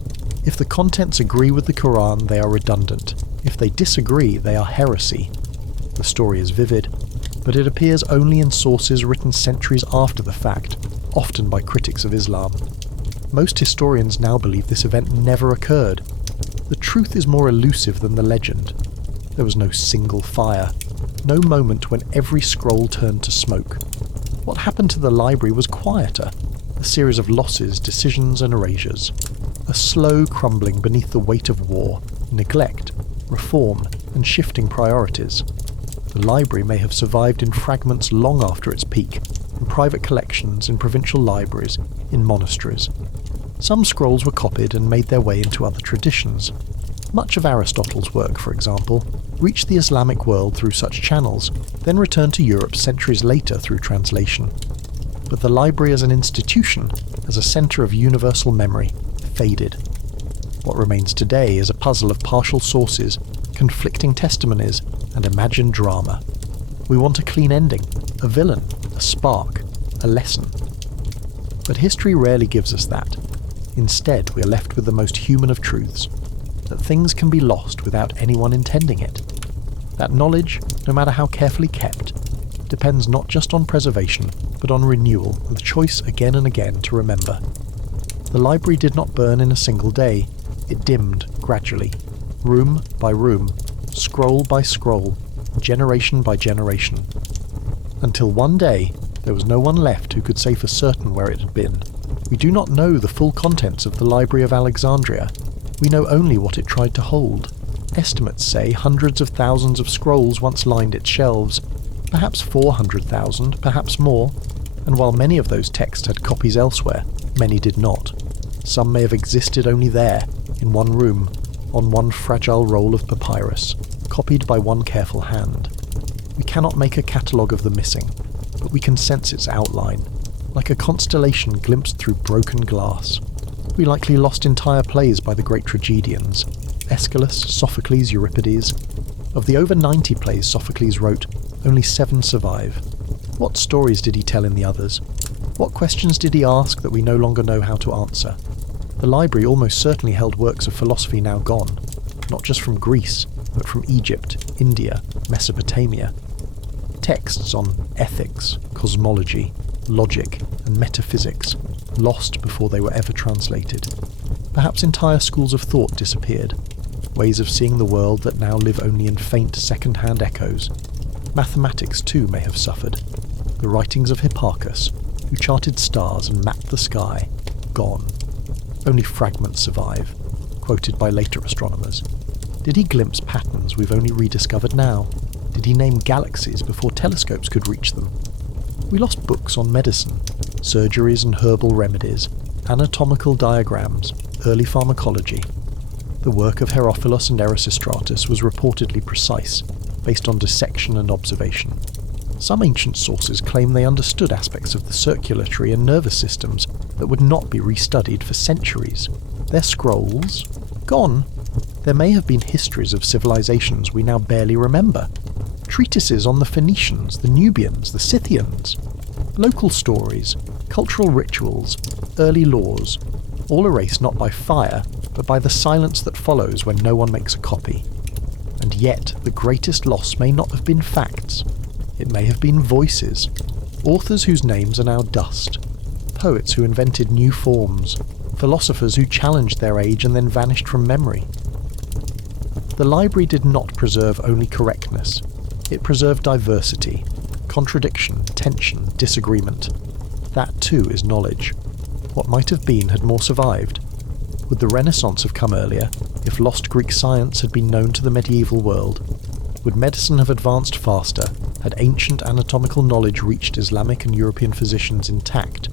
"If the contents agree with the Quran, they are redundant. If they disagree, they are heresy." The story is vivid, but it appears only in sources written centuries after the fact, often by critics of Islam. Most historians now believe this event never occurred. The truth is more elusive than the legend. There was no single fire, no moment when every scroll turned to smoke. What happened to the library was quieter, a series of losses, decisions and erasures. A slow crumbling beneath the weight of war, neglect, reform and shifting priorities. The library may have survived in fragments long after its peak, and private collections in provincial libraries, in monasteries. Some scrolls were copied and made their way into other traditions. Much of Aristotle's work, for example, reached the Islamic world through such channels, then returned to Europe centuries later through translation. But the library as an institution, as a centre of universal memory, faded. What remains today is a puzzle of partial sources, conflicting testimonies, and imagined drama. We want a clean ending, a villain, a spark, a lesson. But history rarely gives us that. Instead, we are left with the most human of truths, that things can be lost without anyone intending it. That knowledge, no matter how carefully kept, depends not just on preservation, but on renewal, with choice again and again to remember. The library did not burn in a single day. It dimmed gradually, room by room, scroll by scroll, generation by generation. Until one day, there was no one left who could say for certain where it had been. We do not know the full contents of the Library of Alexandria. We know only what it tried to hold. Estimates say hundreds of thousands of scrolls once lined its shelves, perhaps 400,000, perhaps more, and while many of those texts had copies elsewhere, many did not. Some may have existed only there, in one room, on one fragile roll of papyrus, copied by one careful hand. We cannot make a catalogue of the missing, but we can sense its outline, like a constellation glimpsed through broken glass. We likely lost entire plays by the great tragedians, Aeschylus, Sophocles, Euripides. Of the over 90 plays Sophocles wrote, only 7 survive. What stories did he tell in the others? What questions did he ask that we no longer know how to answer? The library almost certainly held works of philosophy now gone, not just from Greece, but from Egypt, India, Mesopotamia. Texts on ethics, cosmology, logic, and metaphysics, lost before they were ever translated. Perhaps entire schools of thought disappeared, ways of seeing the world that now live only in faint second-hand echoes. Mathematics too may have suffered. The writings of Hipparchus, who charted stars and mapped the sky, gone. Only fragments survive, quoted by later astronomers. Did he glimpse patterns we've only rediscovered now? Did he name galaxies before telescopes could reach them? We lost books on medicine, surgeries and herbal remedies, anatomical diagrams, early pharmacology. The work of Herophilus and Erasistratus was reportedly precise, based on dissection and observation. Some ancient sources claim they understood aspects of the circulatory and nervous systems that would not be restudied for centuries. Their scrolls? Gone. There may have been histories of civilizations we now barely remember. Treatises on the Phoenicians, the Nubians, the Scythians. Local stories, cultural rituals, early laws, all erased not by fire, but by the silence that follows when no one makes a copy. And yet, the greatest loss may not have been facts. It may have been voices, authors whose names are now dust, poets who invented new forms, philosophers who challenged their age and then vanished from memory. The library did not preserve only correctness. It preserved diversity, contradiction, tension, disagreement. That too is knowledge. What might have been had more survived. Would the Renaissance have come earlier if lost Greek science had been known to the medieval world? Would medicine have advanced faster had ancient anatomical knowledge reached Islamic and European physicians intact?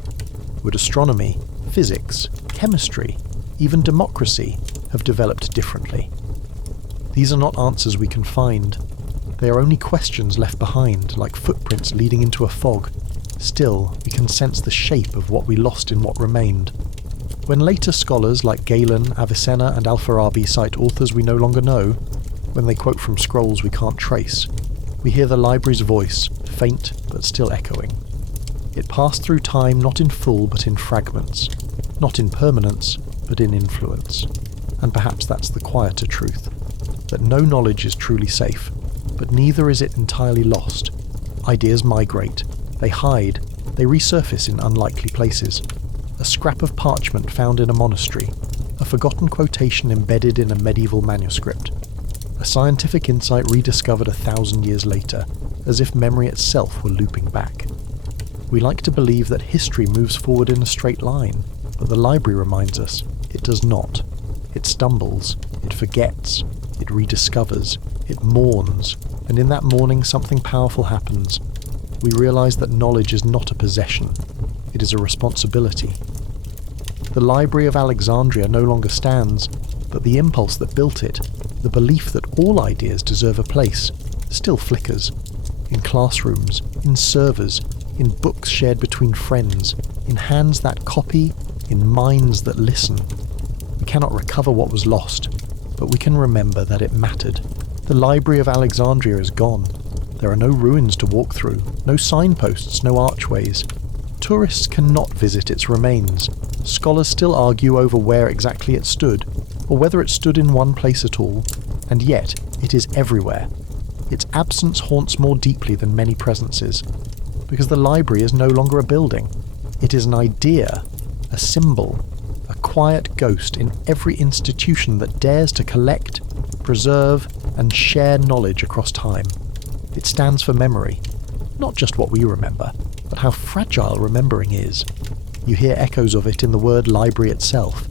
Would astronomy, physics, chemistry, even democracy have developed differently? These are not answers we can find. They are only questions left behind, like footprints leading into a fog. Still, we can sense the shape of what we lost in what remained. When later scholars like Galen, Avicenna and Al-Farabi cite authors we no longer know, when they quote from scrolls we can't trace, we hear the library's voice, faint but still echoing. It passed through time not in full but in fragments, not in permanence but in influence. And perhaps that's the quieter truth, that no knowledge is truly safe, but neither is it entirely lost. Ideas migrate, they hide, they resurface in unlikely places. A scrap of parchment found in a monastery, a forgotten quotation embedded in a medieval manuscript, a scientific insight rediscovered 1,000 years later, as if memory itself were looping back. We like to believe that history moves forward in a straight line, but the library reminds us it does not. It stumbles, it forgets, it rediscovers, it mourns, and in that mourning something powerful happens. we realise that knowledge is not a possession, it is a responsibility. The Library of Alexandria no longer stands, but the impulse that built it, the belief that all ideas deserve a place, still flickers. In classrooms, in servers, in books shared between friends, in hands that copy, in minds that listen. We cannot recover what was lost, but we can remember that it mattered. The Library of Alexandria is gone. There are no ruins to walk through, no signposts, no archways. Tourists cannot visit its remains. Scholars still argue over where exactly it stood, or whether it stood in one place at all, and yet it is everywhere. Its absence haunts more deeply than many presences, because the library is no longer a building. It is an idea, a symbol, a quiet ghost in every institution that dares to collect, preserve, and share knowledge across time. It stands for memory, not just what we remember, but how fragile remembering is. You hear echoes of it in the word library itself.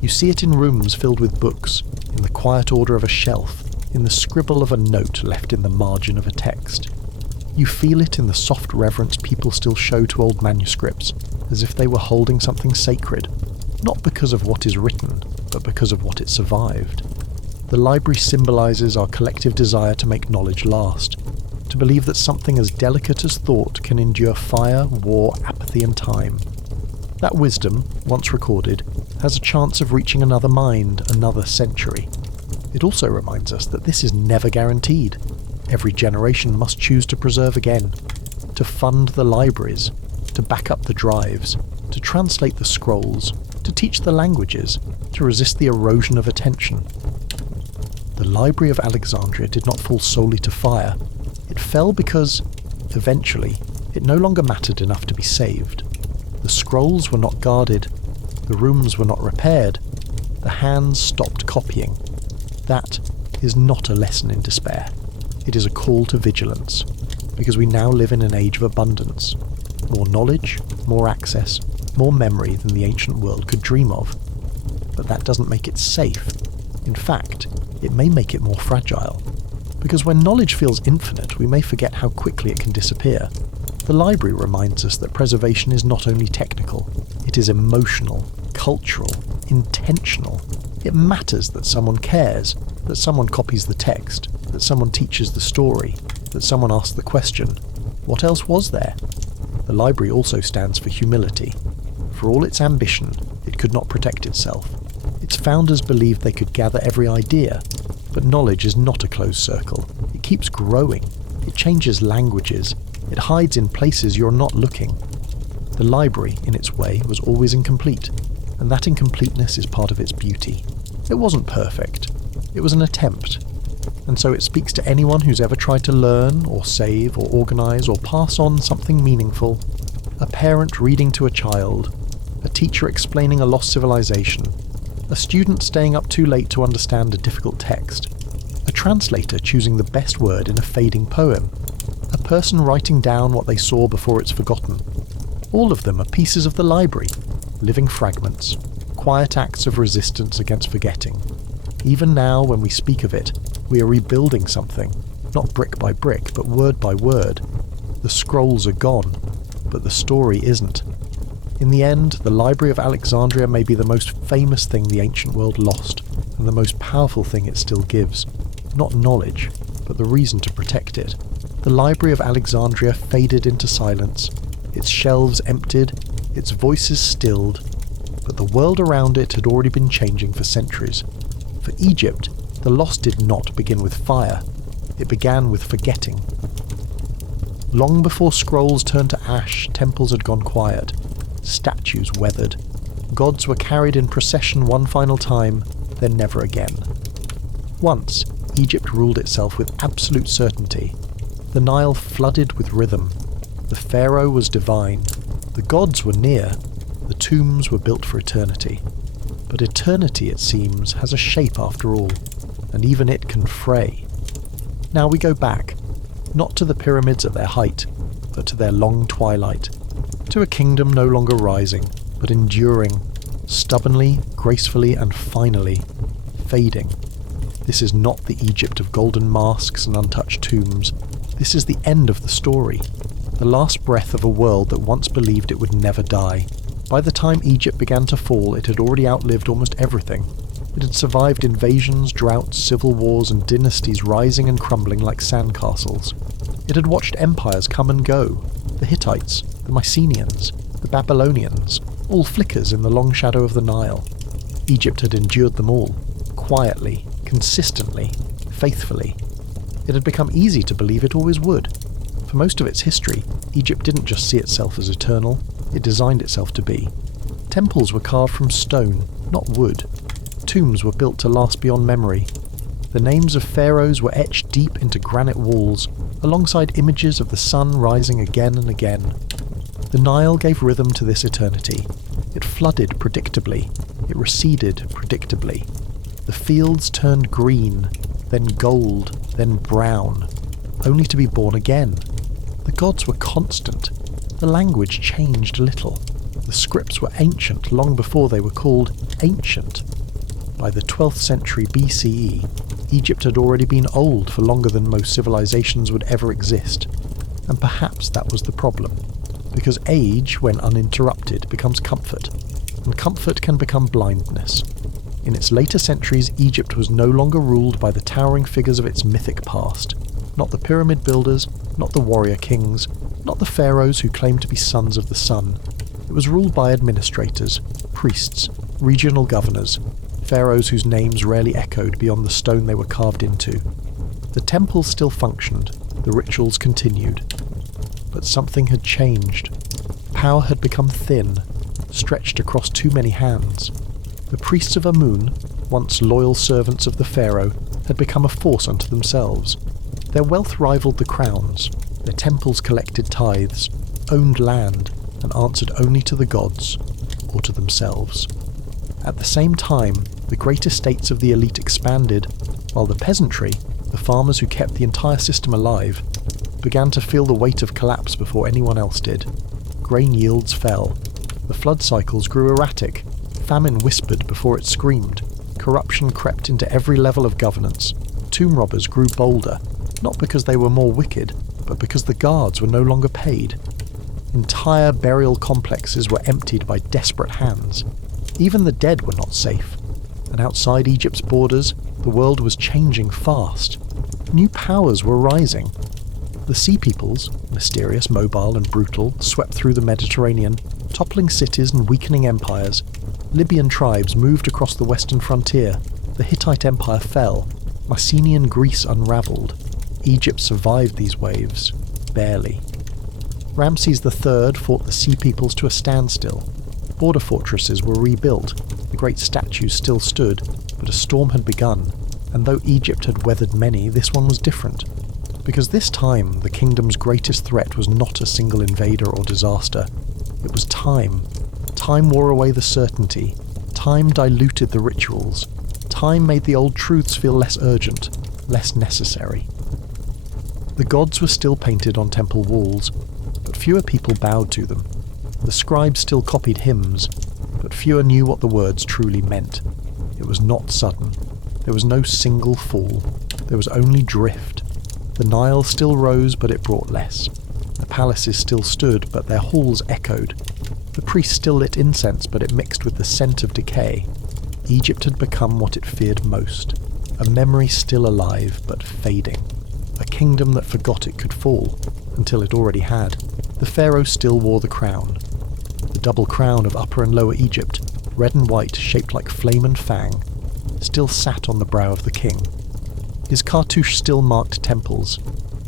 You see it in rooms filled with books, in the quiet order of a shelf, in the scribble of a note left in the margin of a text. You feel it in the soft reverence people still show to old manuscripts, as if they were holding something sacred, not because of what is written, but because of what it survived. The library symbolises our collective desire to make knowledge last, to believe that something as delicate as thought can endure fire, war, apathy and time. That wisdom, once recorded, has a chance of reaching another mind, another century. It also reminds us that this is never guaranteed. Every generation must choose to preserve again, to fund the libraries, to back up the drives, to translate the scrolls, to teach the languages, to resist the erosion of attention. The Library of Alexandria did not fall solely to fire. It fell because, eventually, it no longer mattered enough to be saved. The scrolls were not guarded, the rooms were not repaired, the hands stopped copying. That is not a lesson in despair. It is a call to vigilance, because we now live in an age of abundance. More knowledge, more access, more memory than the ancient world could dream of. But that doesn't make it safe. In fact, it may make it more fragile. Because when knowledge feels infinite, we may forget how quickly it can disappear. The library reminds us that preservation is not only technical, it is emotional, cultural, intentional. It matters that someone cares, that someone copies the text, that someone teaches the story, that someone asks the question, what else was there? The library also stands for humility. For all its ambition, it could not protect itself. Its founders believed they could gather every idea, but knowledge is not a closed circle. It keeps growing. It changes languages. It hides in places you're not looking. The library, in its way, was always incomplete, and that incompleteness is part of its beauty. It wasn't perfect. It was an attempt. And so it speaks to anyone who's ever tried to learn, or save, or organise, or pass on something meaningful. A parent reading to a child, a teacher explaining a lost civilization, a student staying up too late to understand a difficult text, a translator choosing the best word in a fading poem, a person writing down what they saw before it's forgotten. All of them are pieces of the library, living fragments, quiet acts of resistance against forgetting. Even now, when we speak of it, we are rebuilding something, not brick by brick, but word by word. The scrolls are gone, but the story isn't. In the end, the Library of Alexandria may be the most famous thing the ancient world lost, and the most powerful thing it still gives. Not knowledge, but the reason to protect it. The Library of Alexandria faded into silence, its shelves emptied, its voices stilled, but the world around it had already been changing for centuries. For Egypt, the loss did not begin with fire, it began with forgetting. Long before scrolls turned to ash, temples had gone quiet, statues weathered, gods were carried in procession one final time, then never again. Once, Egypt ruled itself with absolute certainty. The Nile flooded with rhythm. The pharaoh was divine. The gods were near. The tombs were built for eternity. But eternity, it seems, has a shape after all, and even it can fray. Now we go back, not to the pyramids at their height, but to their long twilight, to a kingdom no longer rising, but enduring, stubbornly, gracefully, and finally, fading. This is not the Egypt of golden masks and untouched tombs. This is the end of the story. the last breath of a world that once believed it would never die. By the time Egypt began to fall, it had already outlived almost everything. It had survived invasions, droughts, civil wars, and dynasties rising and crumbling like sandcastles. It had watched empires come and go, the Hittites, the Mycenaeans, the Babylonians, all flickers in the long shadow of the Nile. Egypt had endured them all, quietly, consistently, faithfully. It had become easy to believe it always would. For most of its history, Egypt didn't just see itself as eternal, it designed itself to be. Temples were carved from stone, not wood. Tombs were built to last beyond memory. The names of pharaohs were etched deep into granite walls, alongside images of the sun rising again and again. The Nile gave rhythm to this eternity. It flooded predictably. It receded predictably. The fields turned green, then gold, then brown, only to be born again. The gods were constant. The language changed little. The scripts were ancient long before they were called ancient. By the 12th century BCE, Egypt had already been old for longer than most civilizations would ever exist. And perhaps that was the problem. Because age, when uninterrupted, becomes comfort. And comfort can become blindness. In its later centuries, Egypt was no longer ruled by the towering figures of its mythic past. Not the pyramid builders, not the warrior kings, not the pharaohs who claimed to be sons of the sun. It was ruled by administrators, priests, regional governors, pharaohs whose names rarely echoed beyond the stone they were carved into. The temples still functioned, the rituals continued. But something had changed. Power had become thin, stretched across too many hands. The priests of Amun, once loyal servants of the pharaoh, had become a force unto themselves. Their wealth rivaled the crown's. Their temples collected tithes, owned land, and answered only to the gods, or to themselves. At the same time, the great estates of the elite expanded, while the peasantry, the farmers who kept the entire system alive, began to feel the weight of collapse before anyone else did. Grain yields fell. The flood cycles grew erratic. Famine whispered before it screamed. Corruption crept into every level of governance. Tomb robbers grew bolder, not because they were more wicked, but because the guards were no longer paid. Entire burial complexes were emptied by desperate hands. Even the dead were not safe. And outside Egypt's borders, the world was changing fast. New powers were rising. The Sea Peoples, mysterious, mobile and brutal, swept through the Mediterranean, toppling cities and weakening empires. Libyan tribes moved across the western frontier. The Hittite Empire fell. Mycenaean Greece unravelled. Egypt survived these waves. Barely. Ramses III fought the Sea Peoples to a standstill. Border fortresses were rebuilt. The great statues still stood, but a storm had begun, and though Egypt had weathered many, this one was different. Because this time, the kingdom's greatest threat was not a single invader or disaster. It was time. Time wore away the certainty. Time diluted the rituals. Time made the old truths feel less urgent, less necessary. The gods were still painted on temple walls, but fewer people bowed to them. The scribes still copied hymns, but fewer knew what the words truly meant. It was not sudden. There was no single fall. There was only drift. The Nile still rose, but it brought less. The palaces still stood, but their halls echoed. The priests still lit incense, but it mixed with the scent of decay. Egypt had become what it feared most. A memory still alive, but fading. A kingdom that forgot it could fall, until it already had. The pharaoh still wore the crown. The double crown of Upper and Lower Egypt, red and white shaped like flame and fang, still sat on the brow of the king. His cartouche still marked temples.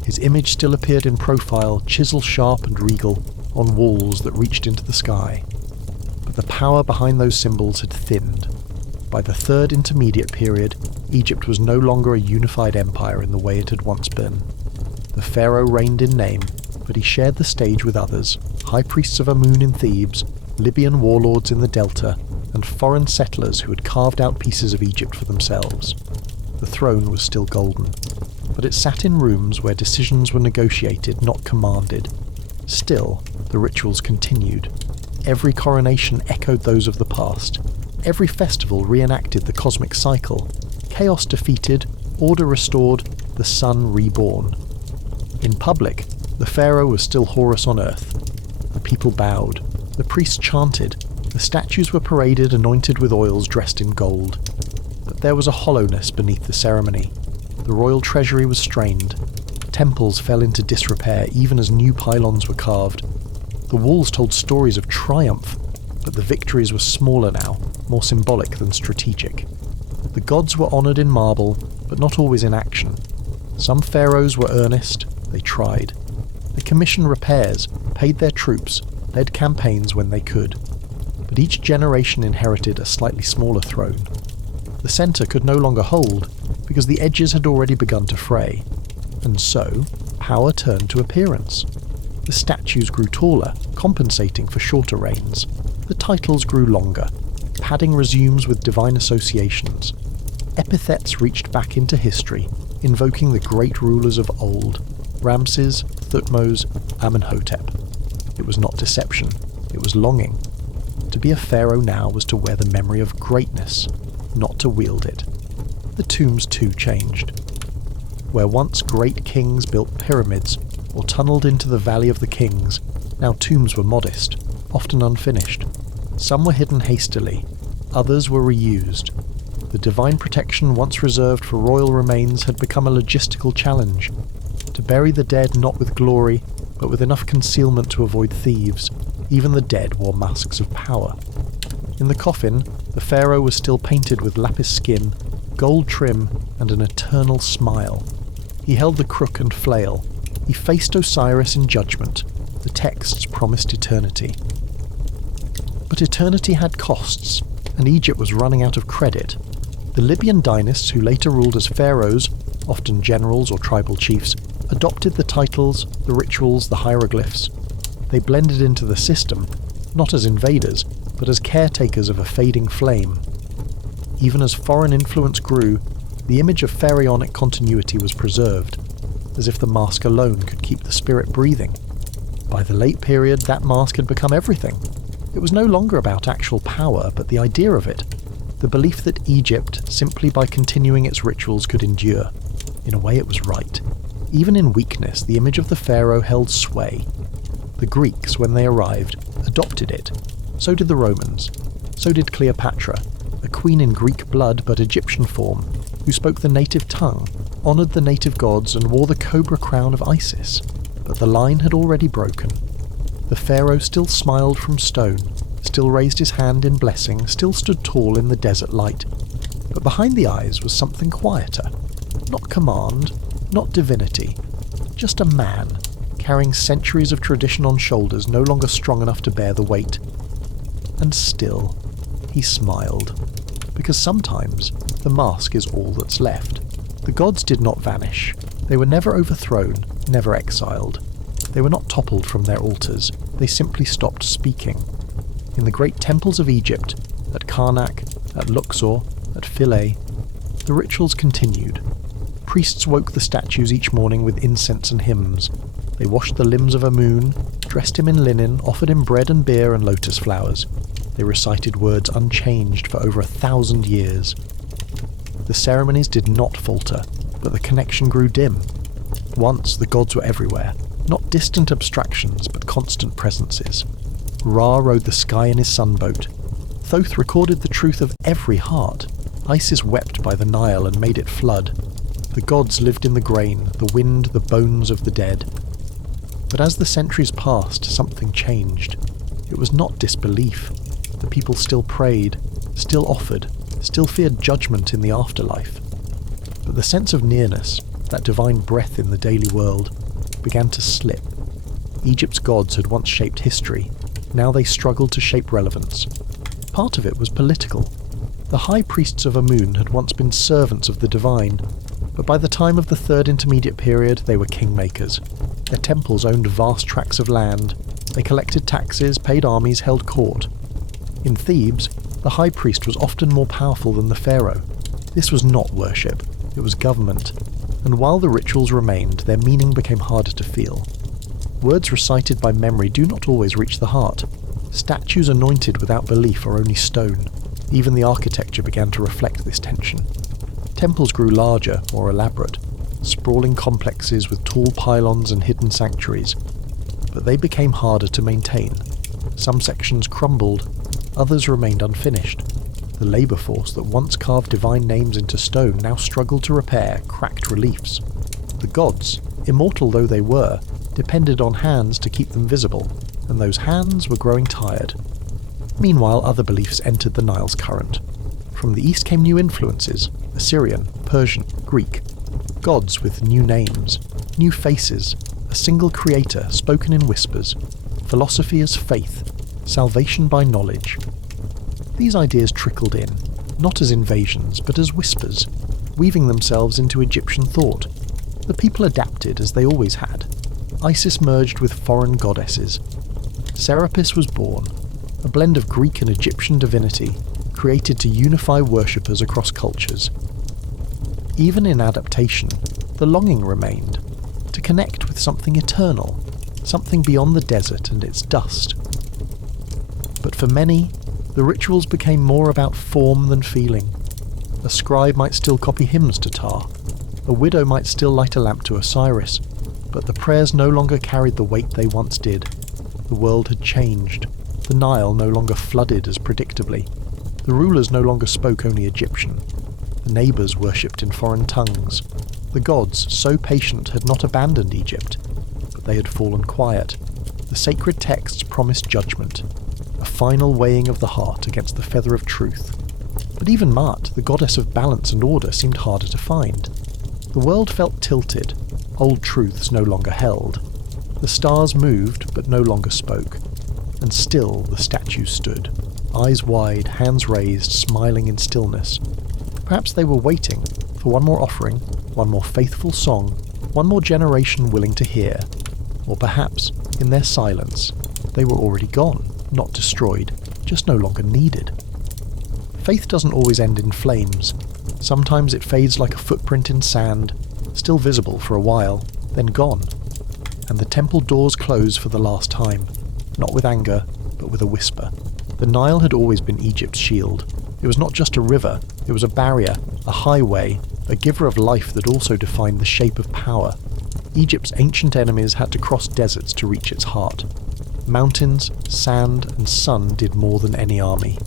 His image still appeared in profile, chisel-sharp and regal, on walls that reached into the sky. But the power behind those symbols had thinned. By the Third Intermediate Period, Egypt was no longer a unified empire in the way it had once been. The pharaoh reigned in name, but he shared the stage with others, high priests of Amun in Thebes, Libyan warlords in the Delta, and foreign settlers who had carved out pieces of Egypt for themselves. The throne was still golden, but it sat in rooms where decisions were negotiated, not commanded. Still, the rituals continued. Every coronation echoed those of the past. Every festival reenacted the cosmic cycle. Chaos defeated, order restored, the sun reborn. In public, The pharaoh was still Horus on earth. The people bowed. The priests chanted. The statues were paraded, anointed with oils dressed in gold. But there was a hollowness beneath the ceremony. The royal treasury was strained. Temples fell into disrepair even as new pylons were carved. The walls told stories of triumph, but the victories were smaller now, more symbolic than strategic. The gods were honoured in marble, but not always in action. Some pharaohs were earnest, they tried. They commissioned repairs, paid their troops, led campaigns when they could. But each generation inherited a slightly smaller throne. The centre could no longer hold, because the edges had already begun to fray. And so, power turned to appearance. The statues grew taller, compensating for shorter reigns. The titles grew longer. Padding resumes with divine associations. Epithets reached back into history, invoking the great rulers of old: Ramses, Thutmose, Amenhotep. It was not deception, it was longing. To be a pharaoh now was to wear the memory of greatness, not to wield it. The tombs too changed. Where once great kings built pyramids or tunneled into the Valley of the Kings, now tombs were modest, often unfinished. Some were hidden hastily, others were reused. The divine protection once reserved for royal remains had become a logistical challenge. To bury the dead not with glory, but with enough concealment to avoid thieves, even the dead wore masks of power. In the coffin, the pharaoh was still painted with lapis skin, gold trim, and an eternal smile. He held the crook and flail. He faced Osiris in judgment. The texts promised eternity. But eternity had costs, and Egypt was running out of credit. The Libyan dynasts who later ruled as pharaohs, often generals or tribal chiefs, adopted the titles, the rituals, the hieroglyphs. They blended into the system, not as invaders, but as caretakers of a fading flame. Even as foreign influence grew, the image of pharaonic continuity was preserved, as if the mask alone could keep the spirit breathing. By the late period, that mask had become everything. It was no longer about actual power, but the idea of it. The belief that Egypt, simply by continuing its rituals, could endure. In a way, it was right. Even in weakness, the image of the pharaoh held sway. The Greeks, when they arrived, adopted it. So did the Romans. So did Cleopatra, a queen in Greek blood but Egyptian form, who spoke the native tongue, honoured the native gods, and wore the cobra crown of Isis. But the line had already broken. The pharaoh still smiled from stone, still raised his hand in blessing, still stood tall in the desert light. But behind the eyes was something quieter. Not command, not divinity, just a man, carrying centuries of tradition on shoulders no longer strong enough to bear the weight. And still, he smiled, because sometimes the mask is all that's left. The gods did not vanish. They were never overthrown, never exiled. They were not toppled from their altars. They simply stopped speaking. In the great temples of Egypt, at Karnak, at Luxor, at Philae, the rituals continued. Priests woke the statues each morning with incense and hymns. They washed the limbs of Amun, dressed him in linen, offered him bread and beer and lotus flowers. They recited words unchanged for over 1,000 years. The ceremonies did not falter, but the connection grew dim. Once the gods were everywhere, not distant abstractions, but constant presences. Ra rode the sky in his sunboat. Thoth recorded the truth of every heart. Isis wept by the Nile and made it flood. The gods lived in the grain, the wind, the bones of the dead. But as the centuries passed, something changed. It was not disbelief. The people still prayed, still offered, still feared judgment in the afterlife. But the sense of nearness, that divine breath in the daily world, began to slip. Egypt's gods had once shaped history. Now they struggled to shape relevance. Part of it was political. The high priests of Amun had once been servants of the divine, but by the time of the Third Intermediate Period they were kingmakers. Their temples owned vast tracts of land. They collected taxes, paid armies, held court. In Thebes, the high priest was often more powerful than the pharaoh. This was not worship, it was government, and while the rituals remained, their meaning became harder to feel. Words recited by memory do not always reach the heart. Statues anointed without belief are only stone. Even the architecture began to reflect this tension. Temples grew larger, more elaborate. sprawling complexes with tall pylons and hidden sanctuaries. But they became harder to maintain. Some sections crumbled, others remained unfinished. The labour force that once carved divine names into stone now struggled to repair cracked reliefs. The gods, immortal though they were, depended on hands to keep them visible, and those hands were growing tired. Meanwhile, other beliefs entered the Nile's current. From the east came new influences: Assyrian, Persian, Greek. Gods with new names, new faces, a single creator spoken in whispers, philosophy as faith, salvation by knowledge. These ideas trickled in, not as invasions, but as whispers, weaving themselves into Egyptian thought. The people adapted as they always had. Isis merged with foreign goddesses. Serapis was born, a blend of Greek and Egyptian divinity, created to unify worshippers across cultures. Even in adaptation, the longing remained, to connect with something eternal, something beyond the desert and its dust. But for many, the rituals became more about form than feeling. A scribe might still copy hymns to Ptah, a widow might still light a lamp to Osiris, but the prayers no longer carried the weight they once did. The world had changed. The Nile no longer flooded as predictably. The rulers no longer spoke only Egyptian. The neighbours worshipped in foreign tongues. The gods, so patient, had not abandoned Egypt, but they had fallen quiet. The sacred texts promised judgment, a final weighing of the heart against the feather of truth. But even Maat, the goddess of balance and order, seemed harder to find. The world felt tilted. Old truths no longer held. The stars moved, but no longer spoke. And still the statues stood, eyes wide, hands raised, smiling in stillness. Perhaps they were waiting for one more offering, one more faithful song, one more generation willing to hear. Or perhaps, in their silence, they were already gone, not destroyed, just no longer needed. Faith doesn't always end in flames. Sometimes it fades like a footprint in sand, still visible for a while, then gone. And the temple doors close for the last time, not with anger, but with a whisper. The Nile had always been Egypt's shield. It was not just a river, it was a barrier, a highway, a giver of life that also defined the shape of power. Egypt's ancient enemies had to cross deserts to reach its heart. Mountains, sand, and sun did more than any army.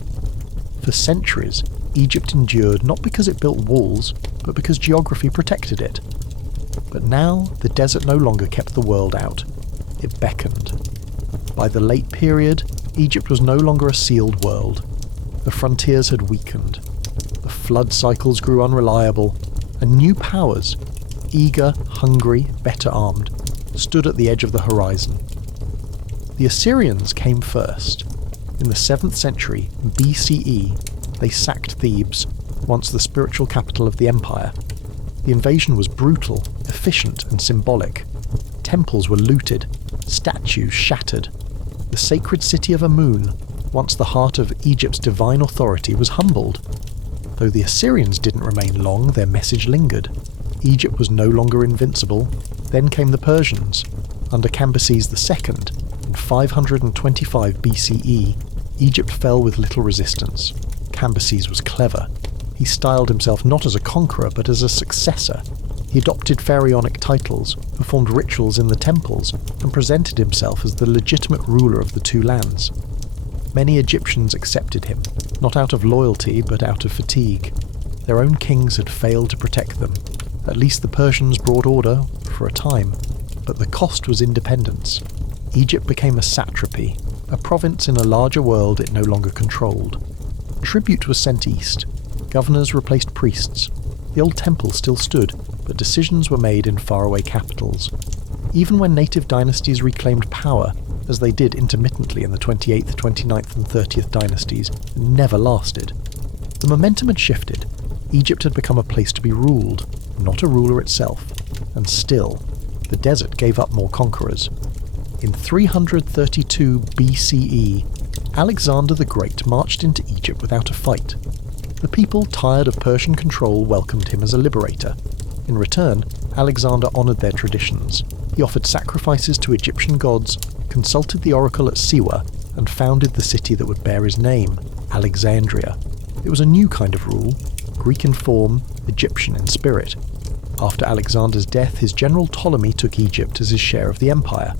For centuries, Egypt endured not because it built walls, but because geography protected it. But now, the desert no longer kept the world out. It beckoned. By the late period, Egypt was no longer a sealed world. The frontiers had weakened. The flood cycles grew unreliable, and new powers, eager, hungry, better armed, stood at the edge of the horizon. The Assyrians came first. In the 7th century BCE, they sacked Thebes, once the spiritual capital of the empire. The invasion was brutal, efficient, and symbolic. Temples were looted, statues shattered. The sacred city of Amun, once the heart of Egypt's divine authority, was humbled. Though the Assyrians didn't remain long, their message lingered. Egypt was no longer invincible. Then came the Persians. Under Cambyses II, in 525 BCE, Egypt fell with little resistance. Cambyses was clever. He styled himself not as a conqueror, but as a successor. He adopted pharaonic titles, performed rituals in the temples, and presented himself as the legitimate ruler of the two lands. Many Egyptians accepted him, not out of loyalty, but out of fatigue. Their own kings had failed to protect them. At least the Persians brought order, for a time. But the cost was independence. Egypt became a satrapy, a province in a larger world it no longer controlled. Tribute was sent east. Governors replaced priests. The old temple still stood, but decisions were made in faraway capitals. Even when native dynasties reclaimed power, as they did intermittently in the 28th, 29th and 30th dynasties, it never lasted. The momentum had shifted. Egypt had become a place to be ruled, not a ruler itself. And still, the desert gave up more conquerors. In 332 BCE, Alexander the Great marched into Egypt without a fight. The people, tired of Persian control, welcomed him as a liberator. In return, Alexander honoured their traditions. He offered sacrifices to Egyptian gods, consulted the oracle at Siwa, and founded the city that would bear his name, Alexandria. It was a new kind of rule, Greek in form, Egyptian in spirit. After Alexander's death, his general Ptolemy took Egypt as his share of the empire.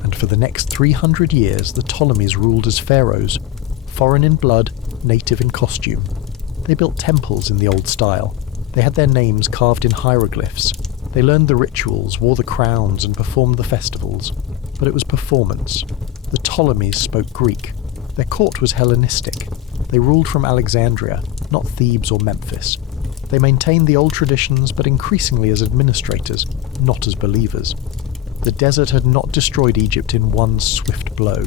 And for the next 300 years, the Ptolemies ruled as pharaohs, foreign in blood, native in costume. They built temples in the old style. They had their names carved in hieroglyphs. They learned the rituals, wore the crowns, and performed the festivals. But it was performance. The Ptolemies spoke Greek. Their court was Hellenistic. They ruled from Alexandria, not Thebes or Memphis. They maintained the old traditions, but increasingly as administrators, not as believers. The desert had not destroyed Egypt in one swift blow.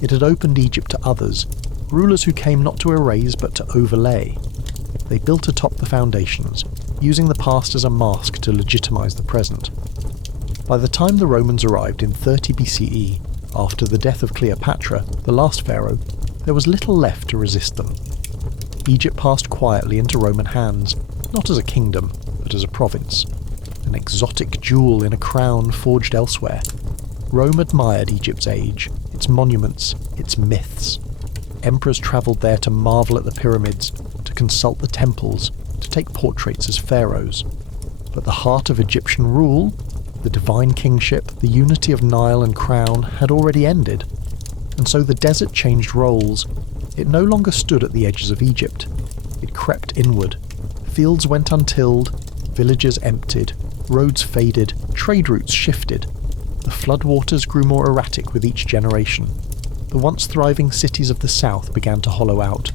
It had opened Egypt to others, rulers who came not to erase but to overlay. They built atop the foundations, using the past as a mask to legitimize the present. By the time the Romans arrived in 30 BCE, after the death of Cleopatra, the last pharaoh, there was little left to resist them. Egypt passed quietly into Roman hands, not as a kingdom, but as a province. An exotic jewel in a crown forged elsewhere. Rome admired Egypt's age, its monuments, its myths. Emperors travelled there to marvel at the pyramids, to consult the temples, to take portraits as pharaohs. But the heart of Egyptian rule, the divine kingship, the unity of Nile and crown, had already ended. And so the desert changed roles. It no longer stood at the edges of Egypt. It crept inward. Fields went untilled, villages emptied, roads faded, trade routes shifted. The floodwaters grew more erratic with each generation. The once thriving cities of the south began to hollow out.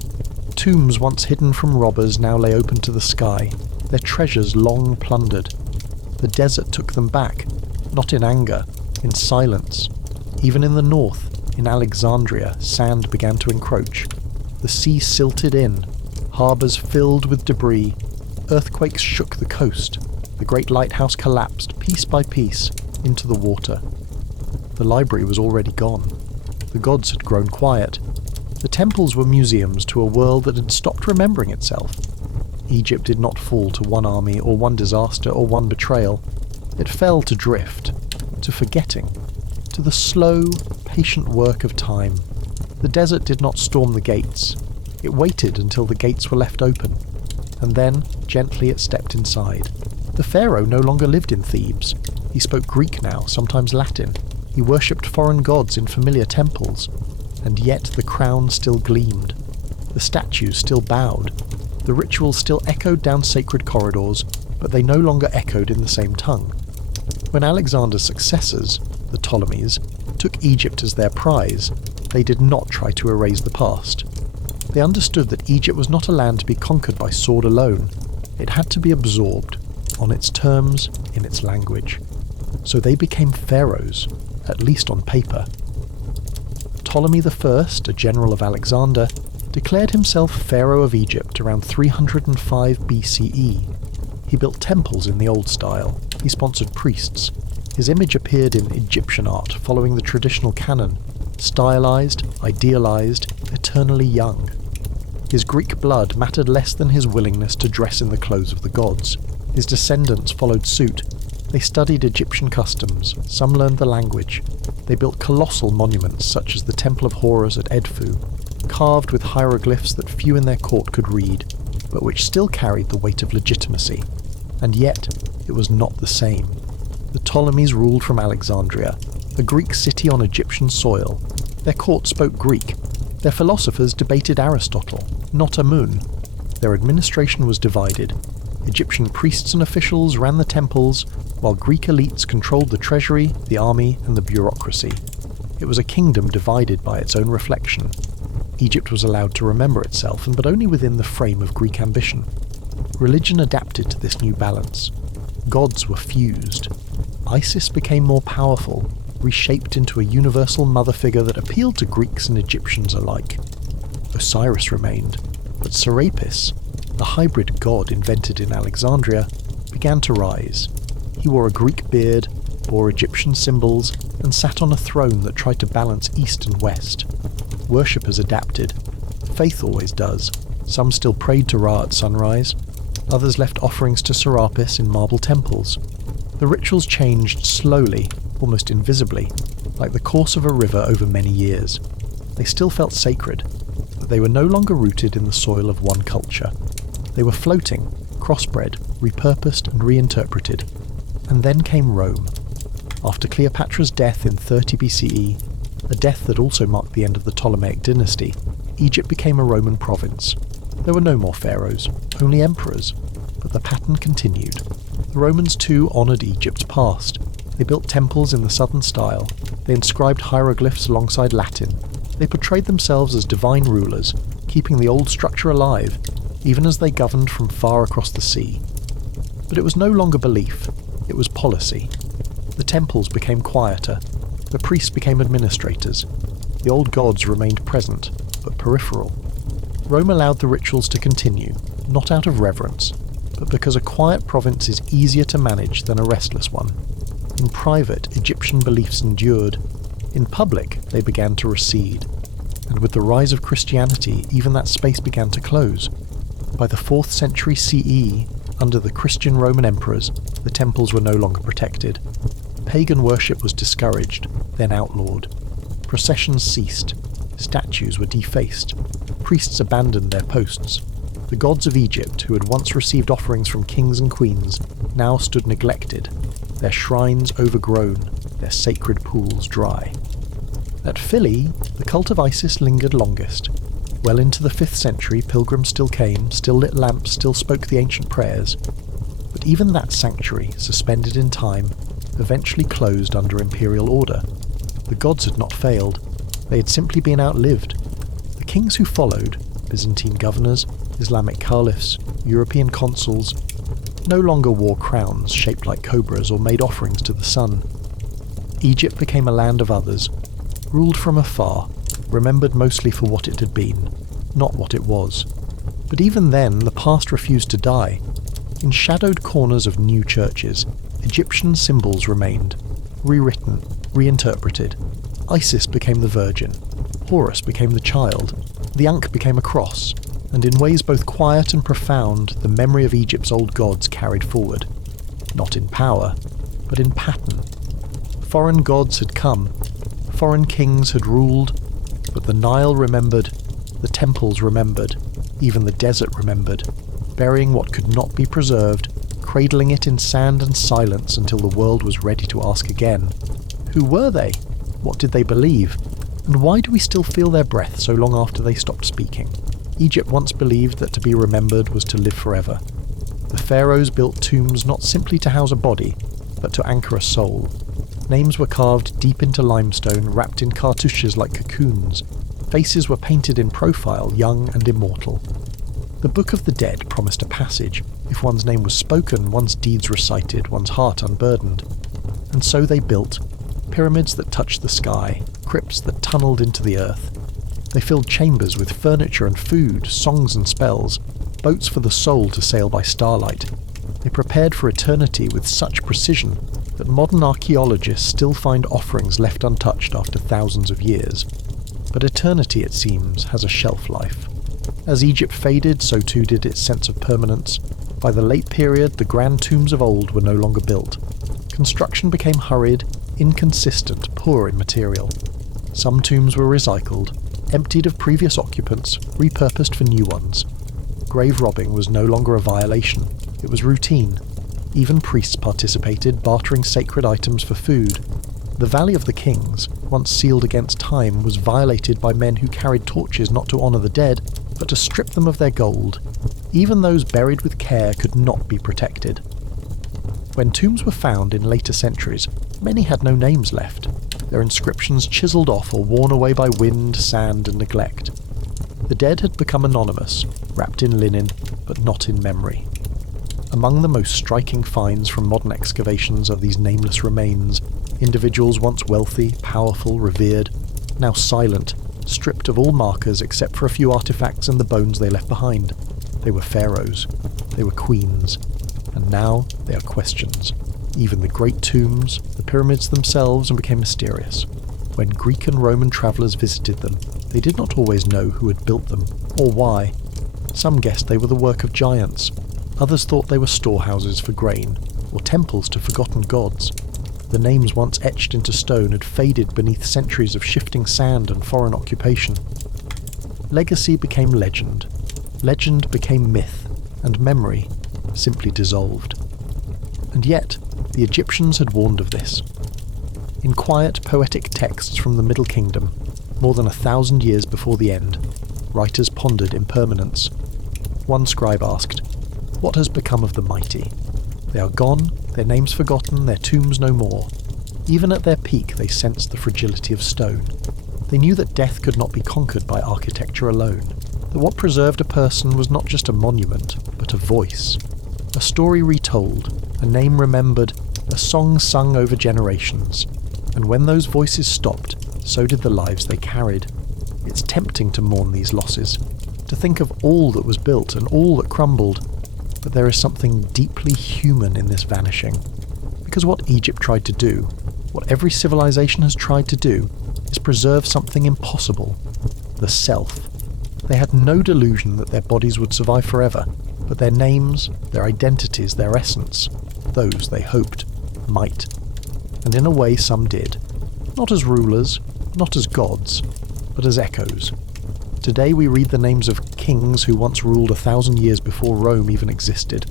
Tombs once hidden from robbers now lay open to the sky, their treasures long plundered. The desert took them back, not in anger, in silence. Even in the north, in Alexandria, sand began to encroach. The sea silted in, harbours filled with debris. Earthquakes shook the coast. The great lighthouse collapsed, piece by piece, into the water. The library was already gone. The gods had grown quiet. The temples were museums to a world that had stopped remembering itself. Egypt did not fall to one army or one disaster or one betrayal. It fell to drift, to forgetting, to the slow, patient work of time. The desert did not storm the gates. It waited until the gates were left open, and then gently it stepped inside. The pharaoh no longer lived in Thebes. He spoke Greek now, sometimes Latin. He worshipped foreign gods in familiar temples. And yet the crown still gleamed. The statues still bowed. The rituals still echoed down sacred corridors, but they no longer echoed in the same tongue. When Alexander's successors, the Ptolemies, took Egypt as their prize, they did not try to erase the past. They understood that Egypt was not a land to be conquered by sword alone. It had to be absorbed, on its terms, in its language. So they became pharaohs, at least on paper. Ptolemy I, a general of Alexander, declared himself pharaoh of Egypt around 305 BCE. He built temples in the old style. He sponsored priests. His image appeared in Egyptian art following the traditional canon, stylized, idealized, eternally young. His Greek blood mattered less than his willingness to dress in the clothes of the gods. His descendants followed suit. They studied Egyptian customs, some learned the language. They built colossal monuments such as the Temple of Horus at Edfu, carved with hieroglyphs that few in their court could read, but which still carried the weight of legitimacy. And yet, it was not the same. The Ptolemies ruled from Alexandria, a Greek city on Egyptian soil. Their court spoke Greek. Their philosophers debated Aristotle, not Amun. Their administration was divided. Egyptian priests and officials ran the temples, while Greek elites controlled the treasury, the army, and the bureaucracy. It was a kingdom divided by its own reflection. Egypt was allowed to remember itself, but only within the frame of Greek ambition. Religion adapted to this new balance. Gods were fused. Isis became more powerful, reshaped into a universal mother figure that appealed to Greeks and Egyptians alike. Osiris remained, but Serapis, the hybrid god invented in Alexandria, began to rise. He wore a Greek beard, bore Egyptian symbols, and sat on a throne that tried to balance east and west. Worshippers adapted. Faith always does. Some still prayed to Ra at sunrise. Others left offerings to Serapis in marble temples. The rituals changed slowly, almost invisibly, like the course of a river over many years. They still felt sacred, but they were no longer rooted in the soil of one culture. They were floating, crossbred, repurposed and reinterpreted. And then came Rome. After Cleopatra's death in 30 BCE, a death that also marked the end of the Ptolemaic dynasty, Egypt became a Roman province. There were no more pharaohs, only emperors, but the pattern continued. The Romans too honoured Egypt's past. They built temples in the southern style, they inscribed hieroglyphs alongside Latin, they portrayed themselves as divine rulers, keeping the old structure alive, even as they governed from far across the sea. But it was no longer belief, it was policy. The temples became quieter, the priests became administrators, the old gods remained present, but peripheral. Rome allowed the rituals to continue, not out of reverence, but because a quiet province is easier to manage than a restless one. In private, Egyptian beliefs endured. In public, they began to recede. And with the rise of Christianity, even that space began to close. By the 4th century CE, under the Christian Roman emperors, the temples were no longer protected. Pagan worship was discouraged, then outlawed. Processions ceased. Statues were defaced. Priests abandoned their posts. The gods of Egypt, who had once received offerings from kings and queens, now stood neglected, their shrines overgrown, their sacred pools dry. At Philae, the cult of Isis lingered longest. Well into the 5th century, pilgrims still came, still lit lamps, still spoke the ancient prayers. But even that sanctuary, suspended in time, eventually closed under imperial order. The gods had not failed. They had simply been outlived. The kings who followed, Byzantine governors, Islamic caliphs, European consuls, no longer wore crowns shaped like cobras or made offerings to the sun. Egypt became a land of others, ruled from afar, remembered mostly for what it had been, not what it was. But even then, the past refused to die. In shadowed corners of new churches, Egyptian symbols remained, rewritten, reinterpreted. Isis became the Virgin, Horus became the child, the Ankh became a cross, and in ways both quiet and profound, the memory of Egypt's old gods carried forward. Not in power, but in pattern. Foreign gods had come, foreign kings had ruled, but the Nile remembered, the temples remembered, even the desert remembered, burying what could not be preserved, cradling it in sand and silence until the world was ready to ask again. Who were they? What did they believe? And why do we still feel their breath so long after they stopped speaking? Egypt once believed that to be remembered was to live forever. The pharaohs built tombs not simply to house a body, but to anchor a soul. Names were carved deep into limestone, wrapped in cartouches like cocoons. Faces were painted in profile, young and immortal. The Book of the Dead promised a passage. If one's name was spoken, one's deeds recited, one's heart unburdened. And so they built pyramids that touched the sky, crypts that tunneled into the earth. They filled chambers with furniture and food, songs and spells, boats for the soul to sail by starlight. They prepared for eternity with such precision that modern archaeologists still find offerings left untouched after thousands of years. But eternity, it seems, has a shelf life. As Egypt faded, so too did its sense of permanence. By the late period, the grand tombs of old were no longer built. Construction became hurried, inconsistent, poor in material. Some tombs were recycled, emptied of previous occupants, repurposed for new ones. Grave robbing was no longer a violation, it was routine. Even priests participated, bartering sacred items for food. The Valley of the Kings, once sealed against time, was violated by men who carried torches not to honour the dead, but to strip them of their gold. Even those buried with care could not be protected. When tombs were found in later centuries, many had no names left, their inscriptions chiselled off or worn away by wind, sand and neglect. The dead had become anonymous, wrapped in linen, but not in memory. Among the most striking finds from modern excavations are these nameless remains, individuals once wealthy, powerful, revered, now silent, stripped of all markers except for a few artifacts and the bones they left behind. They were pharaohs, they were queens, and now they are questions. Even the great tombs, the pyramids themselves, became mysterious. When Greek and Roman travellers visited them, they did not always know who had built them, or why. Some guessed they were the work of giants, others thought they were storehouses for grain, or temples to forgotten gods. The names once etched into stone had faded beneath centuries of shifting sand and foreign occupation. Legacy became legend. Legend became myth, and memory, simply dissolved. And yet, the Egyptians had warned of this. In quiet, poetic texts from the Middle Kingdom, more than 1,000 years before the end, writers pondered impermanence. One scribe asked, "What has become of the mighty? They are gone, their names forgotten, their tombs no more. Even at their peak they sensed the fragility of stone. They knew that death could not be conquered by architecture alone, that what preserved a person was not just a monument, but a voice. A story retold, a name remembered, a song sung over generations. And when those voices stopped, so did the lives they carried. It's tempting to mourn these losses, to think of all that was built and all that crumbled, but there is something deeply human in this vanishing. Because what Egypt tried to do, what every civilization has tried to do, is preserve something impossible, the self. They had no delusion that their bodies would survive forever, but their names, their identities, their essence, those they hoped might. And in a way some did. Not as rulers, not as gods, but as echoes. Today we read the names of kings who once ruled 1,000 years before Rome even existed.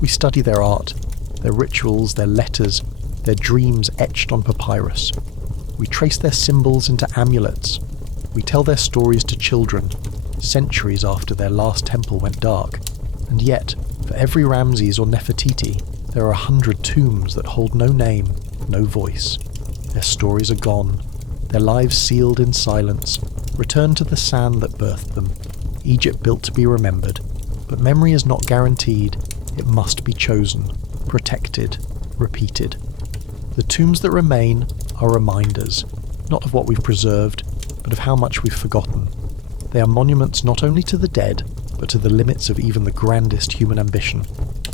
We study their art, their rituals, their letters, their dreams etched on papyrus. We trace their symbols into amulets. We tell their stories to children, centuries after their last temple went dark. And yet, for every Ramses or Nefertiti, there are 100 tombs that hold no name, no voice. Their stories are gone, their lives sealed in silence, returned to the sand that birthed them. Egypt built to be remembered, but memory is not guaranteed, it must be chosen, protected, repeated. The tombs that remain are reminders, not of what we've preserved, but of how much we've forgotten. They are monuments not only to the dead, but to the limits of even the grandest human ambition.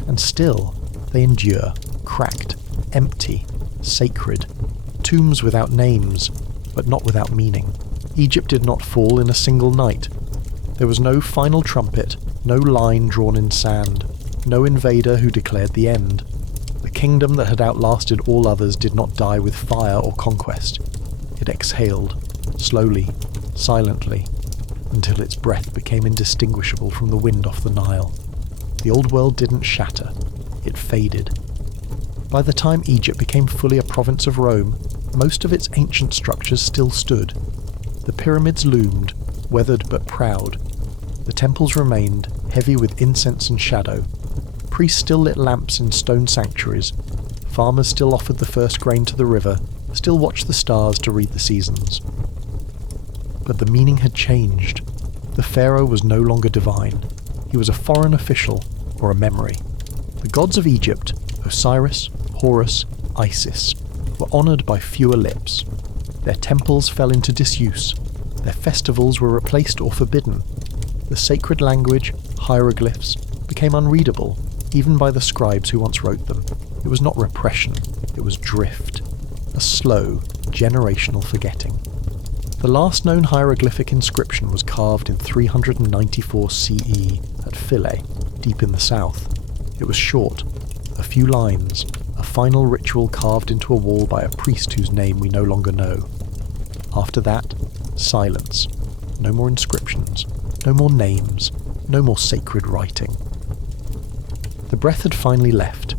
And still, they endure, cracked, empty, sacred. Tombs without names, but not without meaning. Egypt did not fall in a single night. There was no final trumpet, no line drawn in sand, no invader who declared the end. The kingdom that had outlasted all others did not die with fire or conquest. It exhaled, slowly, silently, until its breath became indistinguishable from the wind off the Nile. The old world didn't shatter, it faded. By the time Egypt became fully a province of Rome, most of its ancient structures still stood. The pyramids loomed, weathered but proud. The temples remained, heavy with incense and shadow. Priests still lit lamps in stone sanctuaries. Farmers still offered the first grain to the river, still watched the stars to read the seasons. But the meaning had changed. The pharaoh was no longer divine. He was a foreign official, or a memory. The gods of Egypt, Osiris, Horus, Isis, were honoured by fewer lips. Their temples fell into disuse. Their festivals were replaced or forbidden. The sacred language, hieroglyphs, became unreadable, even by the scribes who once wrote them. It was not repression, it was drift. A slow, generational forgetting. The last known hieroglyphic inscription was carved in 394 CE at Philae, deep in the south. It was short, a few lines, a final ritual carved into a wall by a priest whose name we no longer know. After that, silence. No more inscriptions, no more names, no more sacred writing. The breath had finally left.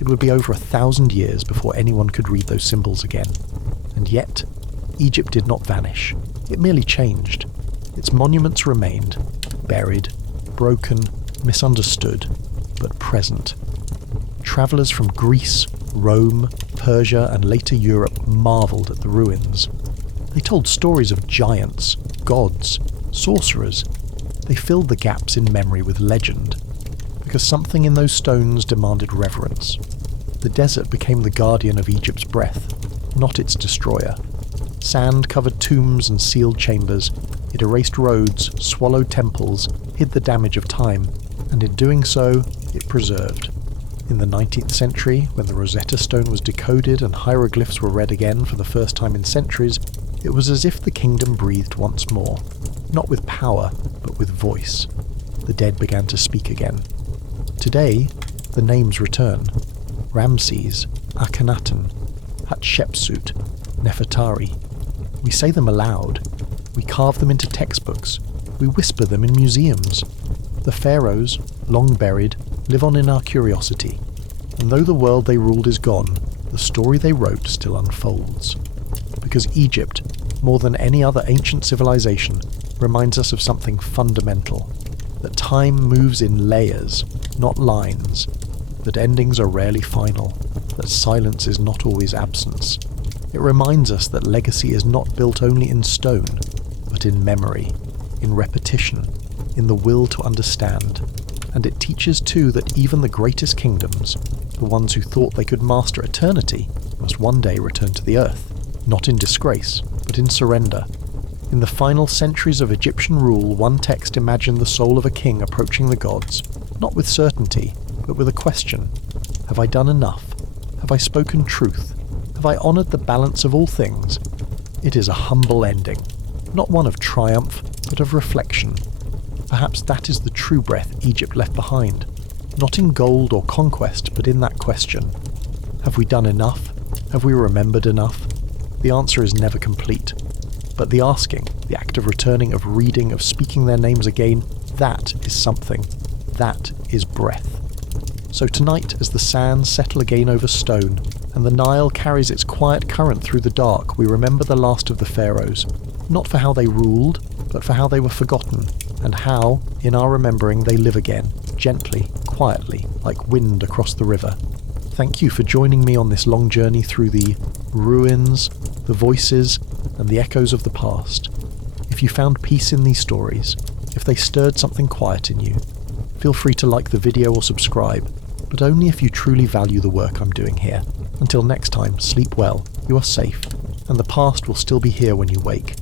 It would be over 1,000 years before anyone could read those symbols again. And yet, Egypt did not vanish. It merely changed. Its monuments remained, buried, broken, misunderstood, but present. Travellers from Greece, Rome, Persia, and later Europe marvelled at the ruins. They told stories of giants, gods, sorcerers. They filled the gaps in memory with legend, because something in those stones demanded reverence. The desert became the guardian of Egypt's breath, not its destroyer. Sand covered tombs and sealed chambers. It erased roads, swallowed temples, hid the damage of time, and in doing so, it preserved. In the 19th century, when the Rosetta Stone was decoded and hieroglyphs were read again for the first time in centuries, it was as if the kingdom breathed once more, not with power, but with voice. The dead began to speak again. Today, the names return. Ramses, Akhenaten, Hatshepsut, Nefertari. We say them aloud. We carve them into textbooks. We whisper them in museums. The pharaohs, long buried, live on in our curiosity, and though the world they ruled is gone, the story they wrote still unfolds. Because Egypt, more than any other ancient civilization, reminds us of something fundamental, that time moves in layers, not lines, that endings are rarely final, that silence is not always absence. It reminds us that legacy is not built only in stone, but in memory, in repetition, in the will to understand. And it teaches too that even the greatest kingdoms, the ones who thought they could master eternity, must one day return to the earth, not in disgrace, but in surrender. In the final centuries of Egyptian rule, one text imagined the soul of a king approaching the gods, not with certainty, but with a question. Have I done enough? Have I spoken truth? Have I honoured the balance of all things? It is a humble ending, not one of triumph, but of reflection. Perhaps that is the true breath Egypt left behind, not in gold or conquest, but in that question. Have we done enough? Have we remembered enough? The answer is never complete. But the asking, the act of returning, of reading, of speaking their names again, that is something. That is breath. So tonight, as the sands settle again over stone, and the Nile carries its quiet current through the dark, we remember the last of the pharaohs, not for how they ruled, but for how they were forgotten, and how, in our remembering, they live again, gently, quietly, like wind across the river. Thank you for joining me on this long journey through the ruins, the voices, and the echoes of the past. If you found peace in these stories, if they stirred something quiet in you, feel free to like the video or subscribe, but only if you truly value the work I'm doing here. Until next time, sleep well, you are safe, and the past will still be here when you wake.